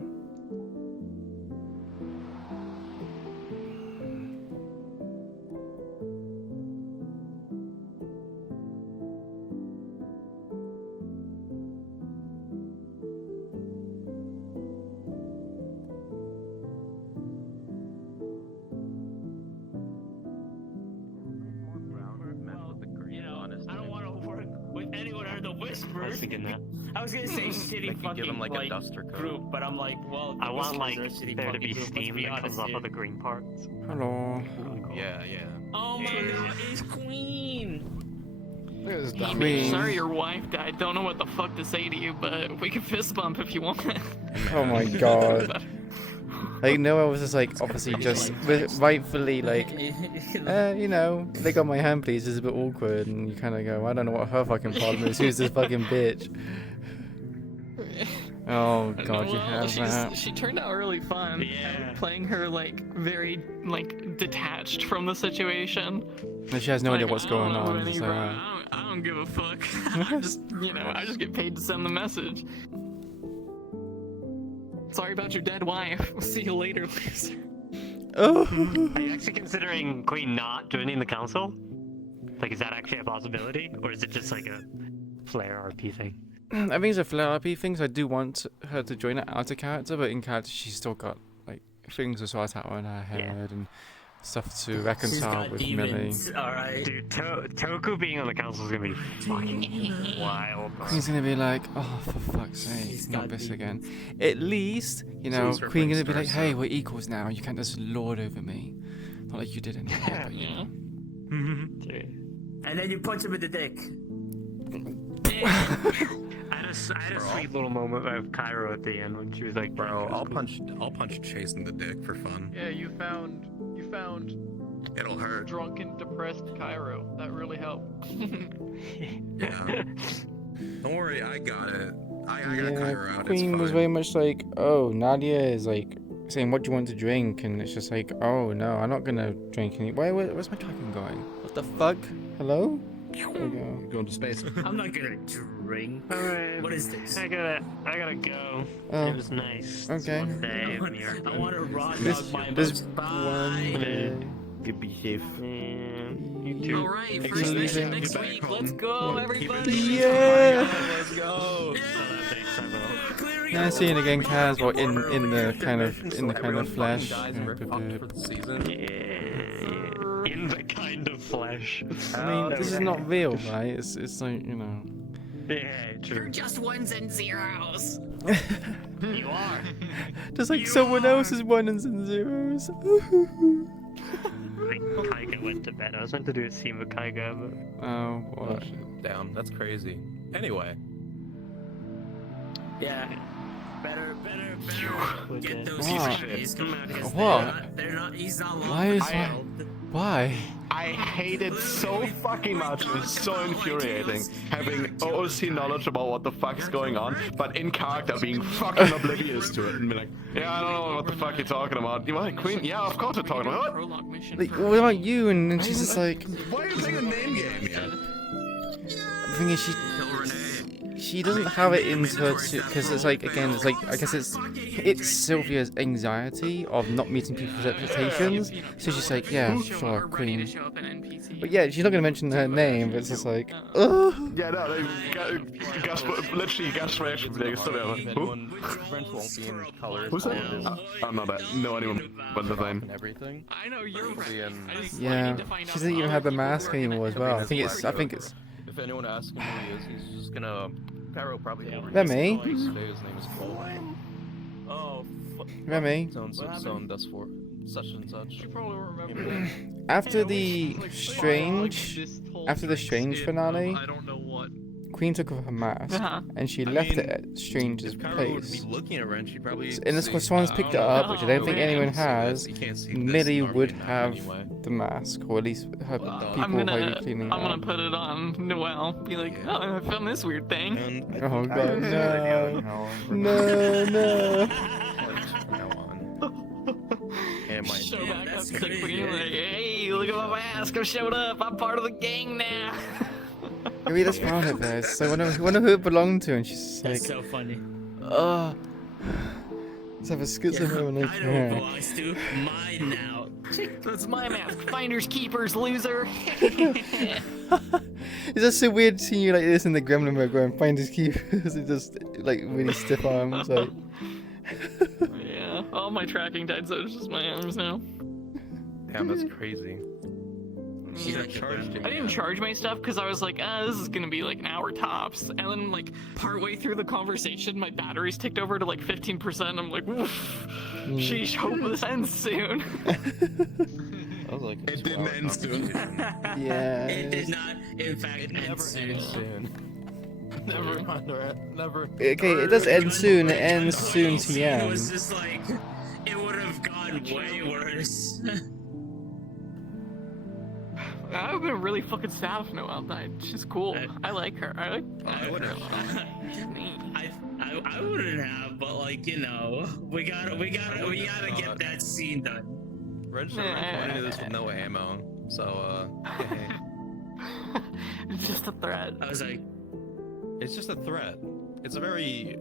I don't want to work with anyone under the Whisperers. I was thinking that. I was gonna say shitty They can fucking give him like a duster coat. group, but I'm like, well, I want like Whiskers are a shitty there to fucking be group, let's steam be that comes honest off here. of the green parts. Hello. Yeah, yeah. Oh my god, it's Queen! Look at this Hey, dumb bitch, Queen. sorry your wife died. Don't know what the fuck to say to you, but we can fist bump if you want. Oh my god. Like Noah was just like obviously just rightfully like, you know, they got my hand please, it's a bit awkward, and you kind of go, I don't know what her fucking problem is. Who's this fucking bitch? Oh god, you have that. She turned out really fun. Yeah. Playing her like very like detached from the situation. And she has no idea Like, what's I don't going know on. any So, right- I don't give a fuck. I just, you know, I just get paid to send the message. Sorry about your dead wife. We'll see you later, loser. oh. Are you actually considering Queen not joining the council? Like, is that actually a possibility, or is it just like a Flare RP thing? I think it's a Flare RP thing, so I do want her to join it out of character, but in character she's still got like things to sort out on her head and stuff to reconcile with Millie. Alright. Dude, Toku being on the council is gonna be fucking wild. Bro. Queen's gonna be like, oh, for fuck's sake, not this again. At least, you know, it's her Queen Queen gonna be like, Star, hey, so- we're equals now. You can't just lord over me, not like you did anymore. But, you know. And then you punch him in the dick. I had a sweet little moment with Cairo at the end when she was like, Bro, I'll punch Chase in the dick for fun. Yeah, you found It'll hurt. drunken, depressed Cairo. That really helped. Yeah. Don't worry, I got it. I got Cairo out. Queen it's was fine. very much like, oh, Nadia is like saying, what do you want to drink? And it's just like, oh no, I'm not gonna drink any. Where's my tracking going? What the fuck? Hello? There we go. Going to space. I'm not gonna drink. Alright. What is this? I gotta go. Oh. It was nice. Okay. One day of New York. I want to raw This dog my this books. Bye. one day. Good be safe. You too. Alright, Thanks first for mission leaving. next week. Let's go, everybody. Yeah. Let's go. Yeah, seeing again, Kaz, well, in the kind of flesh. Guys, and we're fucked for the season. In the kind of flesh. I mean, this is not real, right? It's like, you know. Yeah, You're true. just ones and zeros. You are. Just like someone else's ones and zeros. Kaiga went to bed. I was meant to do a scene with Kaiga, but Oh, what? Down. That's crazy. Anyway. Yeah. Better. Get those What? trees. Come out because What? they're not. He's not Why is wild. Why? I hate it so fucking much. It's so infuriating having OOC knowledge about what the fuck's going on, but in character being fucking oblivious to it and be like, yeah, I don't know what the fuck you're talking about. You want Queen? Yeah, of course we're talking about. What? Prologue mission. Like, what about you? And then she's just like, Why are you playing a name game yet? the thing is, she doesn't have it in her to, because it's like, again, it's like, I guess it's Sylvia's anxiety of not meeting people's expectations. So she's like, yeah, sure, Queen. But yeah, she's not gonna mention her name, but it's just like, ugh. Yeah, no, literally gas reaction. Who? Friends won't be in colors. Who's that? I'm not that. No, anyone but the name. And everything. I know you're right. Yeah, she doesn't even have the mask anymore as well. I think it's. If anyone asks him who he is, he's just gonna. Cairo probably will. Remy? His name is Cole. Oh, Remy? So and does for such and such. You probably won't remember. After the Strange finale, I don't know what. Queen took off her mask and she left it at Strange's Cairo would place. be looking at her and she probably. And this was Swan's picked it up, which I don't think anyone has. Millie would have the mask, or at least her people I'm probably cleaning it gonna up. put it on Noelle. Be like, oh, I found this weird thing. Oh god, no. No. And my Show back up to the Queen, like, hey, look at my mask. I showed up. I'm part of the gang now. Maybe that's found it there. So I wonder who it belonged to, and she's just like, That's so funny. let's have a schizophrenic I know who belongs to. Mine now. That's my mask. Finders keepers, loser. It's just so weird seeing you like this in the Gremlin mode going find his keepers and just like really stiff arms like. Yeah, all my tracking died, so it's just my arms now. Damn, that's crazy. She's like charged it. I didn't charge my stuff because I was like, this is gonna be like an hour tops. And then like partway through the conversation, my batteries ticked over to like 15%. I'm like, woof. Sheesh, hope this ends soon. I was like, it didn't end soon. Yeah. It did not, in fact, end soon. Never mind, never. Okay, it does end soon. It ends soon It TM. was just like, it would have gone way worse. I would have been really fucking sad if Noelle died. She's cool. I like her. I like her a lot. I wouldn't have, but like, you know, we gotta get that scene done. Red Shirt pointed to this with no ammo, so hey. It's just a threat. I was like, It's just a threat. It's a very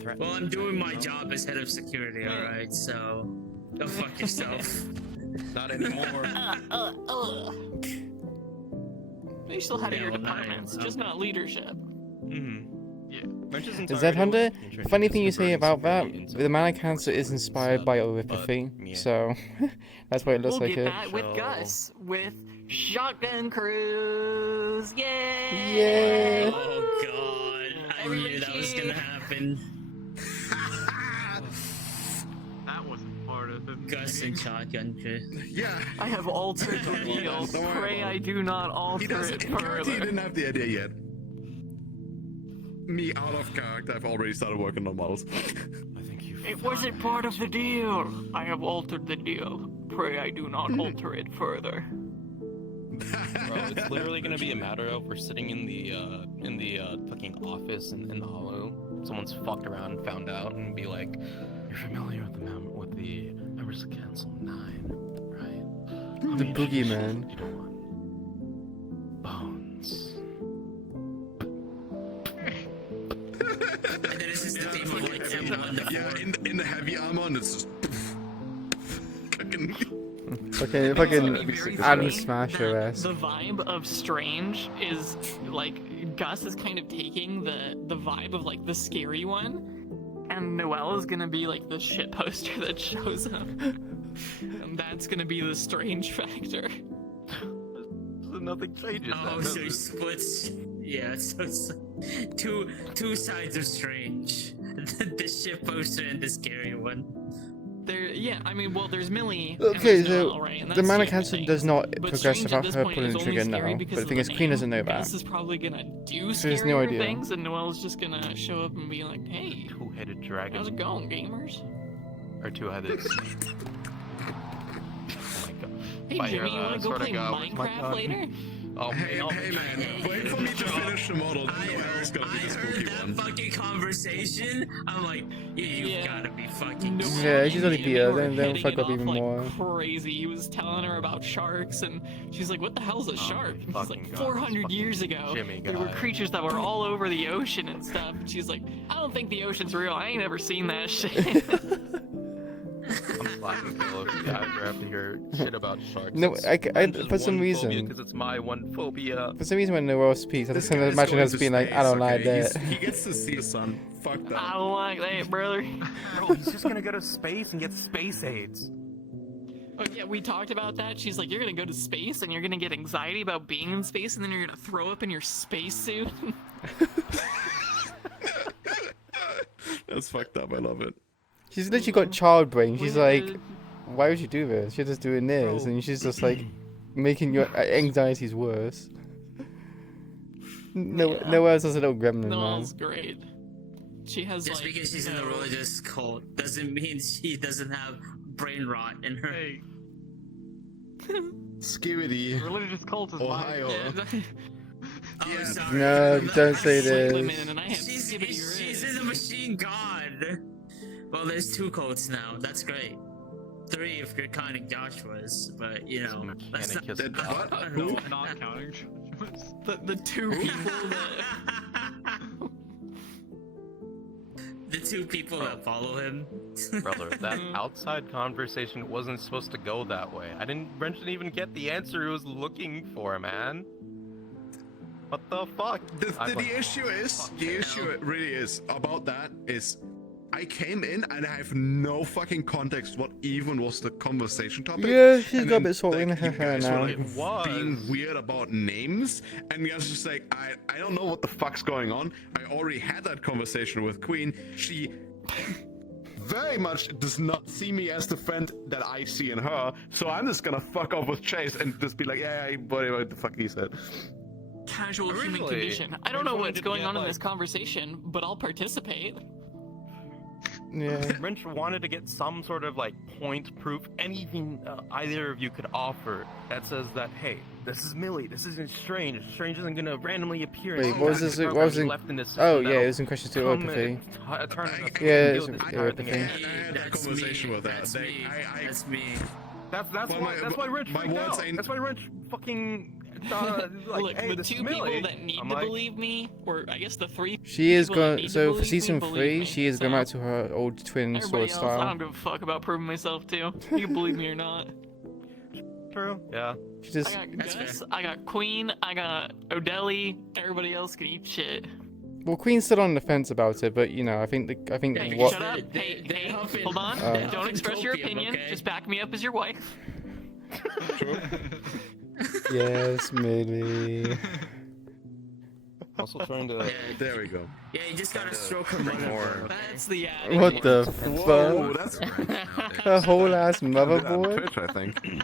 threat. well, I'm doing my job as head of security, alright, so go fuck yourself. Not anymore. You still had your well, departments, just not leadership. Is that Hunter? Funny thing you say about that, the mana cancer is inspired by Oripathy, so that's why it looks We'll like get it. that with Gus, with Shotgun Cruise. Yay! Yeah. Oh god, I knew that was gonna happen. That wasn't part of the Gus and Shotgun Crew. Yeah. I have altered the deal. Pray I do not alter it He further. didn't have the idea yet. Me out of character, I've already started working on models. It wasn't part of the deal. I have altered the deal. Pray I do not alter it further. Bro, it's literally gonna be a matter of we're sitting in the fucking office in the Hollow. Someone's fucked around and found out, and be like, "You're familiar with the members of Council 9, right?" The boogeyman. You don't want bones. And then it's just the theme of like M1. Yeah, in the heavy armor, and it's just. Okay, fucking Adam Smasher ass. The vibe of Strange is like Gus is kind of taking the vibe of like the scary one, and Noelle is gonna be like the shit poster that shows up, and that's gonna be the Strange factor. So nothing changes. Oh, so he splits. Yeah, so it's two sides of Strange. The shit poster and the scary one. Yeah, I mean, well, there's Millie. Okay, and there's so Noelle, right? And the that's mana scary cancer things. does not But progress Strange at without this her point pulling is the only trigger scary now. because But the of thing is, Queen name. doesn't know Gus that. is probably gonna do She has no scarier idea. things, and Noelle's just gonna show up and be like, "Hey, Two-headed dragon. how's it going, gamers?" Or two-headed. Hey, By Jimmy, your, you wanna go swear to play God, where's my Minecraft gun? later? Oh, Hey man, wait for me to finish the model. Then Noelle's gonna be the spooky one. Fucking conversation. I'm like, you gotta be fucking. Yeah, she's only They Peter, were then hitting fuck it up off even like more. crazy. He was telling her about sharks, and she's like, "What the hell's a shark?" And he's like, fucking God, 400 years ago, Jimmy there were guy. creatures that were all over the ocean and stuff. And she's like, "I don't think the ocean's real. I ain't ever seen that shit." I'm slapping pillows after hear shit about sharks. No, for some reason. Because it's my one phobia. For some reason, when Noelle speaks, I just kind of Guy's imagine going her to being like, space, "I don't like okay? that." He gets to see the sun. Fuck that. I don't like that, brother. Bro, he's just gonna go to space and get space AIDS. Oh yeah, we talked about that. She's like, "You're gonna go to space and you're gonna get anxiety about being in space, and then you're gonna throw up in your spacesuit." That's fucked up. I love it. She's literally got child brain. She's like, "Why would you do this? You're just doing this," and she's just like making your anxieties worse. Noelle's just a little gremlin, man. Noelle's great. She has Just like, because she's in the religious cult doesn't mean she doesn't have brain rot in her. Hey, Skibidi. religious cult is Ohio. Oh, sorry. No, don't say She's in the machine god. Well, there's 2 cults now. That's great. 3 if you're counting Joshua's, but you know, that's not. No, not counting. the 2 people that. The 2 people that follow him. Brother, that outside conversation wasn't supposed to go that way. Brent didn't even get the answer he was looking for, man. What the fuck? The issue really is about that is I came in and I have no fucking context what even was the conversation topic. Yeah, she's And got a then, bit salty in like, her you hair guys were, now. like, It was. being weird about names, and guys just like, I don't know what the fuck's going on. I already had that conversation with Queen. She very much does not see me as the friend that I see in her, so I'm just gonna fuck off with Chase and just be like, yeah, whatever the fuck he said. Casual human Originally, condition. I don't know what's going on in this conversation, but I'll participate. Yeah. Wrench wanted to get some sort of like point proof, anything either of you could offer that says that, hey, this is Millie, this isn't Strange. Strange isn't gonna randomly appear. Wait, in what was some this? program What was in? left in this Oh system yeah, it was in question 2 that'll come telepathy. and turn us Yeah, it's deal with this telepathy. thing. I had that conversation with that. That's me. That's Well, why Wrench my freaked words out. ain't- That's why Wrench fucking like, Look, hey, the this is 2 people Millie. that need I'm to like, believe me, or I guess the 3 She is people that going. need to So for believe me, season believe 3, me. she is going So, back to her old twin everybody sword else, I style. don't give a fuck about proving myself too. You can believe me or not. True. Yeah. She just. I got Gus, I got Queen, I got O'Delly, everybody else can eat shit. Well, Queen's still on the fence about it, but you know, I think Hey, what. shut up. Hey, hold on. Oh. Don't express your Copium, opinion. okay? Just back me up as your wife. Yes, maybe. Also trying to. There we go. Yeah, you just gotta Kinda stroke her bring mother. more- That's the attitude. What the Whoa, fuck? that's great nowadays. A whole ass Do that on motherboard? Twitch, I think.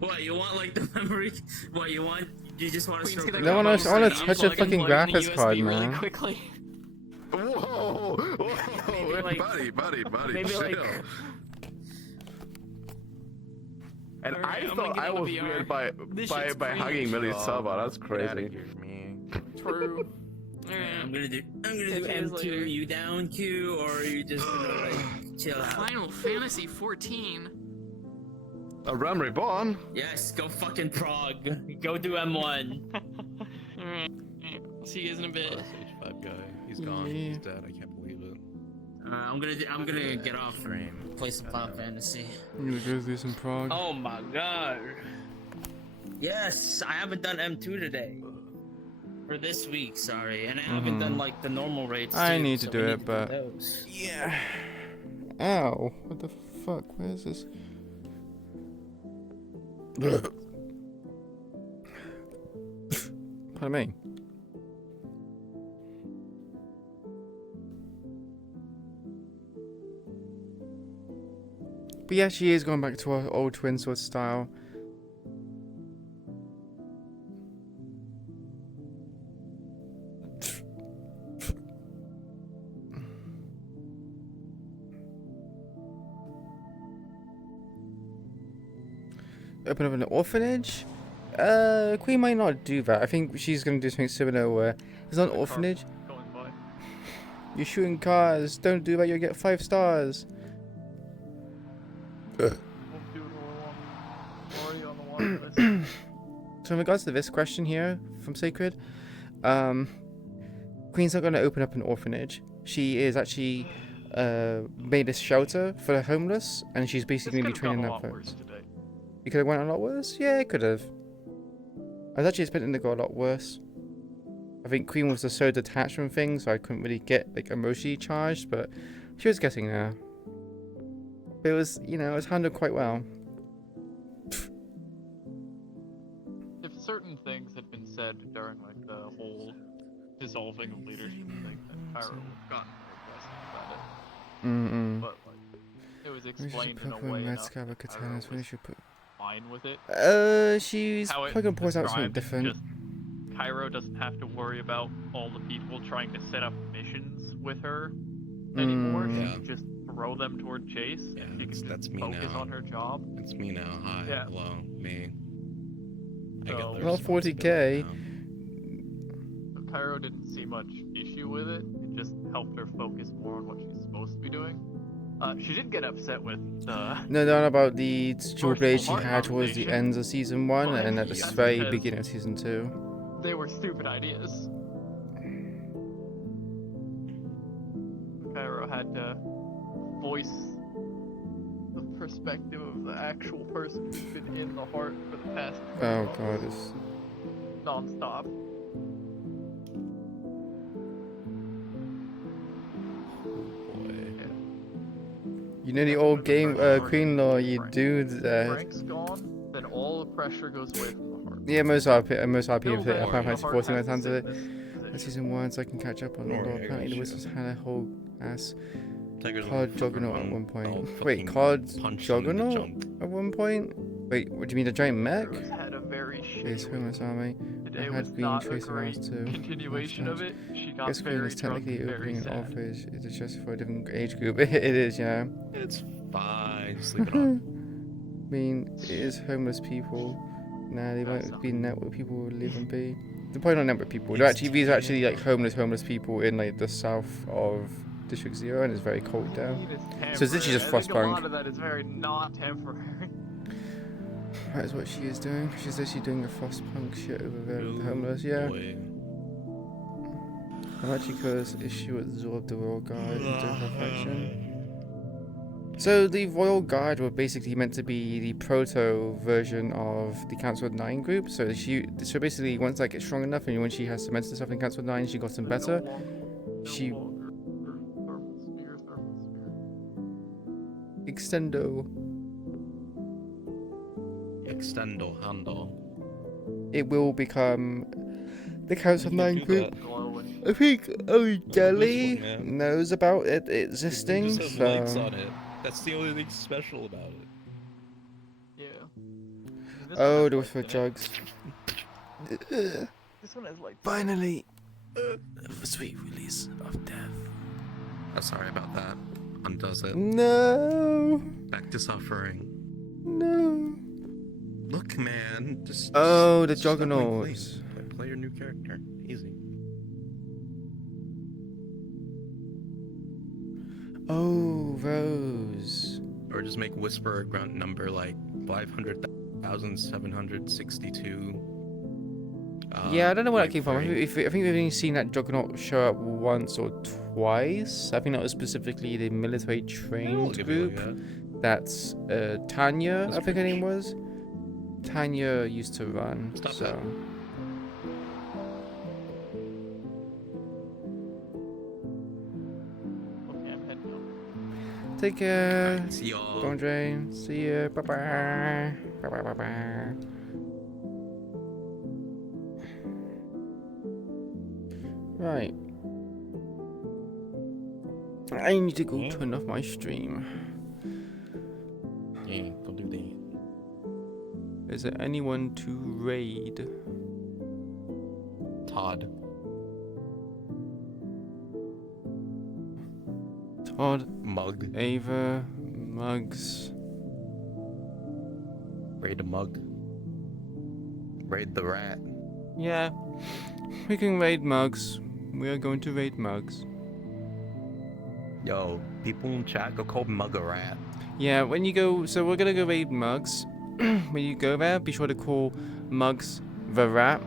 What, you want like the memory? What, you want? You just want to Queen's stroke gonna her No grab one a else- I wanna phone, touch a unplug fucking and plug in graphics the card, USB really man. quickly. Whoa, whoa, like- buddy, maybe chill. like- And Alright, I I'm thought gonna I get on was the VR. weird by This by shit's by crazy. hugging Millie's server. That's Get outta crazy. here, me. True. I'm gonna do It is M2. later. You down, Q, or are you just gonna like chill out? Final Fantasy 14. A Realm Reborn. Yes, go fucking Prague. Go do M1. Alright. See you guys in a bit. H5 guy. He's gone. Yeah. He's dead. I can't believe it. I'm gonna get off frame. Play some Final Fantasy. I'm gonna go do some Prague. Oh my god. Yes, I haven't done M2 today. Or this week, sorry. And I haven't done like the normal rates too, I need to so do we it, but those. yeah. Ow! What the fuck? Where is this? Pardon me. But yeah, she is going back to her old twin sword style. Open up an orphanage? Queen might not do that. I think she's gonna do something similar where there's not an orphanage. Going by. You're shooting cars. Don't do that. You'll get 5 stars. Won't do it all already on the water list. So in regards to this question here from Sacred, Queen's not going to open up an orphanage. She is actually made a shelter for the homeless, and she's basically going to be training a them lot for. worse today. It could have went a lot worse. Yeah, it could have. I was actually expecting to go a lot worse. I think Queen was so detached from things, so I couldn't really get like emotionally charged, but she was getting there. But it was, you know, it was handled quite well. If certain things had been said during like the whole dissolving of leadership thing, then Cairo would have gotten more aggressive about it. But like, it was We should explained in a put her way red enough scabbard that Cairo katanas. We was should put. fine with it. She's How it probably gonna point out something described, different. Just Cairo doesn't have to worry about all the people trying to set up missions with her anymore. She Yeah. can just throw them toward Chase. Yeah, she can just that's me focus now. on her job. It's me now. Hi. Yeah. Hello. Me. I So- get the Well, 40K. So Cairo didn't see much issue with it. It just helped her focus more on what she's supposed to be doing. She did get upset with No, no, about the dual blade she heart had towards the combination. ends of season 1 But and at the that's very because- beginning of season 2. they were stupid ideas. Cairo had to voice the perspective of the actual person who's been in the heart for the past Oh god, it's... non-stop. You know the old game, Queen Law, you do that. Frank's gone, then all the pressure goes away from the heart. Yeah, most RP No, of it. I but found the fancy heart 14 has times to of sit it. in this That's season 1, so I can catch up on Don't it. worry, I Apparently, the got Wizards you. had a whole ass Tiger's COD like, Juggernaut fuck at around, one point. I'll Wait, fucking COD punch them in the Juggernaut junk. at one point? Wait, what do you mean, a giant mech? Heroes had a very It's shitty homeless army. Today I was had green not a tracer great rounds too. continuation of it. She got Guess Queen very is drunk technically and very opening an sad. orphanage. It is just for a different age group. It is, yeah. It's fine. Sleep it off. I mean, it is homeless people. Nah, they won't be net where people will live and be. They're probably not net where people. These are actually like homeless people in like the south of District 0, and it's very cold down. So it's literally just I think a lot Frostpunk. of that is very not temporary. That is what she is doing. She's literally doing a Frostpunk shit over there with the homeless, yeah. I'm actually curious if she would absorb the Royal Guard into her faction. So the Royal Guard were basically meant to be the proto version of the Council of 9 group. So basically once that gets strong enough and when she has cemented herself in Council of 9 she got some better. She Extendo. Handle. It will become the Council of 9 group. That. I think only Jelly This one, yeah. knows about it existing. It just has So legs on it. That's the only thing special about it. Yeah. oh, there was for jugs. This one has like Finally, the sweet release of death. I'm sorry about that. Undoes it. No. Back to suffering. No. Look, man. Just. Oh, the just let me Juggernauts. Play your new character. Easy. Oh, Rose. Or just make Whisperer grunt number like 500,762. Yeah, I don't know where that came from. I think we've only seen that Juggernaut show up once or twice. I think that was specifically the military trained group. That's Tanya, I think her name was. Tanya used to run, so. Okay, I'm heading up. Take care. See y'all. Don't drain. See ya. Bye bye. Bye bye bye bye. Right. I need to go turn off my stream. Yeah, go do that. Is there anyone to raid? Todd. Todd. Mug. Ava. Mugs. Raid a mug. Raid the rat. Yeah. We can raid Mugs. We are going to raid Mugs. Yo, people in chat go call Mug a rat. Yeah, when you go, so we're gonna go raid Mugs. When you go there, be sure to call Mugs the Rat,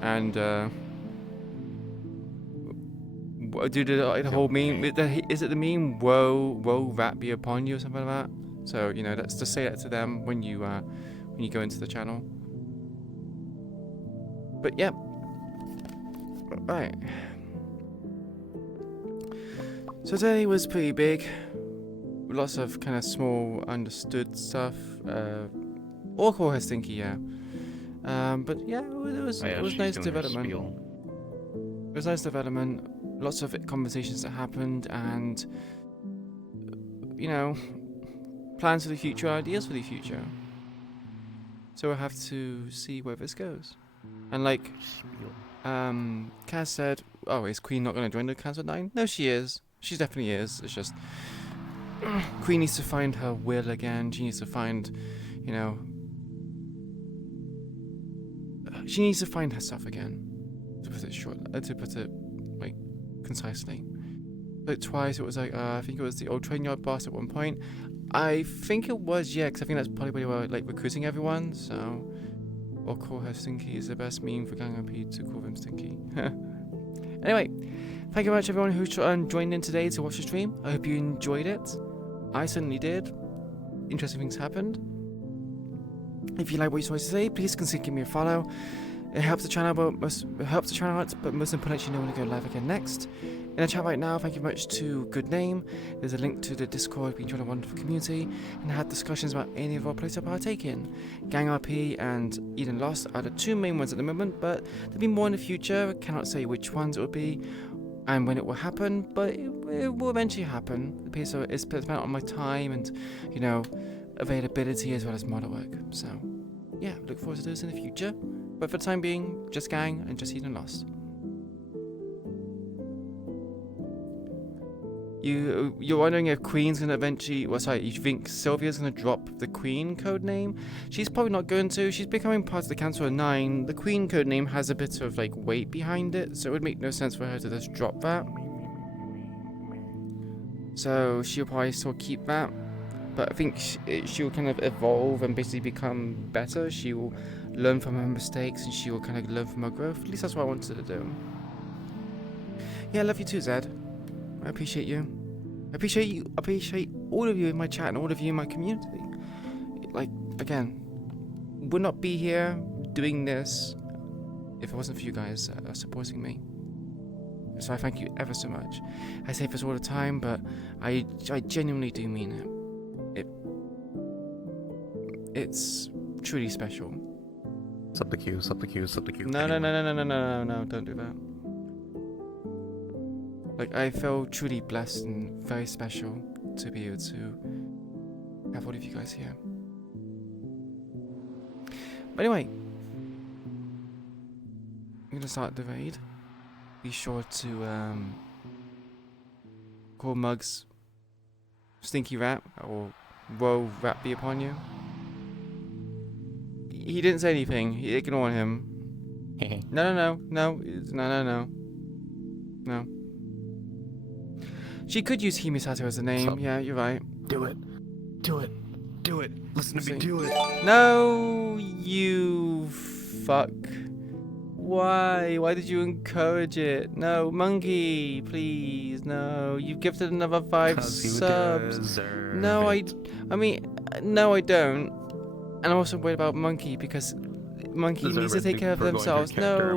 and do the whole meme. Is it the meme? Woe, rat be upon you, or something like that. So you know, that's to say that to them when you go into the channel. But yeah, right. So today was pretty big. Lots of kind of small understood stuff. Oracle has Stinky, yeah. But yeah, it was nice development. It was nice development. Lots of conversations that happened, and you know, plans for the future, ideas for the future. So we'll have to see where this goes. And like, Kaz said, "Oh, is Queen not going to join the Council of 9? No, she is. She definitely is. It's just Queen needs to find her will again. She needs to find, you know, she needs to find herself again. To put it short, to put it like concisely. Like twice, it was like I think it was the old train yard boss at one point. I think it was, yeah, because I think that's probably where they were like recruiting everyone. So, or call her Stinky is the best meme for Gang OP to call them Stinky. Anyway. Thank you very much everyone who joined in today to watch the stream. I hope you enjoyed it. I certainly did. Interesting things happened. If you like what you saw today, please consider giving me a follow. It helps the channel out, but most importantly, you know when to go live again next. In the chat right now, thank you very much to Good Name. There's a link to the Discord. We joined a wonderful community and had discussions about any of our places to partake in. Gang RP and Eden Lost are the two main ones at the moment, but there'll be more in the future. I cannot say which ones it will be and when it will happen, but it will eventually happen. So it's dependent on my time and, you know, availability as well as model work. So, yeah, look forward to those in the future. But for the time being, just Gang and just Eden Lost. You're wondering if Queen's gonna eventually, well, sorry, you think Sylvia's gonna drop the Queen code name? She's probably not going to. She's becoming part of the Council of 9. The Queen code name has a bit of like weight behind it, so it would make no sense for her to just drop that. So she'll probably still keep that, but I think she'll kind of evolve and basically become better. She will learn from her mistakes and she will kind of learn from her growth. At least that's what I wanted to do. Yeah, I love you too, Zed. I appreciate you. I appreciate all of you in my chat and all of you in my community. Like, again, would not be here doing this if it wasn't for you guys supporting me. So I thank you ever so much. I say this all the time, but I genuinely do mean it. It's truly special. Sub the queue, sub the queue, sub the queue. No, don't do that. Like, I feel truly blessed and very special to be able to have all of you guys here. But anyway, I'm gonna start the raid. Be sure to call Mugs Stinky Rat, or woe rat be upon you. He didn't say anything. Ignore him. No. She could use Himisato as a name. Yeah, you're right. Do it. Do it. Do it. Listen to me. Do it. No, you fuck. Why? Why did you encourage it? No, Monkey, please. No, you've gifted another 5 subs. No, I mean, no, I don't. And I'm also worried about Monkey because Monkey needs to take care of themselves. No.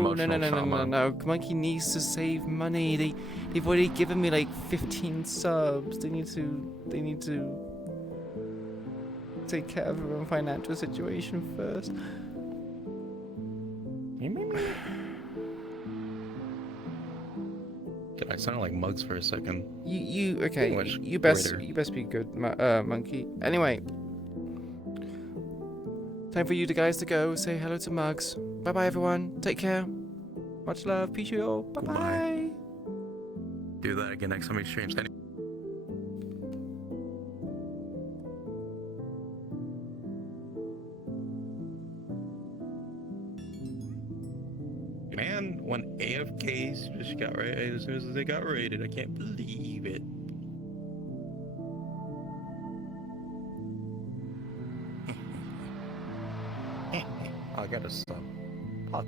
Monkey needs to save money. They've already given me like 15 subs. They need to take care of their own financial situation first. I sounded like Mugs for a second. Okay? You best be good, Monkey. Anyway, time for you guys to go. Say hello to Mugs. Bye bye, everyone. Take care. Much love. Peace you all. Bye bye. Do that again next time we stream. Man, when AFKs just got raided as soon as they got raided, I can't believe it. I gotta stop. Fuck.